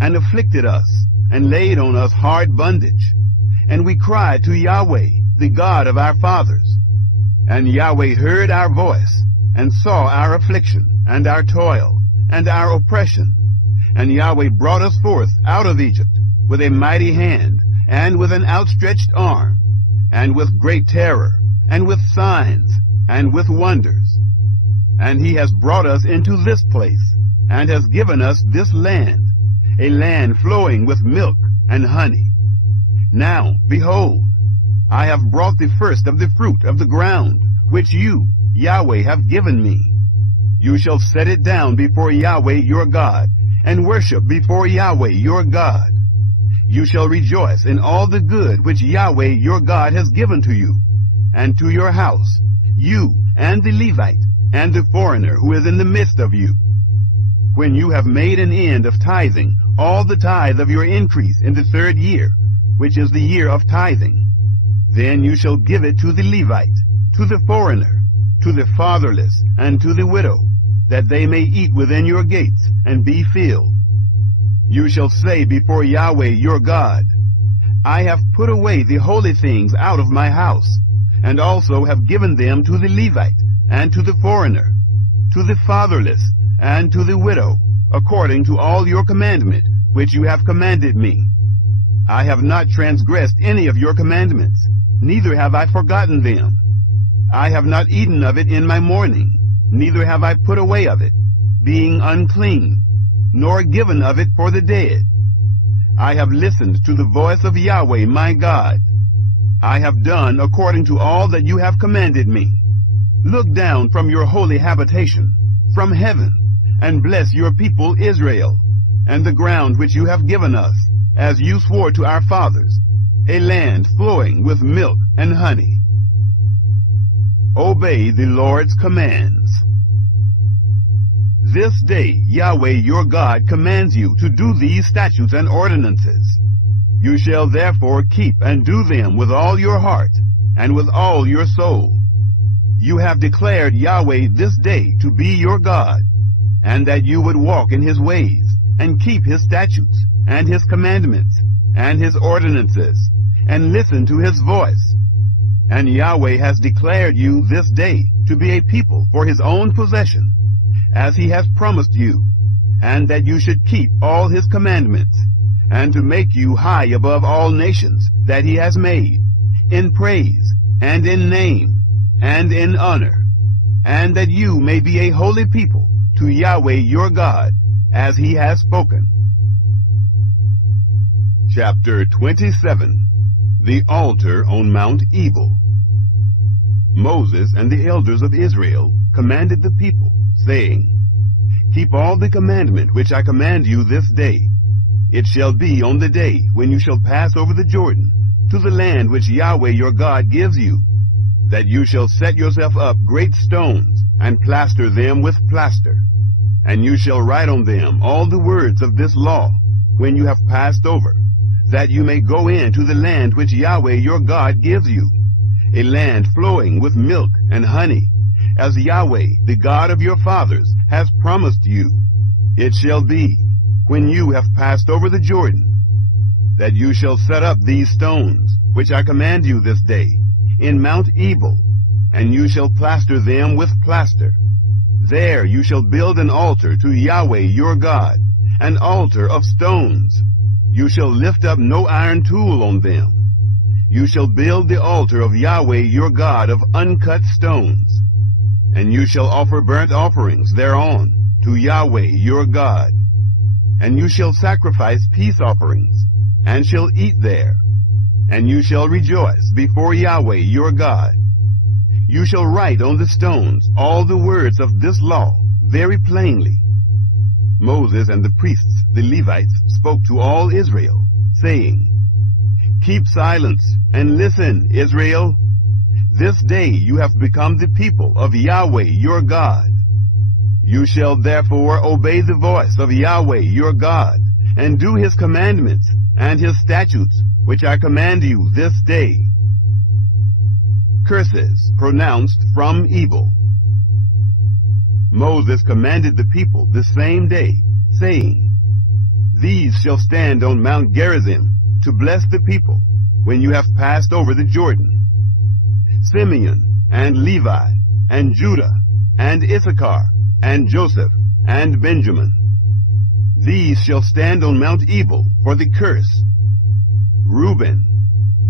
and afflicted us, and laid on us hard bondage. And we cried to Yahweh, the God of our fathers. And Yahweh heard our voice, and saw our affliction, and our toil, and our oppression. And Yahweh brought us forth out of Egypt with a mighty hand, and with an outstretched arm, and with great terror, and with signs, and with wonders. And he has brought us into this place, and has given us this land, a land flowing with milk and honey. Now, behold, I have brought the first of the fruit of the ground, which you, Yahweh, have given me. You shall set it down before Yahweh your God, and worship before Yahweh your God. You shall rejoice in all the good which Yahweh your God has given to you, and to your house, you and the Levite, and the foreigner who is in the midst of you. When you have made an end of tithing all the tithe of your increase in the 3rd year, which is the year of tithing, then you shall give it to the Levite, to the foreigner, to the fatherless, and to the widow, that they may eat within your gates and be filled. You shall say before Yahweh your God, I have put away the holy things out of my house, and also have given them to the Levite, and to the foreigner, to the fatherless, and to the widow, according to all your commandment, which you have commanded me. I have not transgressed any of your commandments, neither have I forgotten them. I have not eaten of it in my mourning, neither have I put away of it, being unclean, nor given of it for the dead. I have listened to the voice of Yahweh my God. I have done according to all that you have commanded me. Look down from your holy habitation, from heaven, and bless your people Israel, and the ground which you have given us, as you swore to our fathers, a land flowing with milk and honey. Obey the Lord's commands. This day Yahweh your God commands you to do these statutes and ordinances. You shall therefore keep and do them with all your heart, and with all your soul. You have declared Yahweh this day to be your God, and that you would walk in his ways, and keep his statutes, and his commandments, and his ordinances, and listen to his voice. And Yahweh has declared you this day to be a people for his own possession, as he has promised you, and that you should keep all his commandments, and to make you high above all nations that he has made, in praise, and in name, and in honor, and that you may be a holy people to Yahweh your God, as he has spoken. Chapter 27. The Altar on Mount Ebal. Moses and the elders of Israel commanded the people, saying, Keep all the commandment which I command you this day. It shall be on the day when you shall pass over the Jordan, to the land which Yahweh your God gives you, that you shall set yourself up great stones, and plaster them with plaster. And you shall write on them all the words of this law, when you have passed over, that you may go into the land which Yahweh your God gives you, a land flowing with milk and honey, as Yahweh, the God of your fathers, has promised you. It shall be, when you have passed over the Jordan, that you shall set up these stones, which I command you this day, in Mount Ebal, and you shall plaster them with plaster. There you shall build an altar to Yahweh your God, an altar of stones. You shall lift up no iron tool on them. You shall build the altar of Yahweh your God of uncut stones, and you shall offer burnt offerings thereon to Yahweh your God. And you shall sacrifice peace offerings, and shall eat there, and you shall rejoice before Yahweh your God. You shall write on the stones all the words of this law very plainly. Moses and the priests, the Levites, spoke to all Israel, saying, Keep silence and listen, Israel. This day you have become the people of Yahweh your God. You shall therefore obey the voice of Yahweh your God, and do his commandments and his statutes, which I command you this day. Curses pronounced from Ebal. Moses commanded the people the same day, saying, These shall stand on Mount Gerizim to bless the people when you have passed over the Jordan. Simeon and Levi and Judah and Issachar and Joseph and Benjamin. These shall stand on Mount Ebal for the curse. Reuben,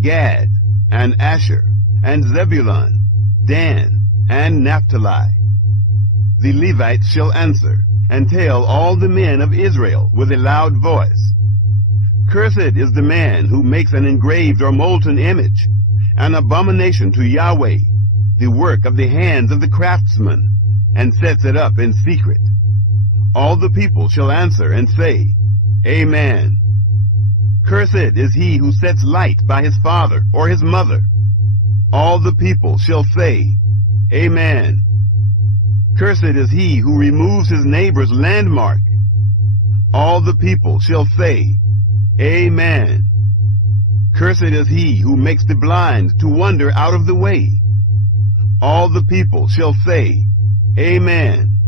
Gad, and Asher, and Zebulun, Dan, and Naphtali. The Levites shall answer, and tell all the men of Israel with a loud voice, Cursed is the man who makes an engraved or molten image, an abomination to Yahweh, the work of the hands of the craftsman, and sets it up in secret. All the people shall answer and say, Amen. Cursed is he who sets light by his father or his mother. All the people shall say, Amen. Cursed is he who removes his neighbor's landmark. All the people shall say, Amen. Cursed is he who makes the blind to wander out of the way. All the people shall say, Amen.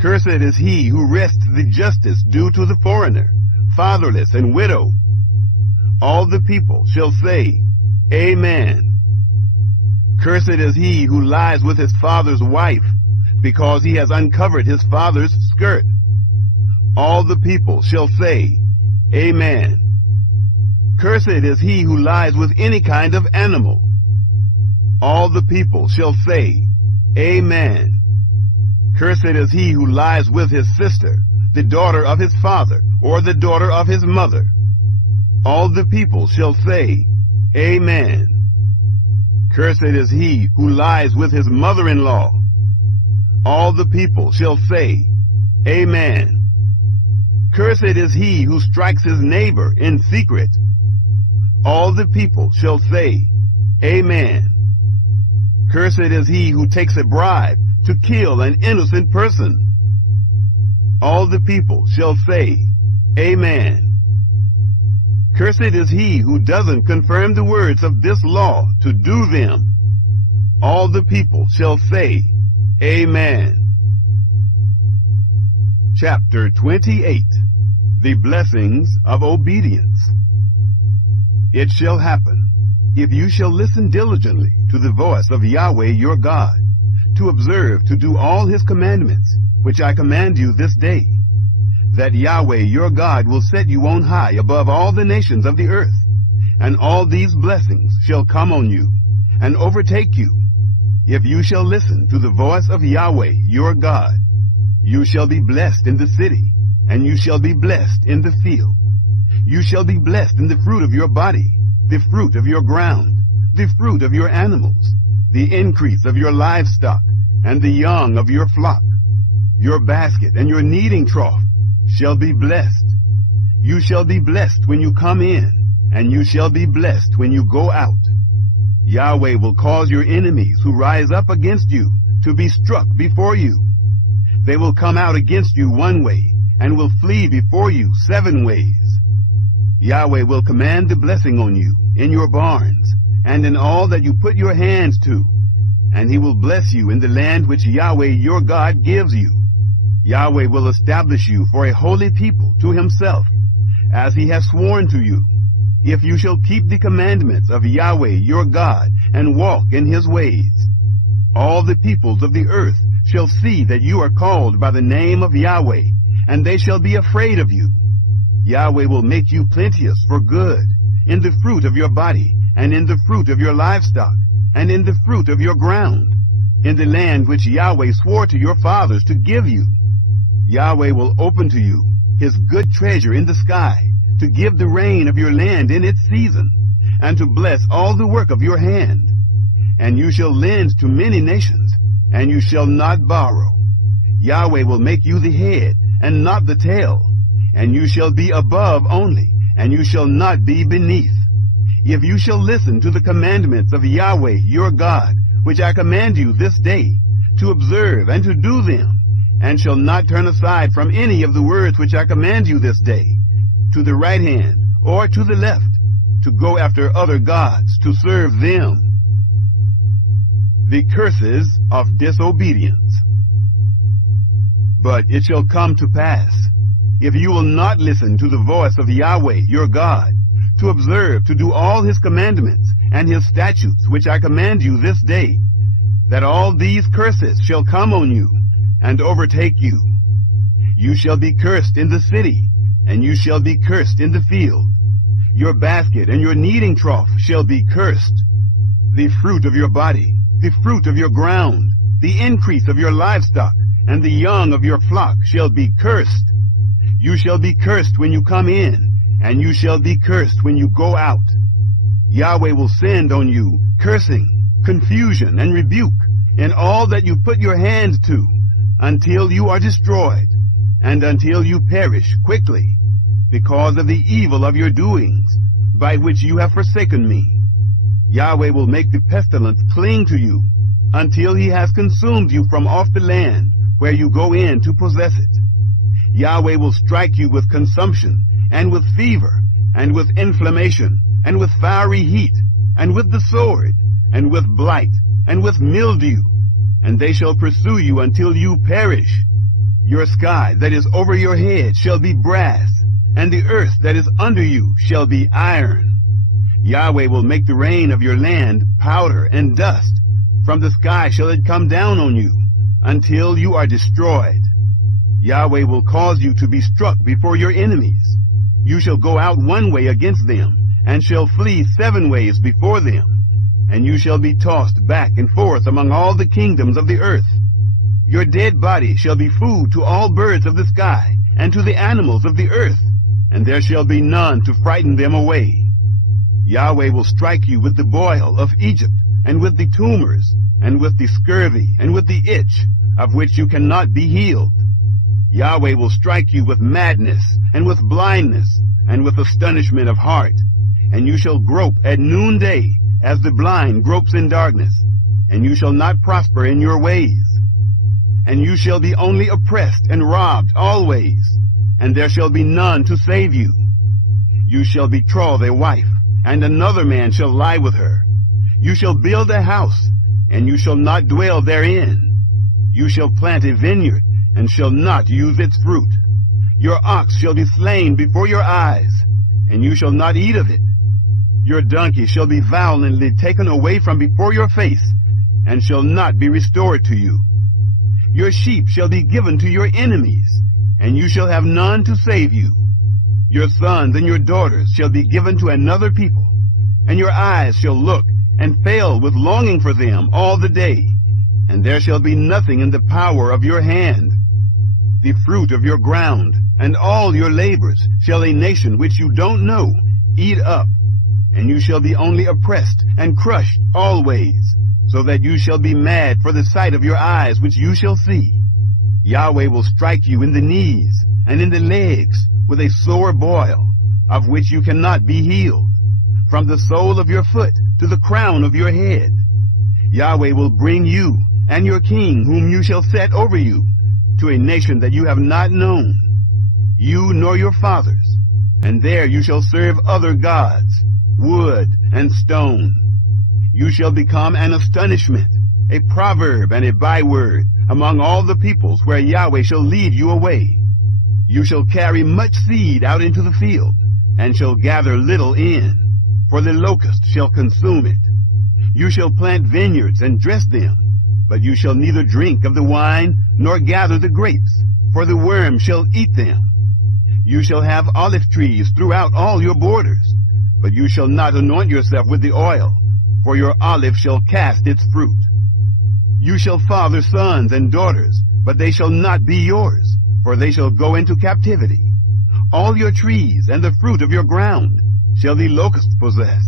Cursed is he who wrests the justice due to the foreigner, fatherless and widow. All the people shall say, Amen. Cursed is he who lies with his father's wife, because he has uncovered his father's skirt. All the people shall say, Amen. Cursed is he who lies with any kind of animal. All the people shall say, Amen. Cursed is he who lies with his sister, the daughter of his father, or the daughter of his mother. All the people shall say, Amen. Cursed is he who lies with his mother-in-law. All the people shall say, Amen. Cursed is he who strikes his neighbor in secret. All the people shall say, Amen. Cursed is he who takes a bribe to kill an innocent person. All the people shall say, Amen. Cursed is he who doesn't confirm the words of this law to do them. All the people shall say, Amen. Chapter 28. The Blessings of Obedience. It shall happen, if you shall listen diligently to the voice of Yahweh your God, to observe to do all his commandments, which I command you this day, that Yahweh your God will set you on high above all the nations of the earth, and all these blessings shall come on you, and overtake you, if you shall listen to the voice of Yahweh your God. You shall be blessed in the city, and you shall be blessed in the field. You shall be blessed in the fruit of your body, the fruit of your ground, the fruit of your animals, the increase of your livestock, and the young of your flock. Your basket and your kneading trough shall be blessed. You shall be blessed when you come in, and you shall be blessed when you go out. Yahweh will cause your enemies who rise up against you to be struck before you. They will come out against you one way, and will flee before you 7 ways. Yahweh will command the blessing on you in your barns, and in all that you put your hands to, and he will bless you in the land which Yahweh your God gives you. Yahweh will establish you for a holy people to himself, as he has sworn to you, if you shall keep the commandments of Yahweh your God, and walk in his ways. All the peoples of the earth shall see that you are called by the name of Yahweh, and they shall be afraid of you. Yahweh will make you plenteous for good, in the fruit of your body, and in the fruit of your livestock, and in the fruit of your ground, in the land which Yahweh swore to your fathers to give you. Yahweh will open to you his good treasure in the sky, to give the rain of your land in its season, and to bless all the work of your hand. And you shall lend to many nations, and you shall not borrow. Yahweh will make you the head, and not the tail, and you shall be above only, and you shall not be beneath. If you shall listen to the commandments of Yahweh your God, which I command you this day, to observe and to do them, and shall not turn aside from any of the words which I command you this day, to the right hand or to the left, to go after other gods to serve them. The curses of disobedience. But it shall come to pass, if you will not listen to the voice of Yahweh your God, to observe to do all his commandments and his statutes which I command you this day, that all these curses shall come on you and overtake you. You shall be cursed in the city, and you shall be cursed in the field. Your basket and your kneading trough shall be cursed. The fruit of your body, the fruit of your ground, the increase of your livestock, and the young of your flock shall be cursed. You shall be cursed when you come in, and you shall be cursed when you go out. Yahweh will send on you cursing, confusion, and rebuke in all that you put your hand to, until you are destroyed, and until you perish quickly, because of the evil of your doings, by which you have forsaken me. Yahweh will make the pestilence cling to you, until he has consumed you from off the land where you go in to possess it. Yahweh will strike you with consumption, and with fever, and with inflammation, and with fiery heat, and with the sword, and with blight, and with mildew, and they shall pursue you until you perish. Your sky that is over your head shall be brass, and the earth that is under you shall be iron. Yahweh will make the rain of your land powder and dust. From the sky shall it come down on you, until you are destroyed. Yahweh will cause you to be struck before your enemies. You shall go out one way against them, and shall flee 7 ways before them. And you shall be tossed back and forth among all the kingdoms of the earth. Your dead body shall be food to all birds of the sky, and to the animals of the earth, and there shall be none to frighten them away. Yahweh will strike you with the boil of Egypt, and with the tumors, and with the scurvy, and with the itch, of which you cannot be healed. Yahweh will strike you with madness, and with blindness, and with astonishment of heart, and you shall grope at noonday, as the blind gropes in darkness, and you shall not prosper in your ways. And you shall be only oppressed and robbed always, and there shall be none to save you. You shall betroth a wife, and another man shall lie with her. You shall build a house, and you shall not dwell therein. You shall plant a vineyard, and shall not use its fruit. Your ox shall be slain before your eyes, and you shall not eat of it. Your donkey shall be violently taken away from before your face, and shall not be restored to you. Your sheep shall be given to your enemies, and you shall have none to save you. Your sons and your daughters shall be given to another people, and your eyes shall look and fail with longing for them all the day, and there shall be nothing in the power of your hand. The fruit of your ground and all your labors shall a nation which you don't know eat up, and you shall be only oppressed and crushed always, so that you shall be mad for the sight of your eyes which you shall see. Yahweh will strike you in the knees and in the legs with a sore boil, of which you cannot be healed, from the sole of your foot to the crown of your head. Yahweh will bring you and your king whom you shall set over you to a nation that you have not known, you nor your fathers, and there you shall serve other gods, wood and stone. You shall become an astonishment, a proverb and a byword among all the peoples where Yahweh shall lead you away. You shall carry much seed out into the field, and shall gather little in, for the locust shall consume it. You shall plant vineyards and dress them, but you shall neither drink of the wine nor gather the grapes, for the worm shall eat them. You shall have olive trees throughout all your borders, but you shall not anoint yourself with the oil, for your olive shall cast its fruit. You shall father sons and daughters, but they shall not be yours, for they shall go into captivity. All your trees and the fruit of your ground shall the locusts possess.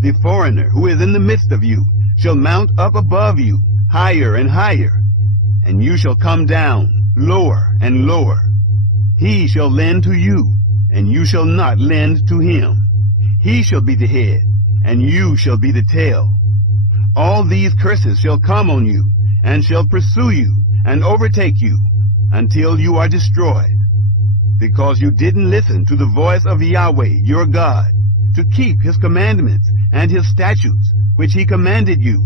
The foreigner who is in the midst of you shall mount up above you, higher and higher, and you shall come down lower and lower. He shall lend to you, and you shall not lend to him. He shall be the head, and you shall be the tail. All these curses shall come on you, and shall pursue you, and overtake you, until you are destroyed, because you didn't listen to the voice of Yahweh your God, to keep his commandments and his statutes, which he commanded you.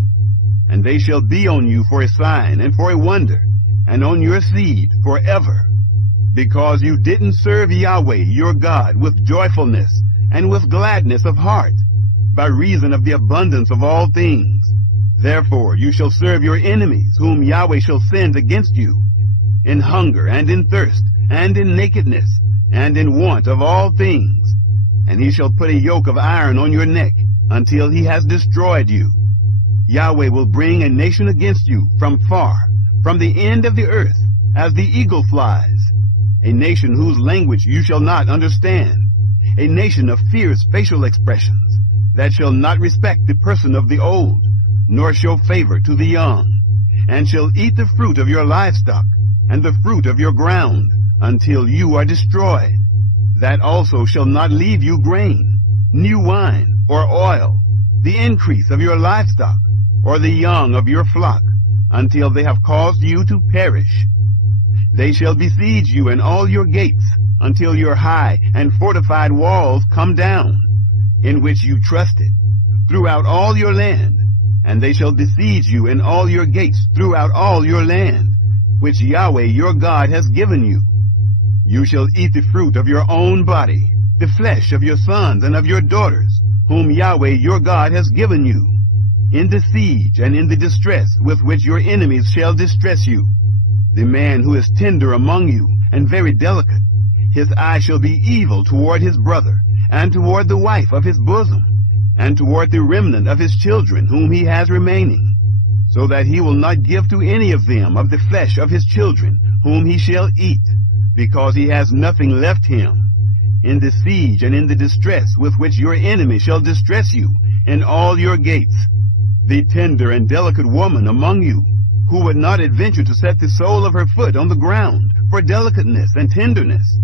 And they shall be on you for a sign and for a wonder, and on your seed forever, because you didn't serve Yahweh your God with joyfulness and with gladness of heart, by reason of the abundance of all things. Therefore you shall serve your enemies, whom Yahweh shall send against you, in hunger and in thirst, and in nakedness, and in want of all things. And he shall put a yoke of iron on your neck, until he has destroyed you. Yahweh will bring a nation against you from far, from the end of the earth, as the eagle flies, a nation whose language you shall not understand, a nation of fierce facial expressions, that shall not respect the person of the old, nor show favor to the young, and shall eat the fruit of your livestock, and the fruit of your ground, until you are destroyed. That also shall not leave you grain, new wine, or oil, the increase of your livestock, or the young of your flock, until they have caused you to perish. They shall besiege you in all your gates, until your high and fortified walls come down, in which you trusted, throughout all your land. And they shall besiege you in all your gates throughout all your land, which Yahweh your God has given you. You shall eat the fruit of your own body, the flesh of your sons and of your daughters, whom Yahweh your God has given you, in the siege and in the distress with which your enemies shall distress you. The man who is tender among you and very delicate, his eye shall be evil toward his brother, and toward the wife of his bosom, and toward the remnant of his children whom he has remaining, so that he will not give to any of them of the flesh of his children whom he shall eat, because he has nothing left him, in the siege and in the distress with which your enemy shall distress you in all your gates. The tender and delicate woman among you, who would not adventure to set the sole of her foot on the ground for delicateness and tenderness,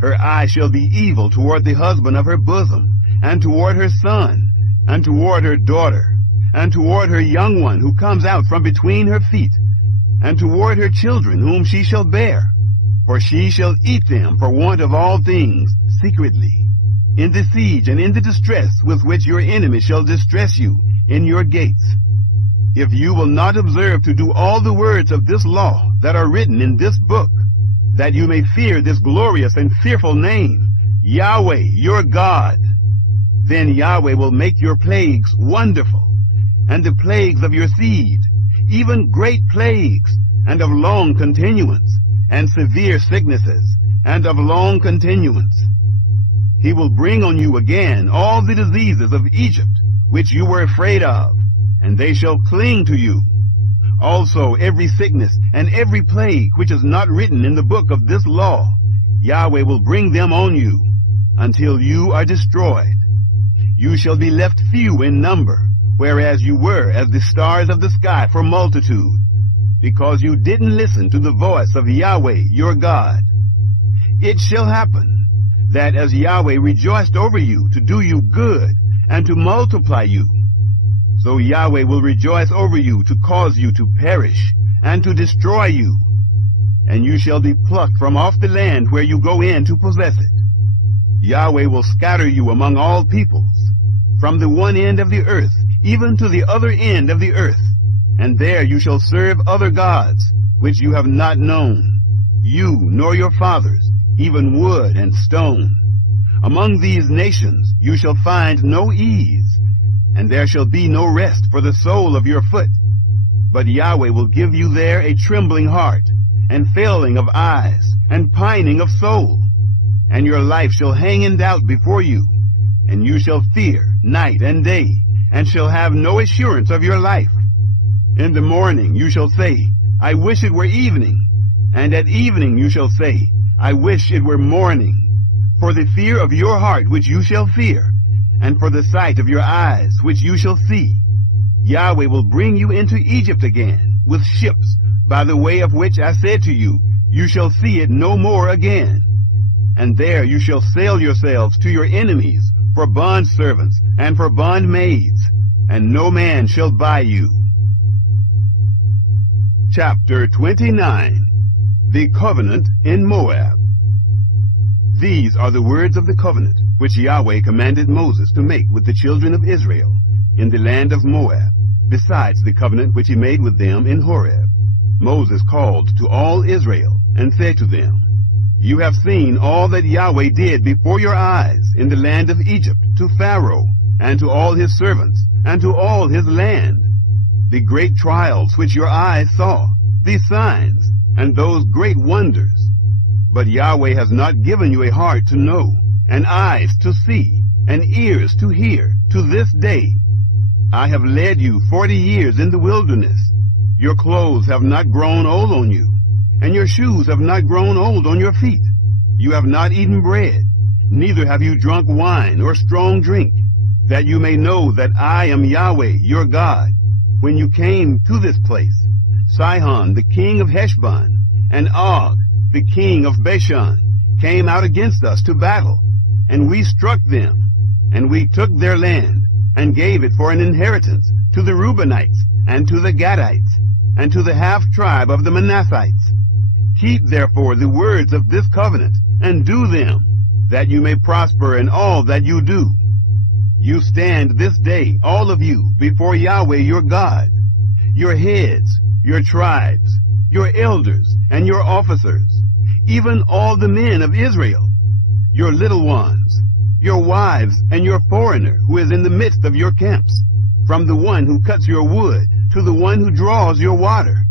her eye shall be evil toward the husband of her bosom, and toward her son, and toward her daughter, and toward her young one who comes out from between her feet, and toward her children whom she shall bear. For she shall eat them for want of all things, secretly, in the siege and in the distress with which your enemy shall distress you in your gates. if you will not observe to do all the words of this law that are written in this book, that you may fear this glorious and fearful name, Yahweh your God, then Yahweh will make your plagues wonderful, and the plagues of your seed, even great plagues, and of long continuance, and severe sicknesses, and of long continuance. He will bring on you again all the diseases of Egypt, which you were afraid of, and they shall cling to you. Also every sickness and every plague which is not written in the book of this law, Yahweh will bring them on you, until you are destroyed. You shall be left few in number, whereas you were as the stars of the sky for multitude, because you didn't listen to the voice of Yahweh your God. It shall happen that as Yahweh rejoiced over you to do you good and to multiply you, so Yahweh will rejoice over you to cause you to perish and to destroy you, and you shall be plucked from off the land where you go in to possess it. Yahweh will scatter you among all peoples, from the one end of the earth even to the other end of the earth, and there you shall serve other gods, which you have not known, you nor your fathers, even wood and stone. Among these nations you shall find no ease, and there shall be no rest for the sole of your foot. But Yahweh will give you there a trembling heart, and failing of eyes, and pining of soul. And your life shall hang in doubt before you, and you shall fear night and day, and shall have no assurance of your life. In the morning you shall say, I wish it were evening, and at evening you shall say, I wish it were morning. For the fear of your heart which you shall fear, and for the sight of your eyes which you shall see, Yahweh will bring you into Egypt again with ships, by the way of which I said to you, you shall see it no more again. And there you shall sell yourselves to your enemies for bondservants and for bondmaids, and no man shall buy you. Chapter 29. The Covenant in Moab. These are the words of the covenant which Yahweh commanded Moses to make with the children of Israel in the land of Moab, besides the covenant which he made with them in Horeb. Moses called to all Israel and said to them, You have seen all that Yahweh did before your eyes in the land of Egypt to Pharaoh, and to all his servants, and to all his land, the great trials which your eyes saw, the signs, and those great wonders. But Yahweh has not given you a heart to know, and eyes to see, and ears to hear, to this day. I have led you 40 years in the wilderness. Your clothes have not grown old on you, and your shoes have not grown old on your feet. You have not eaten bread, neither have you drunk wine or strong drink, that you may know that I am Yahweh your God. When you came to this place, Sihon the king of Heshbon, and Og the king of Bashan, came out against us to battle, and we struck them, and we took their land, and gave it for an inheritance to the Reubenites, and to the Gadites, and to the half-tribe of the Manassites. Keep therefore the words of this covenant, and do them, that you may prosper in all that you do. You stand this day, all of you, before Yahweh your God, your heads, your tribes, your elders, and your officers, even all the men of Israel, your little ones, your wives, and your foreigner who is in the midst of your camps, from the one who cuts your wood to the one who draws your water,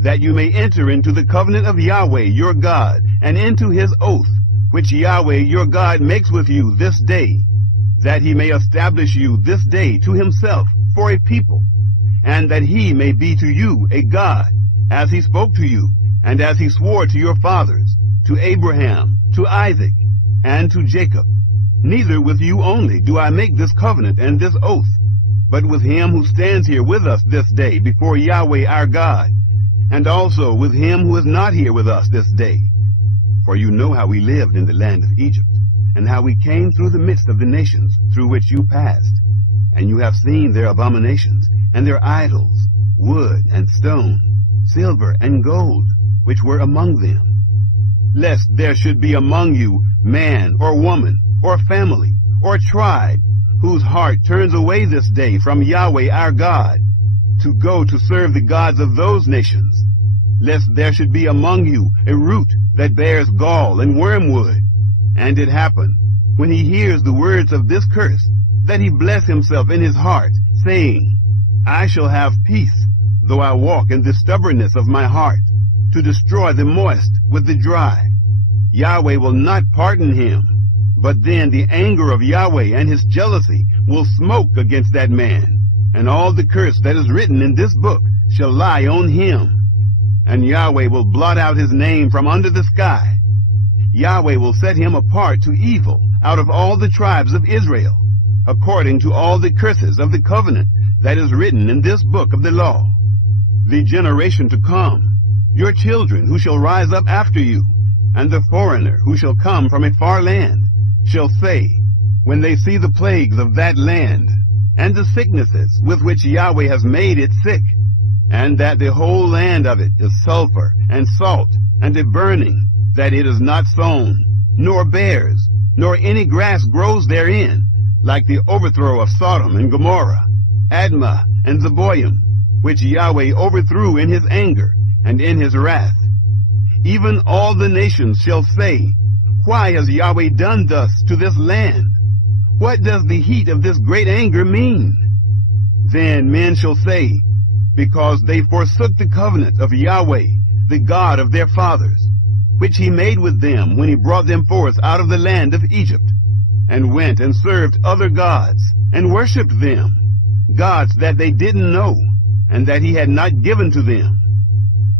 that you may enter into the covenant of Yahweh your God, and into his oath, which Yahweh your God makes with you this day, that he may establish you this day to himself for a people, and that he may be to you a God, as he spoke to you, and as he swore to your fathers, to Abraham, to Isaac, and to Jacob. Neither with you only do I make this covenant and this oath, but with him who stands here with us this day before Yahweh our God, and also with him who is not here with us this day. For you know how we lived in the land of Egypt, and how we came through the midst of the nations through which you passed, and you have seen their abominations, and their idols, wood and stone, silver and gold, which were among them. Lest there should be among you man or woman, or family, or tribe, whose heart turns away this day from Yahweh our God, to go to serve the gods of those nations, lest there should be among you a root that bears gall and wormwood. And it happen, when he hears the words of this curse, that he bless himself in his heart, saying, I shall have peace, though I walk in the stubbornness of my heart, to destroy the moist with the dry. Yahweh will not pardon him, but then the anger of Yahweh and his jealousy will smoke against that man, and all the curse that is written in this book shall lie on him. And Yahweh will blot out his name from under the sky. Yahweh will set him apart to evil out of all the tribes of Israel, according to all the curses of the covenant that is written in this book of the law. The generation to come, your children who shall rise up after you, and the foreigner who shall come from a far land, shall say, when they see the plagues of that land, and the sicknesses with which Yahweh has made it sick, and that the whole land of it is sulfur and salt, and a burning, that it is not sown, nor bears, nor any grass grows therein, like the overthrow of Sodom and Gomorrah, Admah and Zeboim, which Yahweh overthrew in his anger and in his wrath. Even all the nations shall say, why has Yahweh done thus to this land? What does the heat of this great anger mean? Then men shall say, because they forsook the covenant of Yahweh, the God of their fathers, which he made with them when he brought them forth out of the land of Egypt, and went and served other gods, and worshipped them, gods that they didn't know, and that he had not given to them.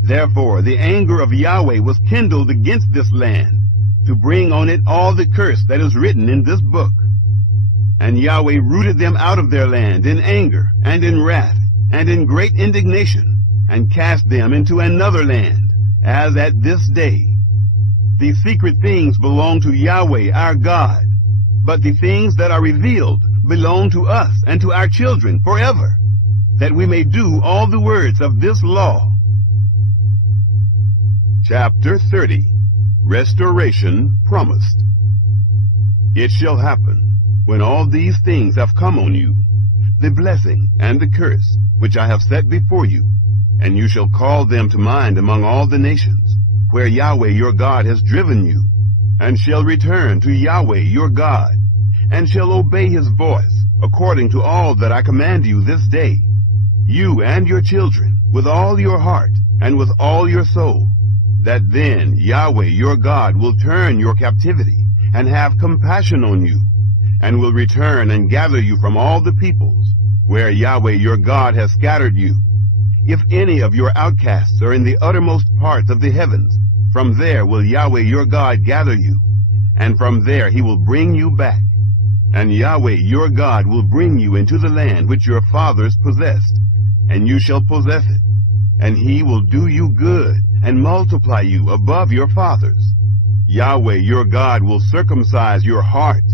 Therefore the anger of Yahweh was kindled against this land, to bring on it all the curse that is written in this book. And Yahweh rooted them out of their land in anger, and in wrath, and in great indignation, and cast them into another land, as at this day. The secret things belong to Yahweh our God, but the things that are revealed belong to us and to our children forever, that we may do all the words of this law. Chapter 30. Restoration Promised. It shall happen, when all these things have come on you, the blessing and the curse which I have set before you, and you shall call them to mind among all the nations, where Yahweh your God has driven you, and shall return to Yahweh your God, and shall obey his voice, according to all that I command you this day, you and your children, with all your heart, and with all your soul, that then Yahweh your God will turn your captivity, and have compassion on you, and will return and gather you from all the peoples, where Yahweh your God has scattered you. If any of your outcasts are in the uttermost parts of the heavens, from there will Yahweh your God gather you, and from there he will bring you back. And Yahweh your God will bring you into the land which your fathers possessed, and you shall possess it. And he will do you good, and multiply you above your fathers. Yahweh your God will circumcise your heart,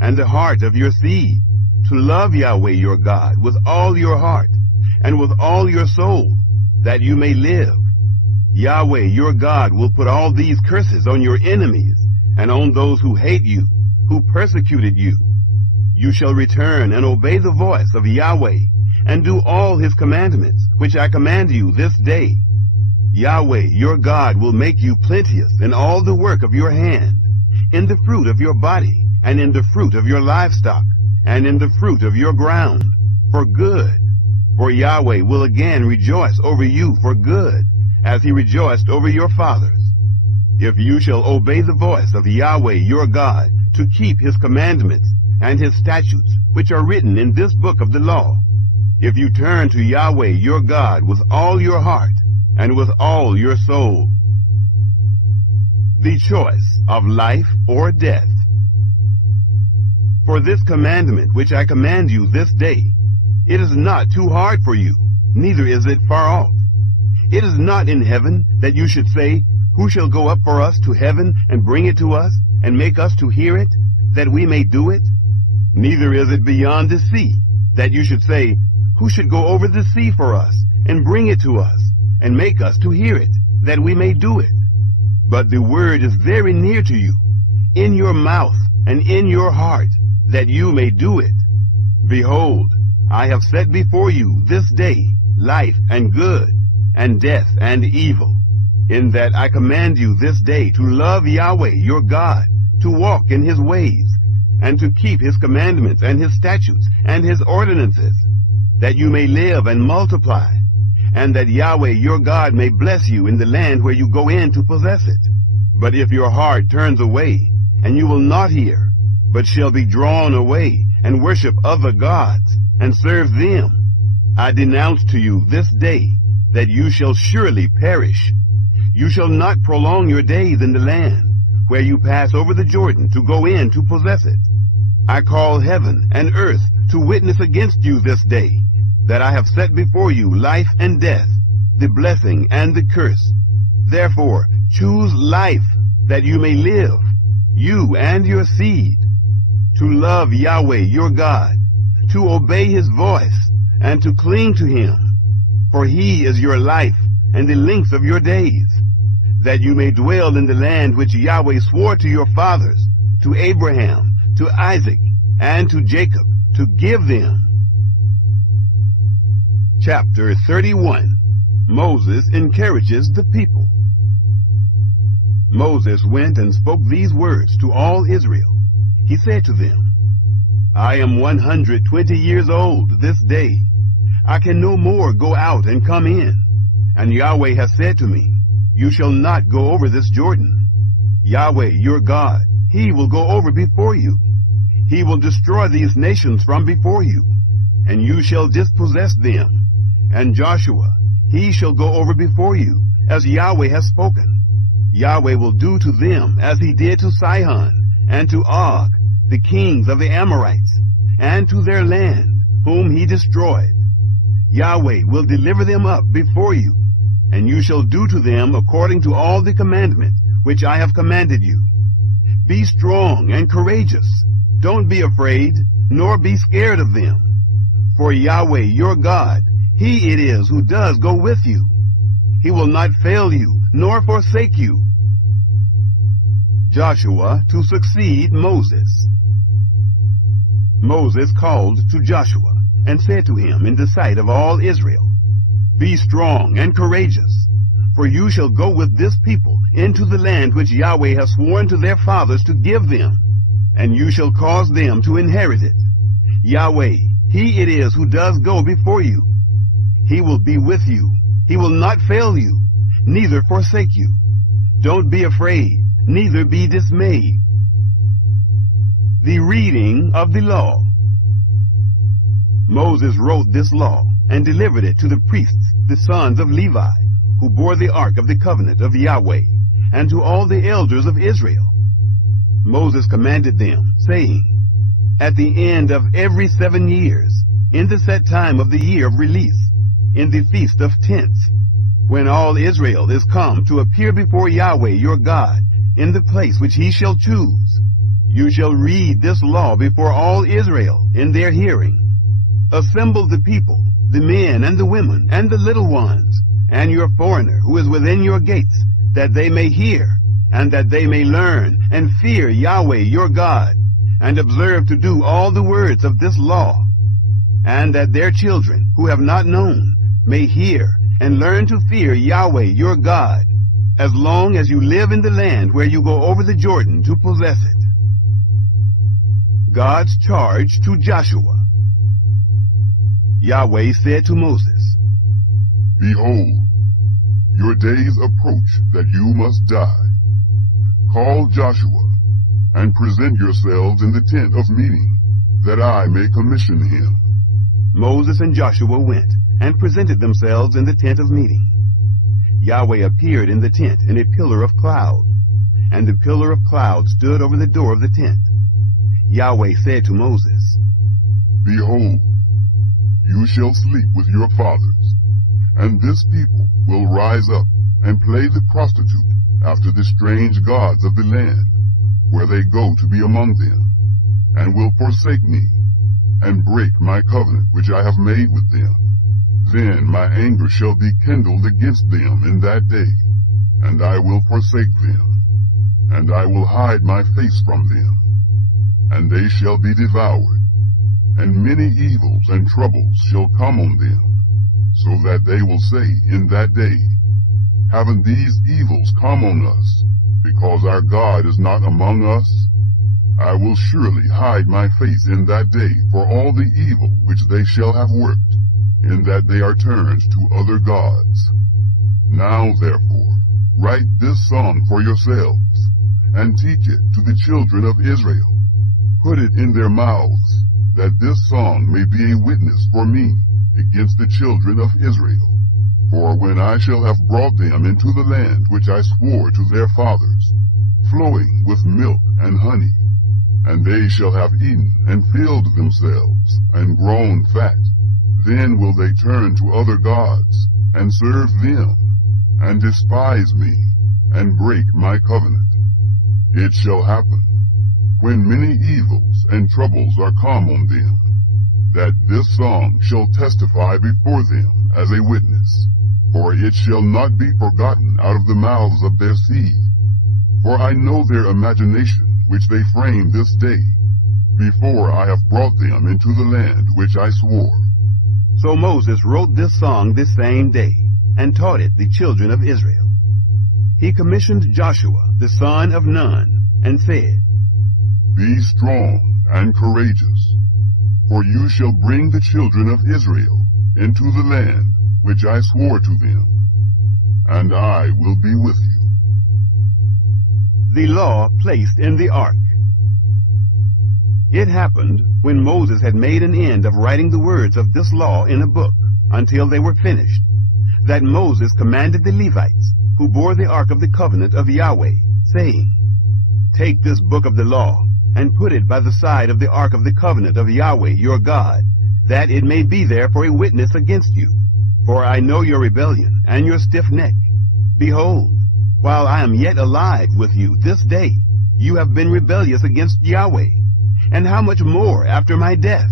and the heart of your seed, to love Yahweh your God with all your heart, and with all your soul, that you may live. Yahweh your God will put all these curses on your enemies, and on those who hate you, who persecuted you. You shall return and obey the voice of Yahweh, and do all his commandments, which I command you this day. Yahweh your God will make you plenteous in all the work of your hand, in the fruit of your body, and in the fruit of your livestock, and in the fruit of your ground, for good. For Yahweh will again rejoice over you for good, as he rejoiced over your fathers. If you shall obey the voice of Yahweh your God, to keep his commandments and his statutes, which are written in this book of the law, if you turn to Yahweh your God with all your heart, and with all your soul. The choice of life or death. For this commandment which I command you this day, it is not too hard for you, neither is it far off. It is not in heaven, that you should say, who shall go up for us to heaven, and bring it to us, and make us to hear it, that we may do it? Neither is it beyond the sea, that you should say, who should go over the sea for us, and bring it to us, and make us to hear it, that we may do it? But the word is very near to you, in your mouth and in your heart, that you may do it. Behold, I have set before you this day life and good, and death and evil, in that I command you this day to love Yahweh your God, to walk in his ways, and to keep his commandments and his statutes and his ordinances, that you may live and multiply, and that Yahweh your God may bless you in the land where you go in to possess it. But if your heart turns away, and you will not hear, but shall be drawn away, and worship other gods, and serve them, I denounce to you this day that you shall surely perish. You shall not prolong your days in the land, where you pass over the Jordan to go in to possess it. I call heaven and earth to witness against you this day, that I have set before you life and death, the blessing and the curse. Therefore choose life, that you may live, you and your seed, to love Yahweh your God, to obey his voice, and to cling to him. For he is your life and the length of your days, that you may dwell in the land which Yahweh swore to your fathers, to Abraham, to Isaac, and to Jacob, to give them. Chapter 31. Moses encourages the people. Moses went and spoke these words to all Israel. He said to them, I am 120 years old this day. I can no more go out and come in. And Yahweh has said to me, you shall not go over this Jordan. Yahweh your God, he will go over before you. He will destroy these nations from before you, and you shall dispossess them. And Joshua, he shall go over before you, as Yahweh has spoken. Yahweh will do to them as he did to Sihon and to Og, the kings of the Amorites, and to their land, whom he destroyed. Yahweh will deliver them up before you, and you shall do to them according to all the commandment which I have commanded you. Be strong and courageous. Don't be afraid, nor be scared of them. For Yahweh your God, he it is who does go with you. He will not fail you, nor forsake you. Joshua to succeed Moses. Moses called to Joshua, and said to him in the sight of all Israel, Be strong and courageous, for you shall go with this people into the land which Yahweh has sworn to their fathers to give them, and you shall cause them to inherit it. Yahweh, he it is who does go before you. He will be with you. He will not fail you, neither forsake you. Don't be afraid, neither be dismayed. The reading of the law. Moses wrote this law and delivered it to the priests, the sons of Levi, who bore the ark of the covenant of Yahweh, and to all the elders of Israel. Moses commanded them, saying, At the end of every 7 years, in the set time of the year of release, in the feast of tents, when all Israel is come to appear before Yahweh your God, in the place which he shall choose, you shall read this law before all Israel in their hearing. Assemble the people, the men and the women and the little ones, and your foreigner who is within your gates, that they may hear, and that they may learn, and fear Yahweh your God, and observe to do all the words of this law, and that their children, who have not known, may hear, and learn to fear Yahweh your God, as long as you live in the land where you go over the Jordan to possess it. God's charge to Joshua. Yahweh said to Moses, Behold, your days approach that you must die. Call Joshua, and present yourselves in the tent of meeting, that I may commission him. Moses and Joshua went, and presented themselves in the tent of meeting. Yahweh appeared in the tent in a pillar of cloud, and the pillar of cloud stood over the door of the tent. Yahweh said to Moses, Behold, you shall sleep with your fathers, and this people will rise up and play the prostitute after the strange gods of the land, where they go to be among them, and will forsake me, and break my covenant which I have made with them. Then my anger shall be kindled against them in that day, and I will forsake them, and I will hide my face from them, and they shall be devoured, and many evils and troubles shall come on them, so that they will say in that day, haven't these evils come on us, because our God is not among us? I will surely hide my face in that day for all the evil which they shall have worked, in that they are turned to other gods. Now therefore, write this song for yourselves, and teach it to the children of Israel. Put it in their mouths, that this song may be a witness for me against the children of Israel. For when I shall have brought them into the land which I swore to their fathers, flowing with milk and honey, and they shall have eaten and filled themselves, and grown fat, then will they turn to other gods, and serve them, and despise me, and break my covenant. It shall happen, when many evils and troubles are come on them, that this song shall testify before them as a witness, for it shall not be forgotten out of the mouths of their seed. For I know their imagination which they frame this day, before I have brought them into the land which I swore. So Moses wrote this song this same day, and taught it the children of Israel. He commissioned Joshua the son of Nun, and said, Be strong and courageous, for you shall bring the children of Israel into the land which I swore to them, and I will be with you. The law placed in the ark. It happened, when Moses had made an end of writing the words of this law in a book, until they were finished, that Moses commanded the Levites, who bore the ark of the covenant of Yahweh, saying, Take this book of the law, and put it by the side of the ark of the covenant of Yahweh your God, that it may be there for a witness against you. For I know your rebellion, and your stiff neck. Behold, while I am yet alive with you this day, you have been rebellious against Yahweh. And how much more after my death?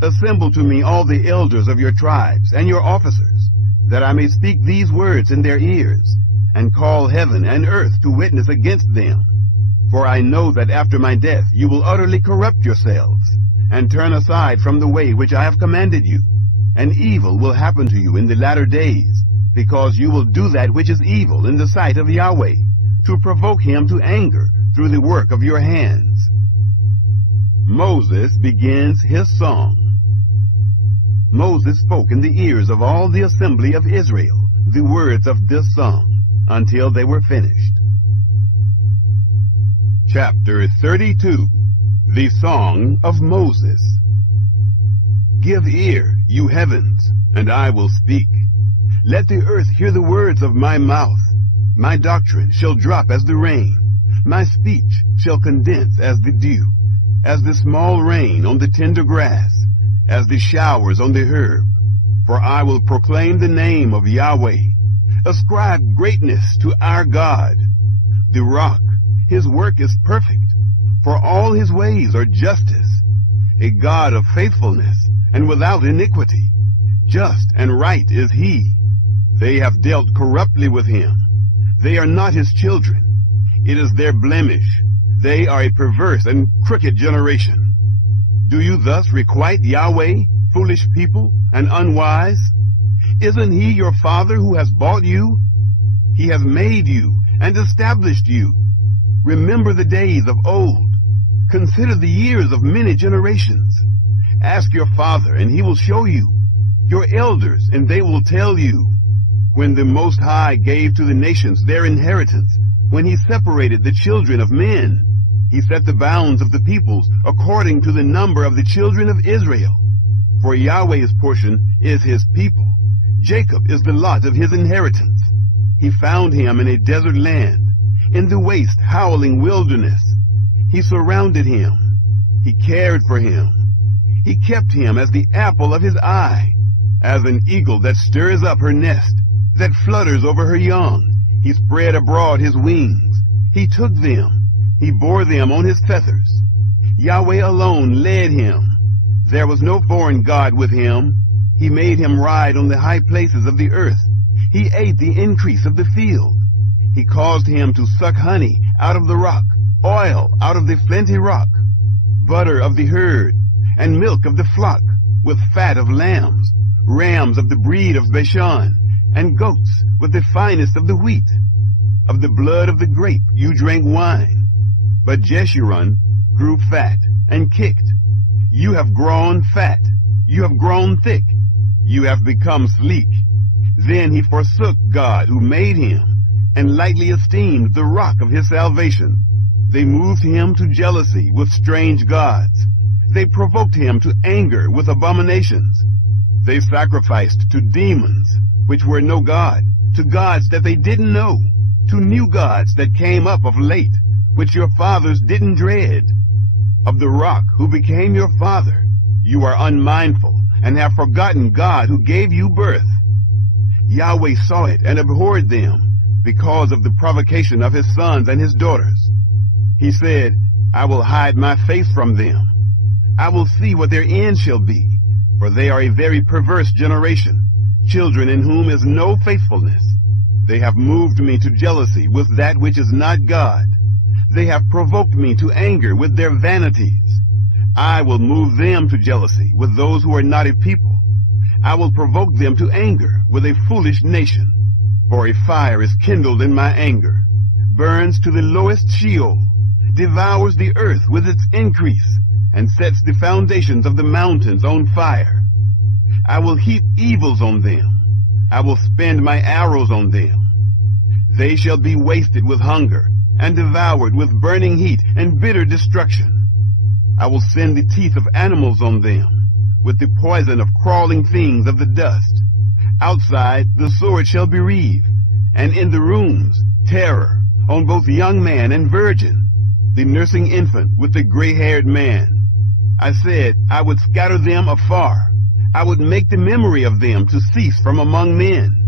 Assemble to me all the elders of your tribes and your officers, that I may speak these words in their ears, and call heaven and earth to witness against them. For I know that after my death you will utterly corrupt yourselves, and turn aside from the way which I have commanded you. And evil will happen to you in the latter days, because you will do that which is evil in the sight of Yahweh, to provoke him to anger through the work of your hands. Moses begins his song. Moses spoke in the ears of all the assembly of Israel the words of this song, until they were finished. Chapter 32. The Song of Moses. Give ear, you heavens, and I will speak. Let the earth hear the words of my mouth. My doctrine shall drop as the rain. My speech shall condense as the dew, as the small rain on the tender grass, as the showers on the herb. For I will proclaim the name of Yahweh. Ascribe greatness to our God. The rock, his work is perfect, for all his ways are justice. A God of faithfulness, and without iniquity. Just and right is he. They have dealt corruptly with him. They are not his children. It is their blemish. They are a perverse and crooked generation. Do you thus requite Yahweh, foolish people, and unwise? Isn't he your father who has bought you? He has made you and established you. Remember the days of old. Consider the years of many generations. Ask your father, and he will show you. Your elders, and they will tell you. When the Most High gave to the nations their inheritance, when he separated the children of men, he set the bounds of the peoples according to the number of the children of Israel. For Yahweh's portion is his people. Jacob is the lot of his inheritance. He found him in a desert land, in the waste, howling wilderness. He surrounded him. He cared for him. He kept him as the apple of his eye, as an eagle that stirs up her nest, that flutters over her young. He spread abroad his wings. He took them. He bore them on his feathers. Yahweh alone led him. There was no foreign god with him. He made him ride on the high places of the earth. He ate the increase of the field. He caused him to suck honey out of the rock, oil out of the flinty rock, butter of the herd, and milk of the flock, with fat of lambs, rams of the breed of Bashan, and goats with the finest of the wheat. Of the blood of the grape you drank wine. But Jeshurun grew fat and kicked. You have grown fat, you have grown thick, you have become sleek. Then he forsook God who made him, and lightly esteemed the rock of his salvation. They moved him to jealousy with strange gods. They provoked him to anger with abominations. They sacrificed to demons, which were no God, to gods that they didn't know, to new gods that came up of late, which your fathers didn't dread. Of the rock who became your father, you are unmindful, and have forgotten God who gave you birth. Yahweh saw it and abhorred them, because of the provocation of his sons and his daughters. He said, I will hide my face from them. I will see what their end shall be, for they are a very perverse generation, children in whom is no faithfulness. They have moved me to jealousy with that which is not God. They have provoked me to anger with their vanities. I will move them to jealousy with those who are not a people. I will provoke them to anger with a foolish nation. For a fire is kindled in my anger, burns to the lowest Sheol, devours the earth with its increase, and sets the foundations of the mountains on fire. I will heap evils on them. I will spend my arrows on them. They shall be wasted with hunger, and devoured with burning heat and bitter destruction. I will send the teeth of animals on them, with the poison of crawling things of the dust. Outside the sword shall bereave, and in the rooms terror, on both young man and virgin, the nursing infant with the gray-haired man. I said I would scatter them afar. I would make the memory of them to cease from among men.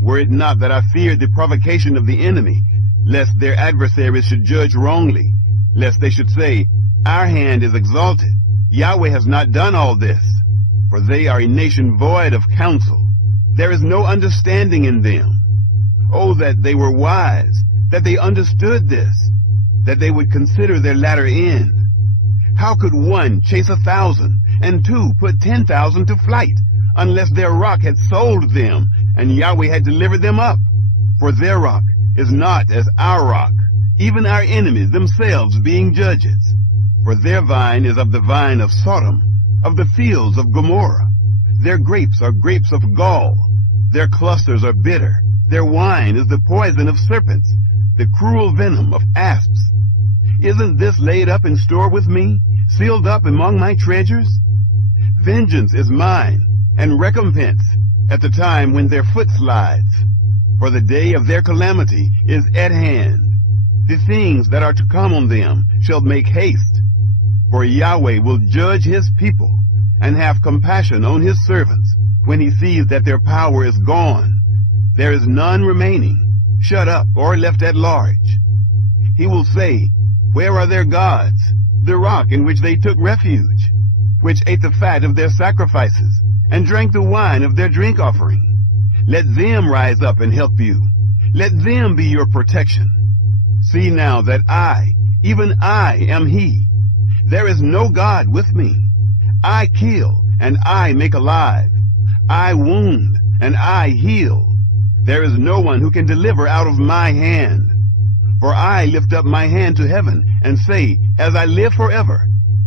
Were it not that I feared the provocation of the enemy, lest their adversaries should judge wrongly, lest they should say, our hand is exalted, Yahweh has not done all this. For they are a nation void of counsel. There is no understanding in them. Oh, that they were wise, that they understood this, that they would consider their latter end. How could one chase 1,000, and two put 10,000 to flight, unless their rock had sold them, and Yahweh had delivered them up? For their rock is not as our rock, even our enemies themselves being judges. For their vine is of the vine of Sodom, of the fields of Gomorrah. Their grapes are grapes of gall. Their clusters are bitter. Their wine is the poison of serpents, the cruel venom of asps. Isn't this laid up in store with me, sealed up among my treasures? Vengeance is mine, and recompense at the time when their foot slides. For the day of their calamity is at hand. The things that are to come on them shall make haste. For Yahweh will judge his people, and have compassion on his servants, when he sees that their power is gone. There is none remaining, shut up or left at large. He will say, where are their gods, the rock in which they took refuge, which ate the fat of their sacrifices, and drank the wine of their drink offering? Let them rise up and help you. Let them be your protection. See now that I, even I, am he. There is no God with me. I kill, and I make alive. I wound, and I heal. There is no one who can deliver out of my hand. For I lift up my hand to heaven, and say, as I live forever,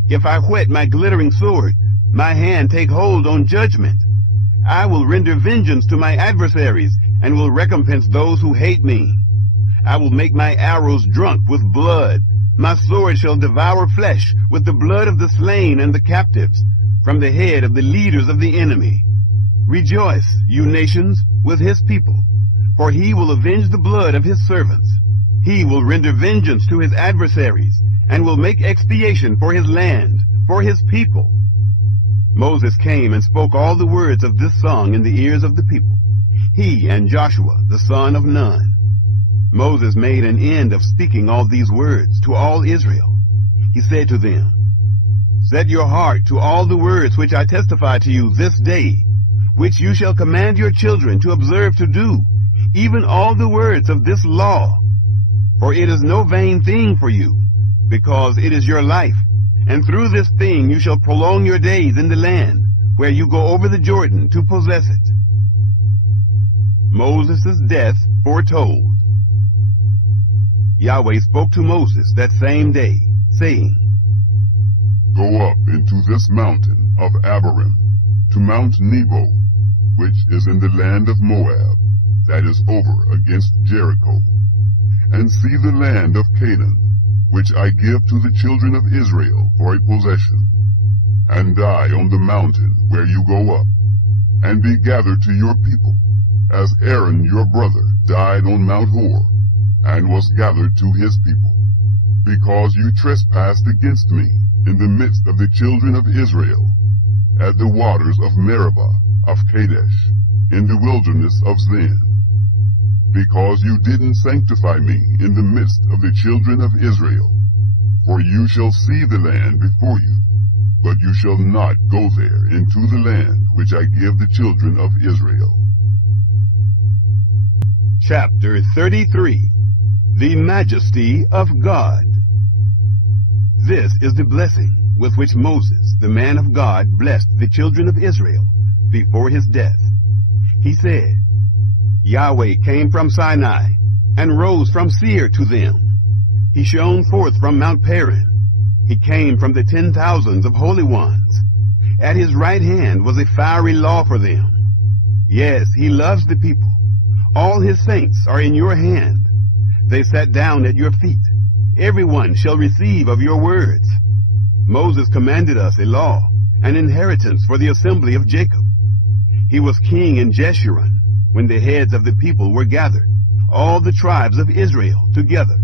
if I whet my glittering sword, my hand take hold on judgment. I will render vengeance to my adversaries, and will recompense those who hate me. I will make my arrows drunk with blood. My sword shall devour flesh with the blood of the slain and the captives, from the head of the leaders of the enemy. Rejoice, you nations, with his people, for he will avenge the blood of his servants. He will render vengeance to his adversaries, and will make expiation for his land, for his people. Moses came and spoke all the words of this song in the ears of the people, he and Joshua the son of Nun. Moses made an end of speaking all these words to all Israel. He said to them, set your heart to all the words which I testify to you this day, which you shall command your children to observe to do, even all the words of this law. For it is no vain thing for you, because it is your life, and through this thing you shall prolong your days in the land, where you go over the Jordan to possess it. Moses' death foretold. Yahweh spoke to Moses that same day, saying, Go up into this mountain of Abarim, to Mount Nebo, which is in the land of Moab, that is over against Jericho, and see the land of Canaan, which I give to the children of Israel for a possession, and die on the mountain where you go up, and be gathered to your people, as Aaron your brother died on Mount Hor, and was gathered to his people, because you trespassed against me in the midst of the children of Israel, at the waters of Meribah of Kadesh, in the wilderness of Zin. Because you didn't sanctify me in the midst of the children of Israel. For you shall see the land before you, but you shall not go there into the land which I give the children of Israel. Chapter 33. The Majesty of God. This is the blessing with which Moses, the man of God, blessed the children of Israel before his death. He said, Yahweh came from Sinai, and rose from Seir to them. He shone forth from Mount Paran. He came from the 10,000s of holy ones. At his right hand was a fiery law for them. Yes, he loves the people. All his saints are in your hand. They sat down at your feet. Everyone shall receive of your words. Moses commanded us a law, an inheritance for the assembly of Jacob. He was king in Jeshurun, when the heads of the people were gathered, all the tribes of Israel together.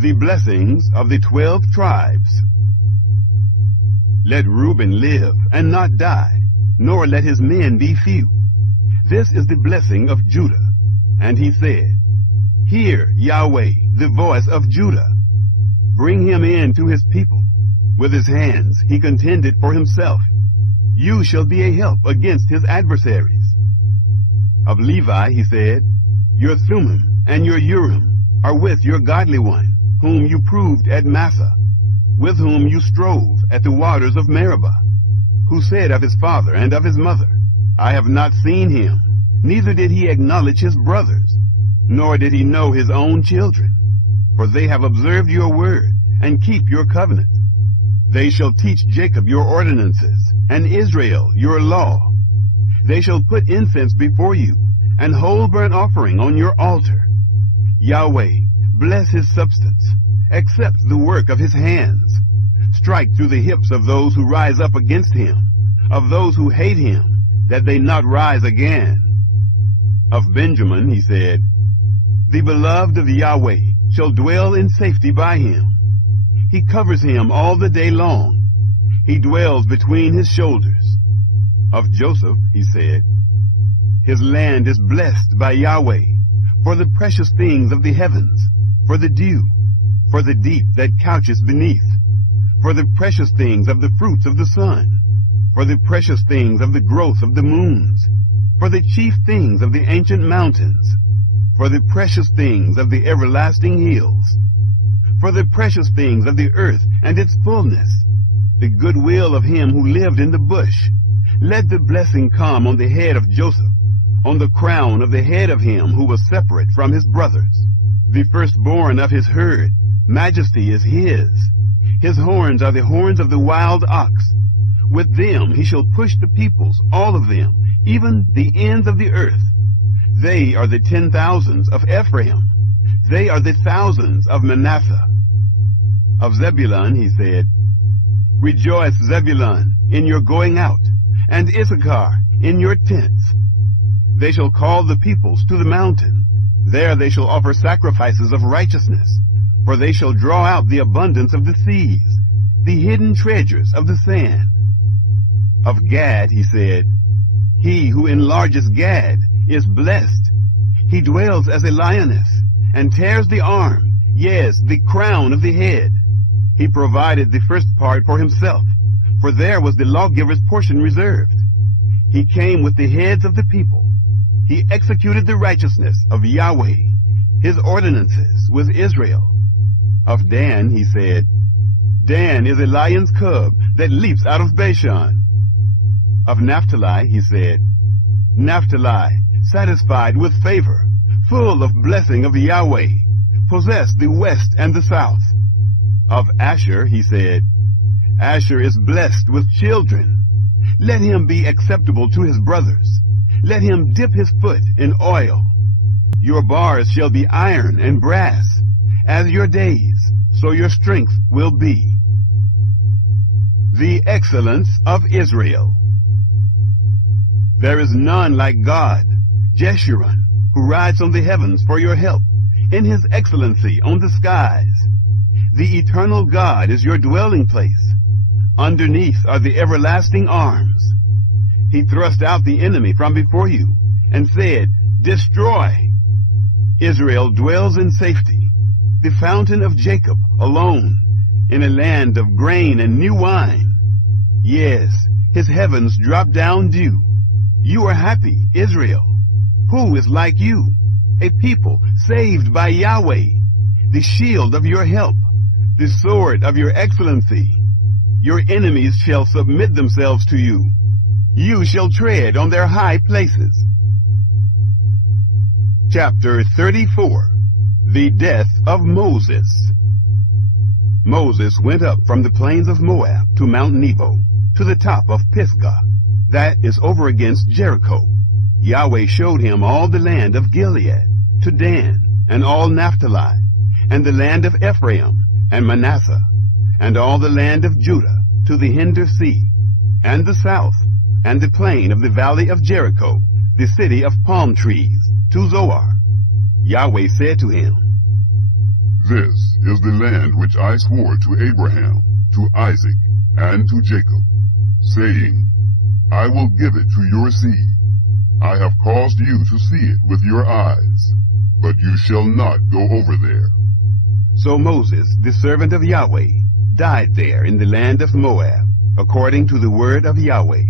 The blessings of the 12 tribes. Let Reuben live and not die, nor let his men be few. This is the blessing of Judah. And he said, Hear, Yahweh, the voice of Judah. Bring him in to his people. With his hands he contended for himself. You shall be a help against his adversaries. Of Levi he said, Your Thummim and your Urim are with your godly one, whom you proved at Massah, with whom you strove at the waters of Meribah, who said of his father and of his mother, I have not seen him, neither did he acknowledge his brothers, nor did he know his own children. For they have observed your word, and keep your covenant. They shall teach Jacob your ordinances, and Israel your law. They shall put incense before you, and whole burnt offering on your altar. Yahweh, bless his substance, accept the work of his hands. Strike through the hips of those who rise up against him, of those who hate him, that they not rise again. Of Benjamin he said, The beloved of Yahweh shall dwell in safety by him. He covers him all the day long. He dwells between his shoulders. Of Joseph he said, His land is blessed by Yahweh, for the precious things of the heavens, for the dew, for the deep that couches beneath, for the precious things of the fruits of the sun, for the precious things of the growth of the moons, for the chief things of the ancient mountains, for the precious things of the everlasting hills, for the precious things of the earth and its fullness, the goodwill of him who lived in the bush. Let the blessing come on the head of Joseph, on the crown of the head of him who was separate from his brothers. The firstborn of his herd, majesty is his. His horns are the horns of the wild ox. With them he shall push the peoples, all of them, even the ends of the earth. They are the 10,000s of Ephraim. They are the thousands of Manasseh. Of Zebulun he said, Rejoice, Zebulun, in your going out, and Issachar in your tents. They shall call the peoples to the mountain. There they shall offer sacrifices of righteousness, for they shall draw out the abundance of the seas, the hidden treasures of the sand. Of Gad he said, He who enlarges Gad is blessed. He dwells as a lioness, and tears the arm, yes, the crown of the head. He provided the first part for himself, for there was the lawgiver's portion reserved. He came with the heads of the people. He executed the righteousness of Yahweh, his ordinances with Israel. Of Dan he said, Dan is a lion's cub that leaps out of Bashan. Of Naphtali he said, Naphtali, satisfied with favor, full of blessing of Yahweh, possess the west and the south. Of Asher he said, Asher is blessed with children. Let him be acceptable to his brothers. Let him dip his foot in oil. Your bars shall be iron and brass. As your days, so your strength will be. The excellence of Israel. There is none like God, Jeshurun, who rides on the heavens for your help, in his excellency on the skies. The eternal God is your dwelling place. Underneath are the everlasting arms. He thrust out the enemy from before you, and said, Destroy! Israel dwells in safety, the fountain of Jacob alone, in a land of grain and new wine. Yes, his heavens drop down dew. You are happy, Israel. Who is like you? A people saved by Yahweh, the shield of your help, the sword of your excellency. Your enemies shall submit themselves to you. You shall tread on their high places. Chapter 34. The Death of Moses. Moses went up from the plains of Moab to Mount Nebo, to the top of Pisgah, that is over against Jericho. Yahweh showed him all the land of Gilead, to Dan, and all Naphtali, and the land of Ephraim, and Manasseh, and all the land of Judah, to the hinder sea, and the south, and the plain of the valley of Jericho, the city of palm trees, to Zoar. Yahweh said to him, This is the land which I swore to Abraham, to Isaac, and to Jacob, saying, I will give it to your seed. I have caused you to see it with your eyes, but you shall not go over there. So Moses, the servant of Yahweh, died there in the land of Moab, according to the word of Yahweh.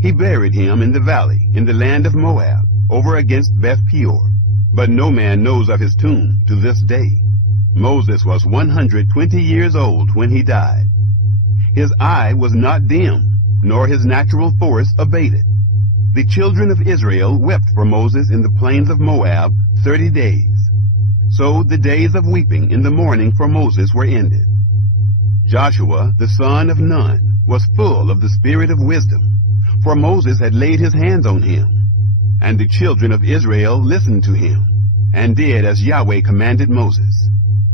He buried him in the valley, in the land of Moab, over against Beth Peor. But no man knows of his tomb to this day. Moses was 120 years old when he died. His eye was not dim, nor his natural force abated. The children of Israel wept for Moses in the plains of Moab 30 days. So the days of weeping in the morning for Moses were ended. Joshua, the son of Nun, was full of the spirit of wisdom, for Moses had laid his hands on him. And the children of Israel listened to him, and did as Yahweh commanded Moses.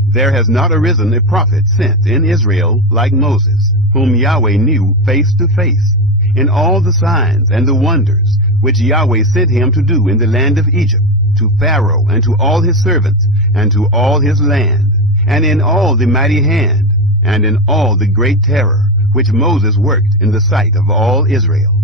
There has not arisen a prophet since in Israel like Moses, whom Yahweh knew face to face, in all the signs and the wonders which Yahweh sent him to do in the land of Egypt, to Pharaoh and to all his servants, and to all his land, and in all the mighty hand, and in all the great terror, which Moses worked in the sight of all Israel.